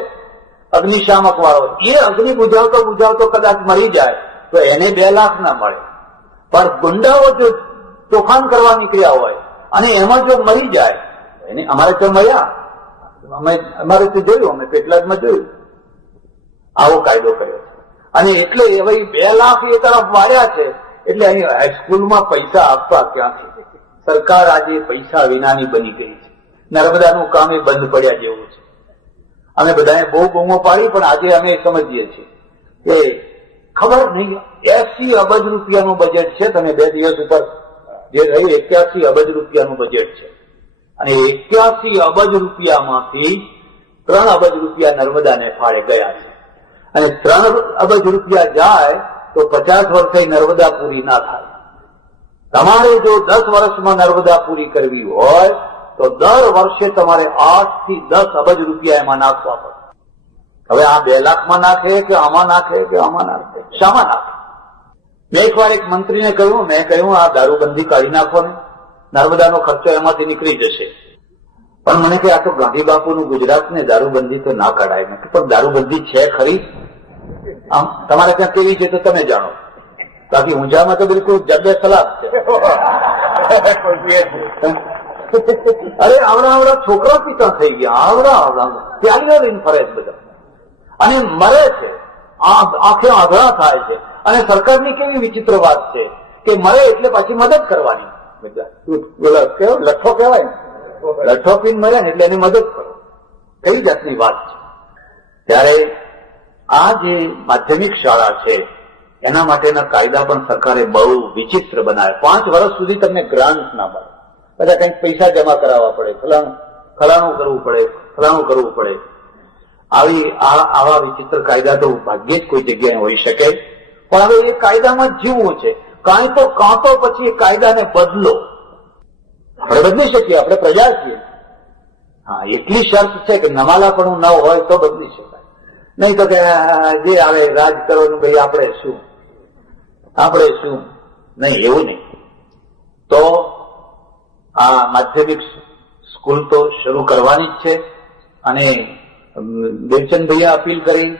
અગ્નિશામક વાળો, એ અગ્નિ બુજાવતો કદાચ મરી જાય તો એને 2 લાખ ના મળે. પણ ગુંડાઓ જો તોફાન કરવા નીકળ્યા હોય અને એમાં જો મરી જાય, એને અમારે તો મળ્યા, અમારે તો જોયું, અમે પેટલાદમાં જોયું, આવો કાયદો કર્યો છે. અને એટલે હવે 2 લાખ એ તરફ વાળ્યા છે. એટલે અહીં હાઈસ્કૂલમાં પૈસા આપવા ક્યાંથી? સરકાર આજે પૈસા વિનાની બની ગઈ છે. નર્મદાનું કામ એ બંધ પડ્યા જેવું છે. અમે બધાએ બહુ બૂમો પાડી, પણ આજે અમે સમજીએ છીએ કે ખબર નહીં, 80 અબજ રૂપિયાનું બજેટ છે. તમે 2 દિવસ ઉપર જે રહી 81 અબજ રૂપિયાનું બજેટ છે. અને 81 અબજ રૂપિયામાંથી 3 અબજ રૂપિયા નર્મદાને ફાળે ગયા છે. અને 3 અબજ રૂપિયા જાય તો 50 વર્ષે નર્મદા પૂરી ના થાય. તમારે જો 10 વર્ષમાં નર્મદા પૂરી કરવી હોય તો દર વર્ષે તમારે 8 થી 10 અબજ રૂપિયા એમાં નાખવા પડે. હવે આ 2 લાખમાં નાખે કે આમાં નાખે કે આમાં નાખે, શામાં નાખે? મેં એકવાર એક મંત્રીને કહ્યું, મેં કહ્યું આ દારૂબંધી કાઢી નાખો ને, નર્મદાનો ખર્ચો એમાંથી નીકળી જશે. પણ મને કે આ તો ગાંધી બાપુનું ગુજરાત ને, દારૂબંધી તો ના કાઢાય. મેં પણ દારૂબંધી છે ખરી? આમ તમારે ત્યાં કેવી છે તો તમે જાણો, બાકી ઊંઝામાં તો બિલકુલ જબ્બે સલાદ છે. અરે આવડા છોકરા પિતા થઈ ગયા, આવડા ત્યાંની લઈને ફરે છે બધા, અને મરે છે, આંખે આંધળા થાય છે. અને સરકારની કેવી વિચિત્ર વાત છે કે મરે એટલે પાછી મદદ કરવાની. લઠ્ઠો કહેવાય ને, લઠ્ઠો પીને મરે ને એટલે એની મદદ કરો. કઈ જાતની વાત છે? ત્યારે આ જે માધ્યમિક શાળા છે એના માટેના કાયદા પણ સરકારે બહુ વિચિત્ર બનાવ્યા. 5 વર્ષ સુધી તમને ગ્રાન્ટ ના મળે, બધા કંઈક પૈસા જમા કરાવવા પડે, ફલાણું કરવું પડે. આવા વિચિત્ર કાયદા તો ભાગ્યે જ કોઈ જગ્યાએ હોઈ શકે. પણ હવે એ કાયદામાં જીવવું છે. કાં તો પછી એ કાયદાને બદલો. આપણે બદલી શકીએ, આપણે પ્રજા છીએ. હા, એટલી શરત છે કે નમાલાપણું ન હોય તો બદલી શકાય. નહીં તો કે જે આવે રાજ કરો ને ભાઈ આપણે શું નહીં, એવું નહીં. તો આ માધ્યમિક સ્કૂલ તો શરૂ કરવાની જ છે. અને દેવચંદ ભૈયા અપીલ કરી,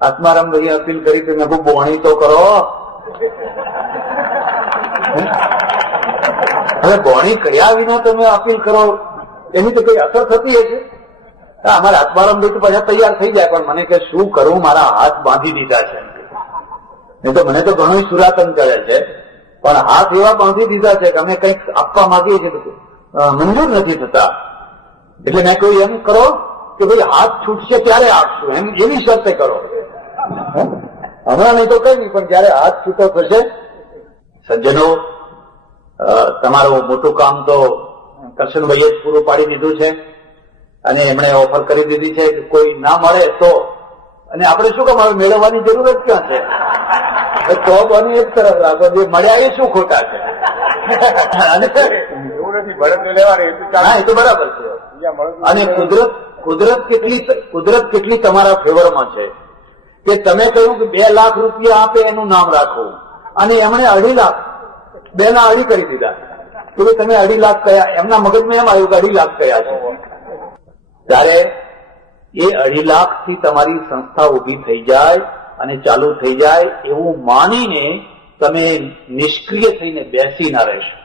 આત્મારામ ભૈયા અપીલ કરી કે મેં બોણી તો કરો. હવે બોણી કર્યા વિના તમે અપીલ કરો એની તો કઈ અસર થતી હશે? અમારા આત્મારામ ભાઈ તો પાછા તૈયાર થઈ જાય, પણ મને કે શું કરું, મારા હાથ બાંધી દીધા છે. નહીં તો મને તો ઘણું સુરાતન કરે છે, પણ હાથ એવા બાંધી દીધા છે કે અમે કંઈક આપવા માંગીએ છીએ તો મંજૂર નથી થતા. એટલે મેં કહ્યું એમ કરો કે ભાઈ હાથ છૂટશે ત્યારે આપશું, એમ એવી શરતે કરો. હમણાં નહીં તો કઈ નહીં, પણ જયારે હાથ છૂટો થશે. સજ્જનો, તમારું મોટું કામ તો કરશનભાઈએ જ પૂરું પાડી દીધું છે. અને એમણે ઓફર કરી દીધી છે કે કોઈ ના મળે તો, અને આપણે શું કામ હવે મેળવવાની જરૂર જ ક્યાં છે? તો બની એક તરફ રાખો, જે મળ્યા એ શું ખોટા છે? એવું નથી, બળદ લેવાની એ તો બરાબર છે. અને કુદરત કેટલી તમારા ફેવરમાં છે કે તમે કહ્યું કે 2 લાખ રૂપિયા આપે એનું નામ રાખવું, અને એમણે 2.5 લાખ, 2 ના 2.5 કરી દીધા. તો તમે 2.5 લાખ કયા? એમના મગજમાં એમ આવ્યું કે 2.5 લાખ કયા છે. ત્યારે એ 2.5 લાખથી તમારી સંસ્થા ઉભી થઈ જાય અને ચાલુ થઈ જાય એવું માનીને તમે નિષ્ક્રિય થઈને બેસી ના રહેશો.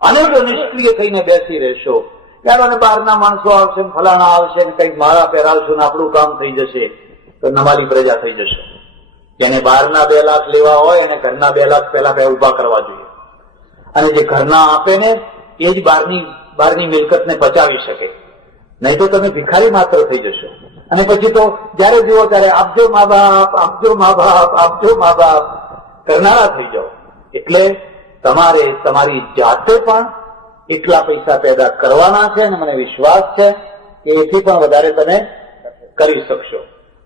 અને જો નિષ્ક્રિય થઈને બેસી રહેશો, ત્યારે બહારના માણસો આવશે, ફલાણા આવશે ને કંઈક માળા પહેરાવશું ને આપણું કામ થઈ જશે, તો નમાલી પ્રજા થઈ જશે. જેને બહારના 2 લાખ લેવા હોય એને ઘરના 2 લાખ પહેલા ઉભા કરવા જોઈએ. અને જે ઘરના આપે ને એ જ બહારની મિલકતને બચાવી શકે. નહીં તો તમે ભિખારી માત્ર થઈ જશો. અને પછી તો જયારે જુઓ ત્યારે આપજો મા બાપ, આપજો મા બાપ, આપજો મા બાપ કરનારા થઈ જાઓ. એટલે તમારે તમારી જાતે પણ એટલા પૈસા પેદા કરવાના છે અને મને વિશ્વાસ છે કે એથી પણ વધારે તમે કરી શકશો.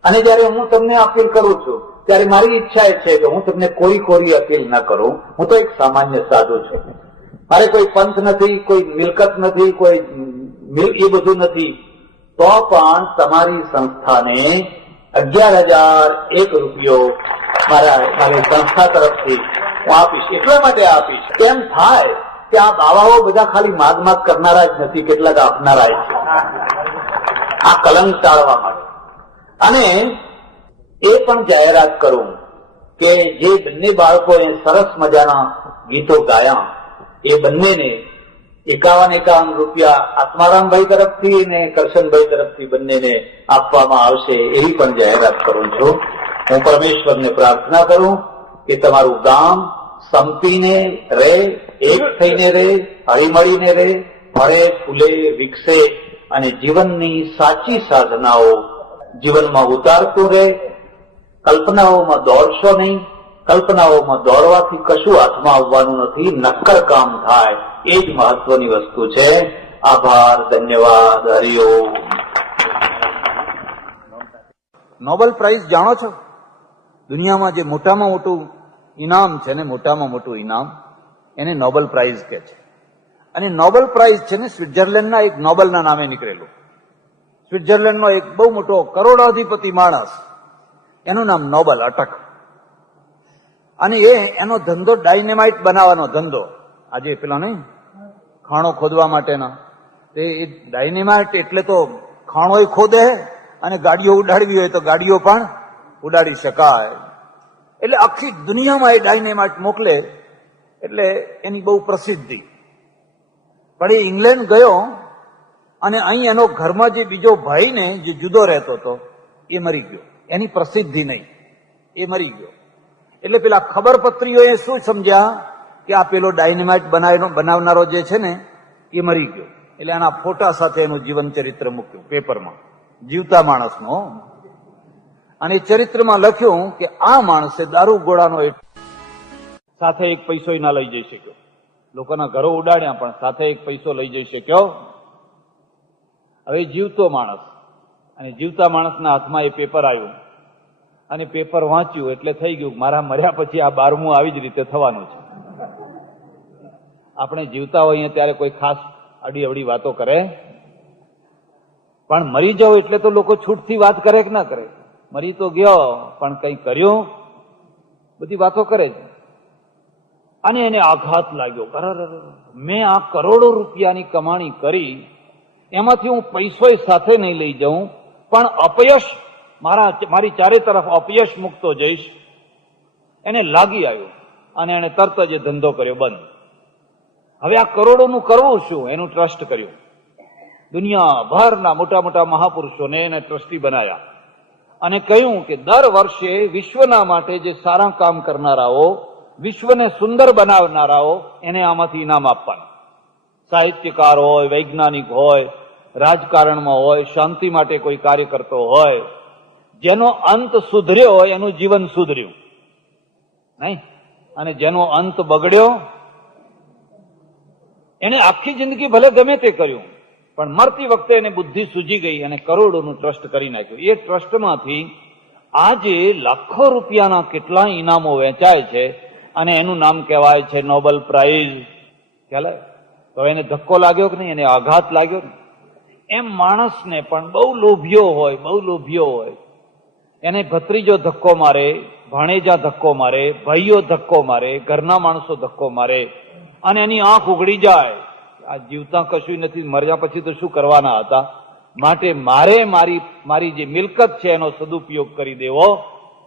અને જયારે હું તમને અપીલ કરું છું ત્યારે મારી ઈચ્છા એ છે કે હું તમને કોરી અપીલ ન કરું. હું તો એક સામાન્ય સાધુ છું. મારે કોઈ પંથ નથી, કોઈ મિલકત નથી, કોઈ એ બધું નથી. તો પણ તમારી સંસ્થાને 11,001 રૂપિયો મારી સંસ્થા તરફથી હું આપીશ. એટલા માટે આપીશ કેમ થાય કે આ બાવાઓ બધા ખાલી માગ કરનારા જ નથી, કેટલાક આપનારા છે, આ કલંક ટાળવા માટે. અને એ પણ જાહેરાત કરું કે જે બંને બાળકોએ સરસ મજાના ગીતો ગાયા એ બંનેને 51 રૂપિયા આત્મારામભાઈ તરફથી અને કરશનભાઈ તરફથી બંનેને આપવામાં આવશે, એવી પણ જાહેરાત કરું છું. હું પરમેશ્વરને પ્રાર્થના કરું કે તમારું ગામ સંપીને રહે, એક થઈને રહે, હળીમળીને રહે, ફળે ફૂલે વિકસે અને જીવનની સાચી સાધનાઓ જીવનમાં ઉતારતું રહે. કલ્પનાઓમાં દોડશો નહીં. કલ્પનાઓમાં દોડવાથી કશું હાથમાં આવવાનું નથી. નક્કર કામ થાય એ જ મહત્વની વસ્તુ છે. આભાર, ધન્યવાદ, હરિઓમ. નોબેલ પ્રાઇઝ જાણો છો? દુનિયામાં જે મોટામાં મોટું ઇનામ છે ને, મોટામાં મોટું ઇનામ એને નોબેલ પ્રાઇઝ કહે છે. અને નોબેલ પ્રાઇઝ છે ને સ્વિટ્ઝરલેન્ડના એક નોબેલના નામે નીકળેલું. સ્વિટ્ઝરલેન્ડનો એક બહુ મોટો કરોડાધિપતિ માણસ, એનું નામ નોબલ અટક. અને એનો ધંધો ડાયનેમાઇટ બનાવવાનો ધંધો. આજે પેલા નહીં ખાણો ખોદવા માટેના, એ ડાયનેમાઇટ એટલે તો ખાણોય ખોદે અને ગાડીઓ ઉડાડવી હોય તો ગાડીઓ પણ ઉડાડી શકાય. એટલે આખી દુનિયામાં એ ડાયનેમાઇટ મોકલે, એટલે એની બહુ પ્રસિદ્ધિ. પણ એ ઇંગ્લેન્ડ ગયો અને અહીં એનો ઘરમાં જે બીજો ભાઈ ને જે જુદો રહેતો હતો એ મરી ગયો. એની પ્રસિદ્ધિ નહીં, એ મરી ગયો. એટલે પેલા ખબરપત્રીઓએ શું સમજ્યા કે આ પેલો ડાયનેમાઇટ બનાવનારો જે છે ને એ મરી ગયો. એટલે આના ફોટા સાથે એનું જીવન ચરિત્ર મૂક્યું પેપરમાં, જીવતા માણસનો. અને ચરિત્રમાં લખ્યું કે આ માણસે દારૂ ગોળાનો સાથે એક પૈસો ના લઈ જઈ શક્યો. લોકોના ઘરો ઉડાડ્યા પણ સાથે એક પૈસો લઈ જઈ શક્યો. હવે જીવતો માણસ, અને જીવતા માણસના હાથમાં એ પેપર આવ્યું અને પેપર વાંચ્યું એટલે થઈ ગયું મારા મર્યા પછી આ 12મું આવી જ રીતે થવાનું છે. આપણે જીવતા હોઈએ ત્યારે કોઈ ખાસ અડી અવડી વાતો કરે, પણ મરી જાવ એટલે તો લોકો છૂટથી વાત કરે કે ના કરે? મરી તો ગયો પણ કંઈ કર્યું, બધી વાતો કરે છે. અને એને આઘાત લાગ્યો, મેં આ કરોડો રૂપિયાની કમાણી કરી, એમાંથી હું પૈસો સાથે નહીં લઈ જાઉં, પણ અપયશ મારી ચારે તરફ અપયશ મૂકતો જઈશ. એને લાગી આવ્યું અને એને તરત જ ધંધો કર્યો બંધ. હવે આ કરોડોનું કરવું શું? એનું ટ્રસ્ટ કર્યું. દુનિયાભરના મોટા મોટા મહાપુરુષોને એને ટ્રસ્ટી બનાવ્યા અને કહ્યું કે દર વર્ષે વિશ્વના માટે જે સારા કામ કરનારાઓ, વિશ્વને સુંદર બનાવનારાઓ, એને આમાંથી ઇનામ આપવાનું. સાહિત્યકાર હોય, વૈજ્ઞાનિક હોય, રાજકારણમાં હોય, શાંતિ માટે કોઈ કાર્ય કરતો હોય, જેનો અંત સુધર્યો હોય એનું જીવન સુધર્યું નહીં, અને જેનો અંત બગડ્યો એને આખી જિંદગી ભલે ગમે તે કર્યું પણ મરતી વખતે એને બુદ્ધિ સૂજી ગઈ અને કરોડોનું ટ્રસ્ટ કરી નાખ્યું. એ ટ્રસ્ટમાંથી આજે લાખો રૂપિયાના કેટલા ઇનામો વેચાય છે અને એનું નામ કહેવાય છે નોબેલ પ્રાઇઝ. ખ્યાલ? તો એને ધક્કો લાગ્યો કે નહીં? એને આઘાત લાગ્યો ને? એમ માણસને પણ બહુ લોભિયો હોય, એને ભત્રીજો ધક્કો મારે, ભાણેજા ધક્કો મારે, ભાઈઓ ધક્કો મારે, ઘરના માણસો ધક્કો મારે અને એની આંખ ઉઘડી જાય. આ જીવતા કશું નથી, મર્યા પછી તો શું કરવાના હતા? માટે મારે મારી જે મિલકત છે એનો સદુપયોગ કરી દેવો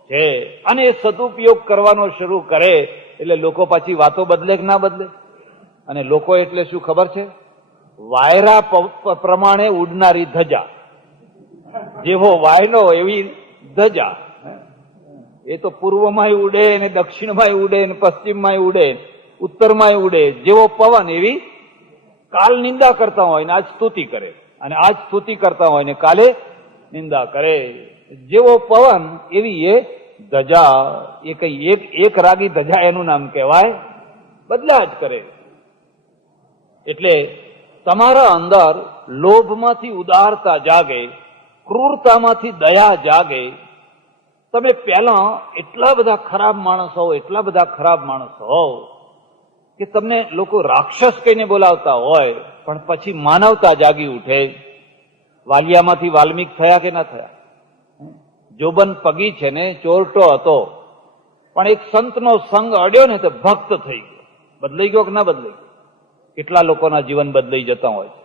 છે. અને એ સદુપયોગ કરવાનો શરૂ કરે એટલે લોકો પાછી વાતો બદલે કે ના બદલે? અને લોકો એટલે શું ખબર છે? વાયરા પ્રમાણે ઉડનારી ધજા. જેવો વાયલો એવી ધજા. એ તો પૂર્વમાંય ઉડે ને દક્ષિણમાંય ઉડે ને પશ્ચિમમાંય ઉડે, ઉત્તરમાંય ઉડે. જેવો પવન એવી કાલ નિંદા કરતા હોય ને આજ સ્તુતિ કરે, અને આજ સ્તુતિ કરતા હોય ને કાલે નિંદા કરે. જેવો પવન એવી એ ધજા. એ કઈ એક રાગી ધજા એનું નામ કહેવાય, બદલ્યા જ કરે. એટલે તમારા અંદર લોભમાંથી ઉદારતા જાગે, ક્રૂરતામાંથી દયા જાગે. તમે પહેલા એટલા બધા ખરાબ માણસ હોવ કે તમને લોકો રાક્ષસ કહીને બોલાવતા હોય, પણ પછી માનવતા જાગી ઉઠે. વાલિયામાંથી વાલ્મીક થયા કે ના થયા? જોબન પગી છે ને ચોરટો હતો, પણ એક સંતનો સંગ અડ્યો ને તો ભક્ત થઈ ગયો. બદલાઈ ગયો કે ના બદલાઈ ગયો? કેટલા લોકોના જીવન બદલાઈ જતા હોય છે.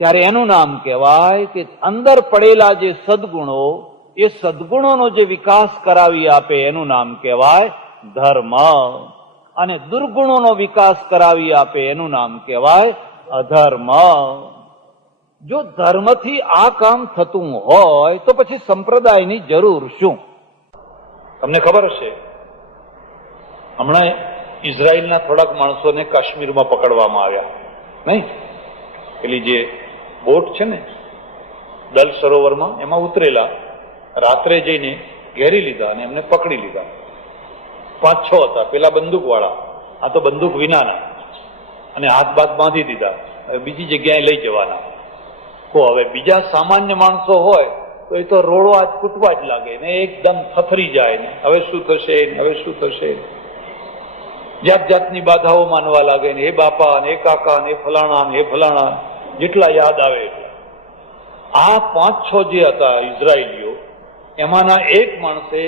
ત્યારે એનું નામ કહેવાય કે અંદર પડેલા જે સદગુણો, એ સદગુણોનો જે વિકાસ કરાવી આપે એનું નામ કહેવાય ધર્મ, અને દુર્ગુણોનો વિકાસ કરાવી આપે એનું નામ કહેવાય અધર્મ. જો ધર્મથી આ કામ થતું હોય તો પછી સંપ્રદાયની જરૂર શું? તમને ખબર હશે, હમણાં ઇઝરાયલના થોડાક માણસોને કાશ્મીરમાં પકડવામાં આવ્યા, નહીં? પેલી જે બોટ છે ને દલ સરોવરમાં, એમાં ઉતરેલા, રાત્રે જઈને ઘેરી લીધા અને એમને પકડી લીધા. 5-6 હતા. પેલા બંદૂક વાળા, આ તો બંદૂક વિનાના, અને હાથ બાથ બાંધી દીધા. હવે બીજી જગ્યાએ લઈ જવાના. હવે બીજા સામાન્ય માણસો હોય તો એ તો રોડો આજ કૂટવા જ લાગે ને, એકદમ થથરી જાય ને, હવે શું થશે, હવે શું થશે, જાત જાતની બાધાઓ માનવા લાગે ને, હે બાપા ને, હે કાકા ને, હે ફલાણા ને, હે ફલાણા, જેટલા યાદ આવે એટલા. આ 5-6 જે હતા ઇઝરાયલીઓ, એમાંના એક માણસે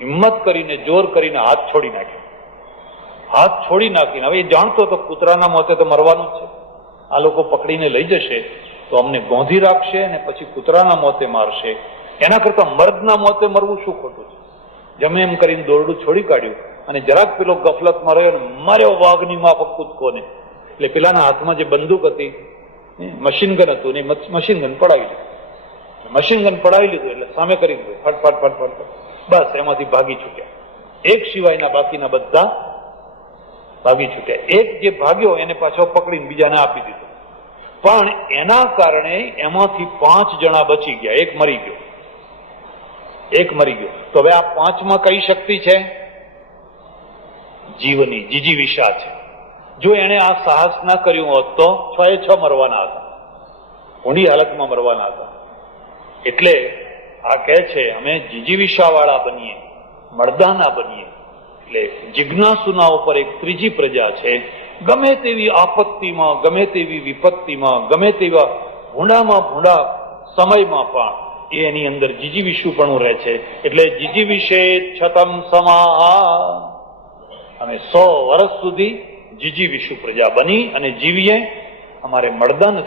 હિંમત કરીને, જોર કરીને હાથ છોડી નાખ્યો. હાથ છોડી નાખીને, હવે એ જાણતો હતો કૂતરાના મોતે તો મરવાનું જ છે, આ લોકો પકડીને લઈ જશે તો અમને ગોંધી રાખશે અને પછી કૂતરાના મોતે મારશે, એના કરતા મર્દના મોતે મરવું શું ખોટું છે. જમે એમ કરીને દોરડું છોડી કાઢ્યું અને જરાક પેલો ગફલતમાં રહ્યો ને માર્યો વાઘની માફક કૂદકોને. એટલે પેલાના હાથમાં જે બંદૂક હતી, મશીન ગન હતું, ને મશીન ગન પડાવી લીધું. એટલે સામે કરી દીધું, ફટ. બસ એમાંથી ભાગી છૂટ્યા. એક સિવાયના બાકીના બધા ભાગી છૂટ્યા. એક જે ભાગ્યો એને પાછો પકડીને બીજાને આપી દીધો. પણ એના કારણે એમાંથી 5 જણા બચી ગયા, એક મરી ગયો. તો હવે આ 5માં કઈ શક્તિ છે? જીવની જીજીવિષા છે. જો એને આ સાહસ ના કર્યું હોત તો 6 મરવાના હતા, ઊંડી હાલતમાં મરવાના હતા. એટલે આ કહે છે અમે જીજીવિષા વાળા બનીએ, મર્દાના બનીએ. એટલે જિજ્ઞાસુના ઉપર એક ત્રીજી પ્રજા છે. ગમે તેવી આપત્તિમાં, ગમે તેવી વિપત્તિમાં, ગમે તેવા ભૂંડામાં ભૂંડા સમયમાં પણ એ એની અંદર જીજીવિષુપણું રહે છે. એટલે જીજીવિષે છતમ સમાહ, અમે 100 વર્ષ સુધી જીજીવિષુ પ્રજા બની અને જીવીએ. અમારે મળદા નથી.